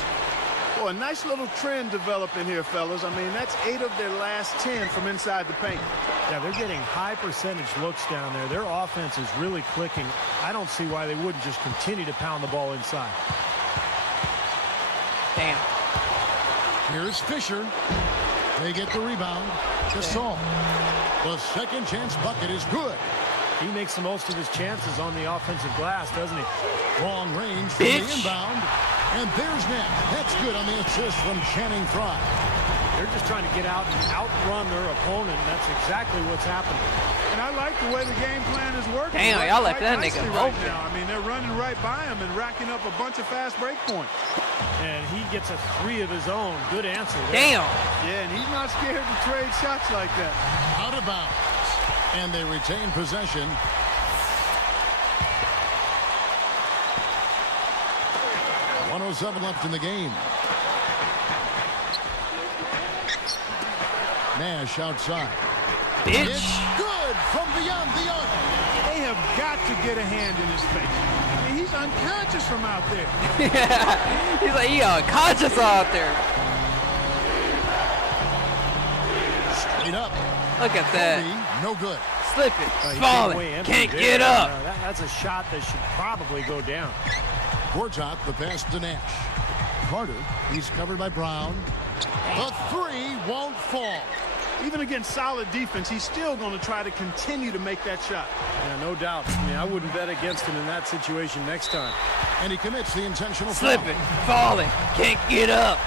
Boy, a nice little trend developing here, fellas. I mean, that's 8 of their last 10 from inside the paint. Yeah, they're getting high percentage looks down there. Their offense is really clicking. I don't see why they wouldn't just continue to pound the ball inside. Damn. Here's Fisher. They get the rebound. Gasol. The second chance bucket is good. He makes the most of his chances on the offensive glass, doesn't he? Long range from the Bitch. inbound. And there's Nash. That's good on the assist from Channing Frye. They're just trying to get out and outrun their opponent, and that's exactly what's happening. And I like the way the game plan is working. Damn, Right- y'all left quite that nigga nicely right open. now. I mean, they're running right by him and racking up a bunch of fast break points. And he gets a 3 of his own. Good answer there. Damn. Yeah, and he's not scared to trade shots like that. Out of bounds. And they retain possession. .107 left in the game. Nash outside. Bitch. It's good from beyond the arc. They have got to get a hand in his face. I mean, he's unconscious from out there. He's like, he unconscious out there. Straight up. Look at that. Kobe, no good. Slipping. He Falling. away empty Can't there. get up. That's a shot that should probably go down. Borjat, the pass to Nash. Carter, he's covered by Brown. The 3 won't fall. Even against solid defense, he's still going to try to continue to make that shot. Yeah, no doubt. I mean, I wouldn't bet against him in that situation next time. And he commits the intentional Slipping. foul. Falling. Can't get up.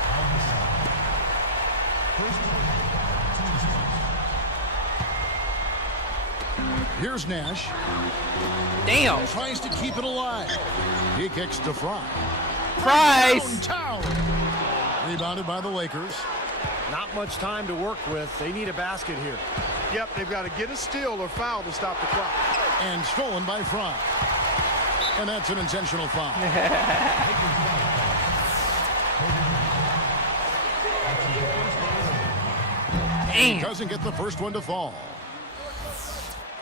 Here's Nash. Damn. Tries to keep it alive. He kicks to Frye. Price. Downtown. Rebounded by the Lakers. Not much time to work with. They need a basket here. Yep, they've got to get a steal or foul to stop the clock. And stolen by Frye. And that's an intentional foul. He Damn. doesn't get the first one to fall.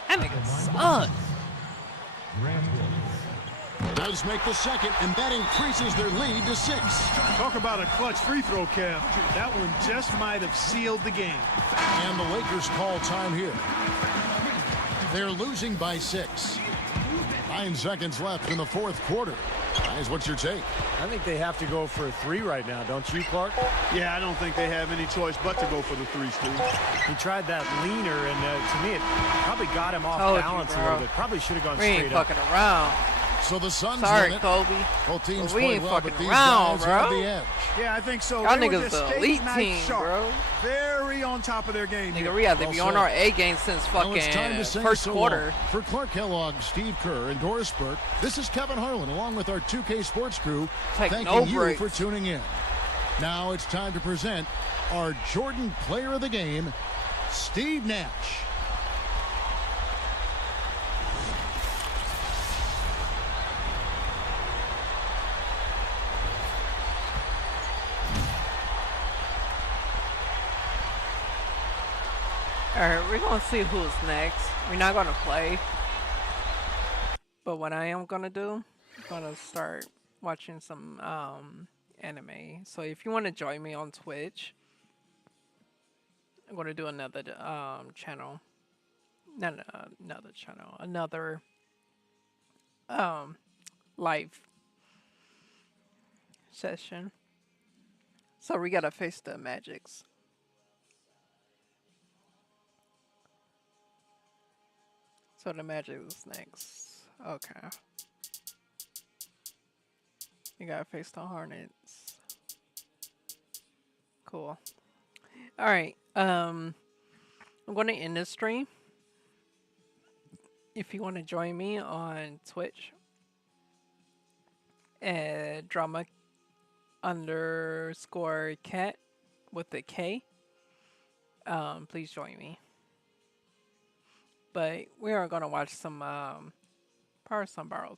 That nigga sucks. Does make the second, and that increases their lead to 6. Talk about a clutch free throw, Kev. That one just might have sealed the game. And the Lakers call time here. They're losing by 6. 9 seconds left in the fourth quarter. Guys, what's your take? I think they have to go for a 3 right now, don't you, Clark? Yeah, I don't think they have any choice but to go for the 3, Steve. He tried that leaner, and to me, it probably got him off Told you, balance a bro. little bit. Probably should have gone We ain't straight up. fucking around. So the Suns Sorry, win it. Kobe. Both teams But we play ain't well, but fucking these around, guys have bro. the edge. Yeah, I think so. Y'all They were niggas just the steak elite knife team, sharp. bro. Very on top of their game. here. Nigga, we have to Well be on said. our A game since Well, it's time fucking to say first so quarter. long. For Clark Kellogg, Steve Kerr, and Doris Burke, this is Kevin Harlan along with our 2K Sports crew, Take thanking no you breaks. for tuning in. Now it's time to present our Jordan Player of the Game, Steve Nash. Alright, we're gonna see who's next. We're not gonna play. But what I am gonna do, I'm gonna start watching some anime. So if you wanna join me on Twitch, I'm gonna do another channel. Not another channel, another live session. So we gotta face the Magics. So the Magic is next. Okay. You gotta face the Hornets. Cool. Alright. I'm gonna end the stream. If you wanna join me on Twitch at drama_cat with the K. Please join me. But we are gonna watch some Power Sun Borrowed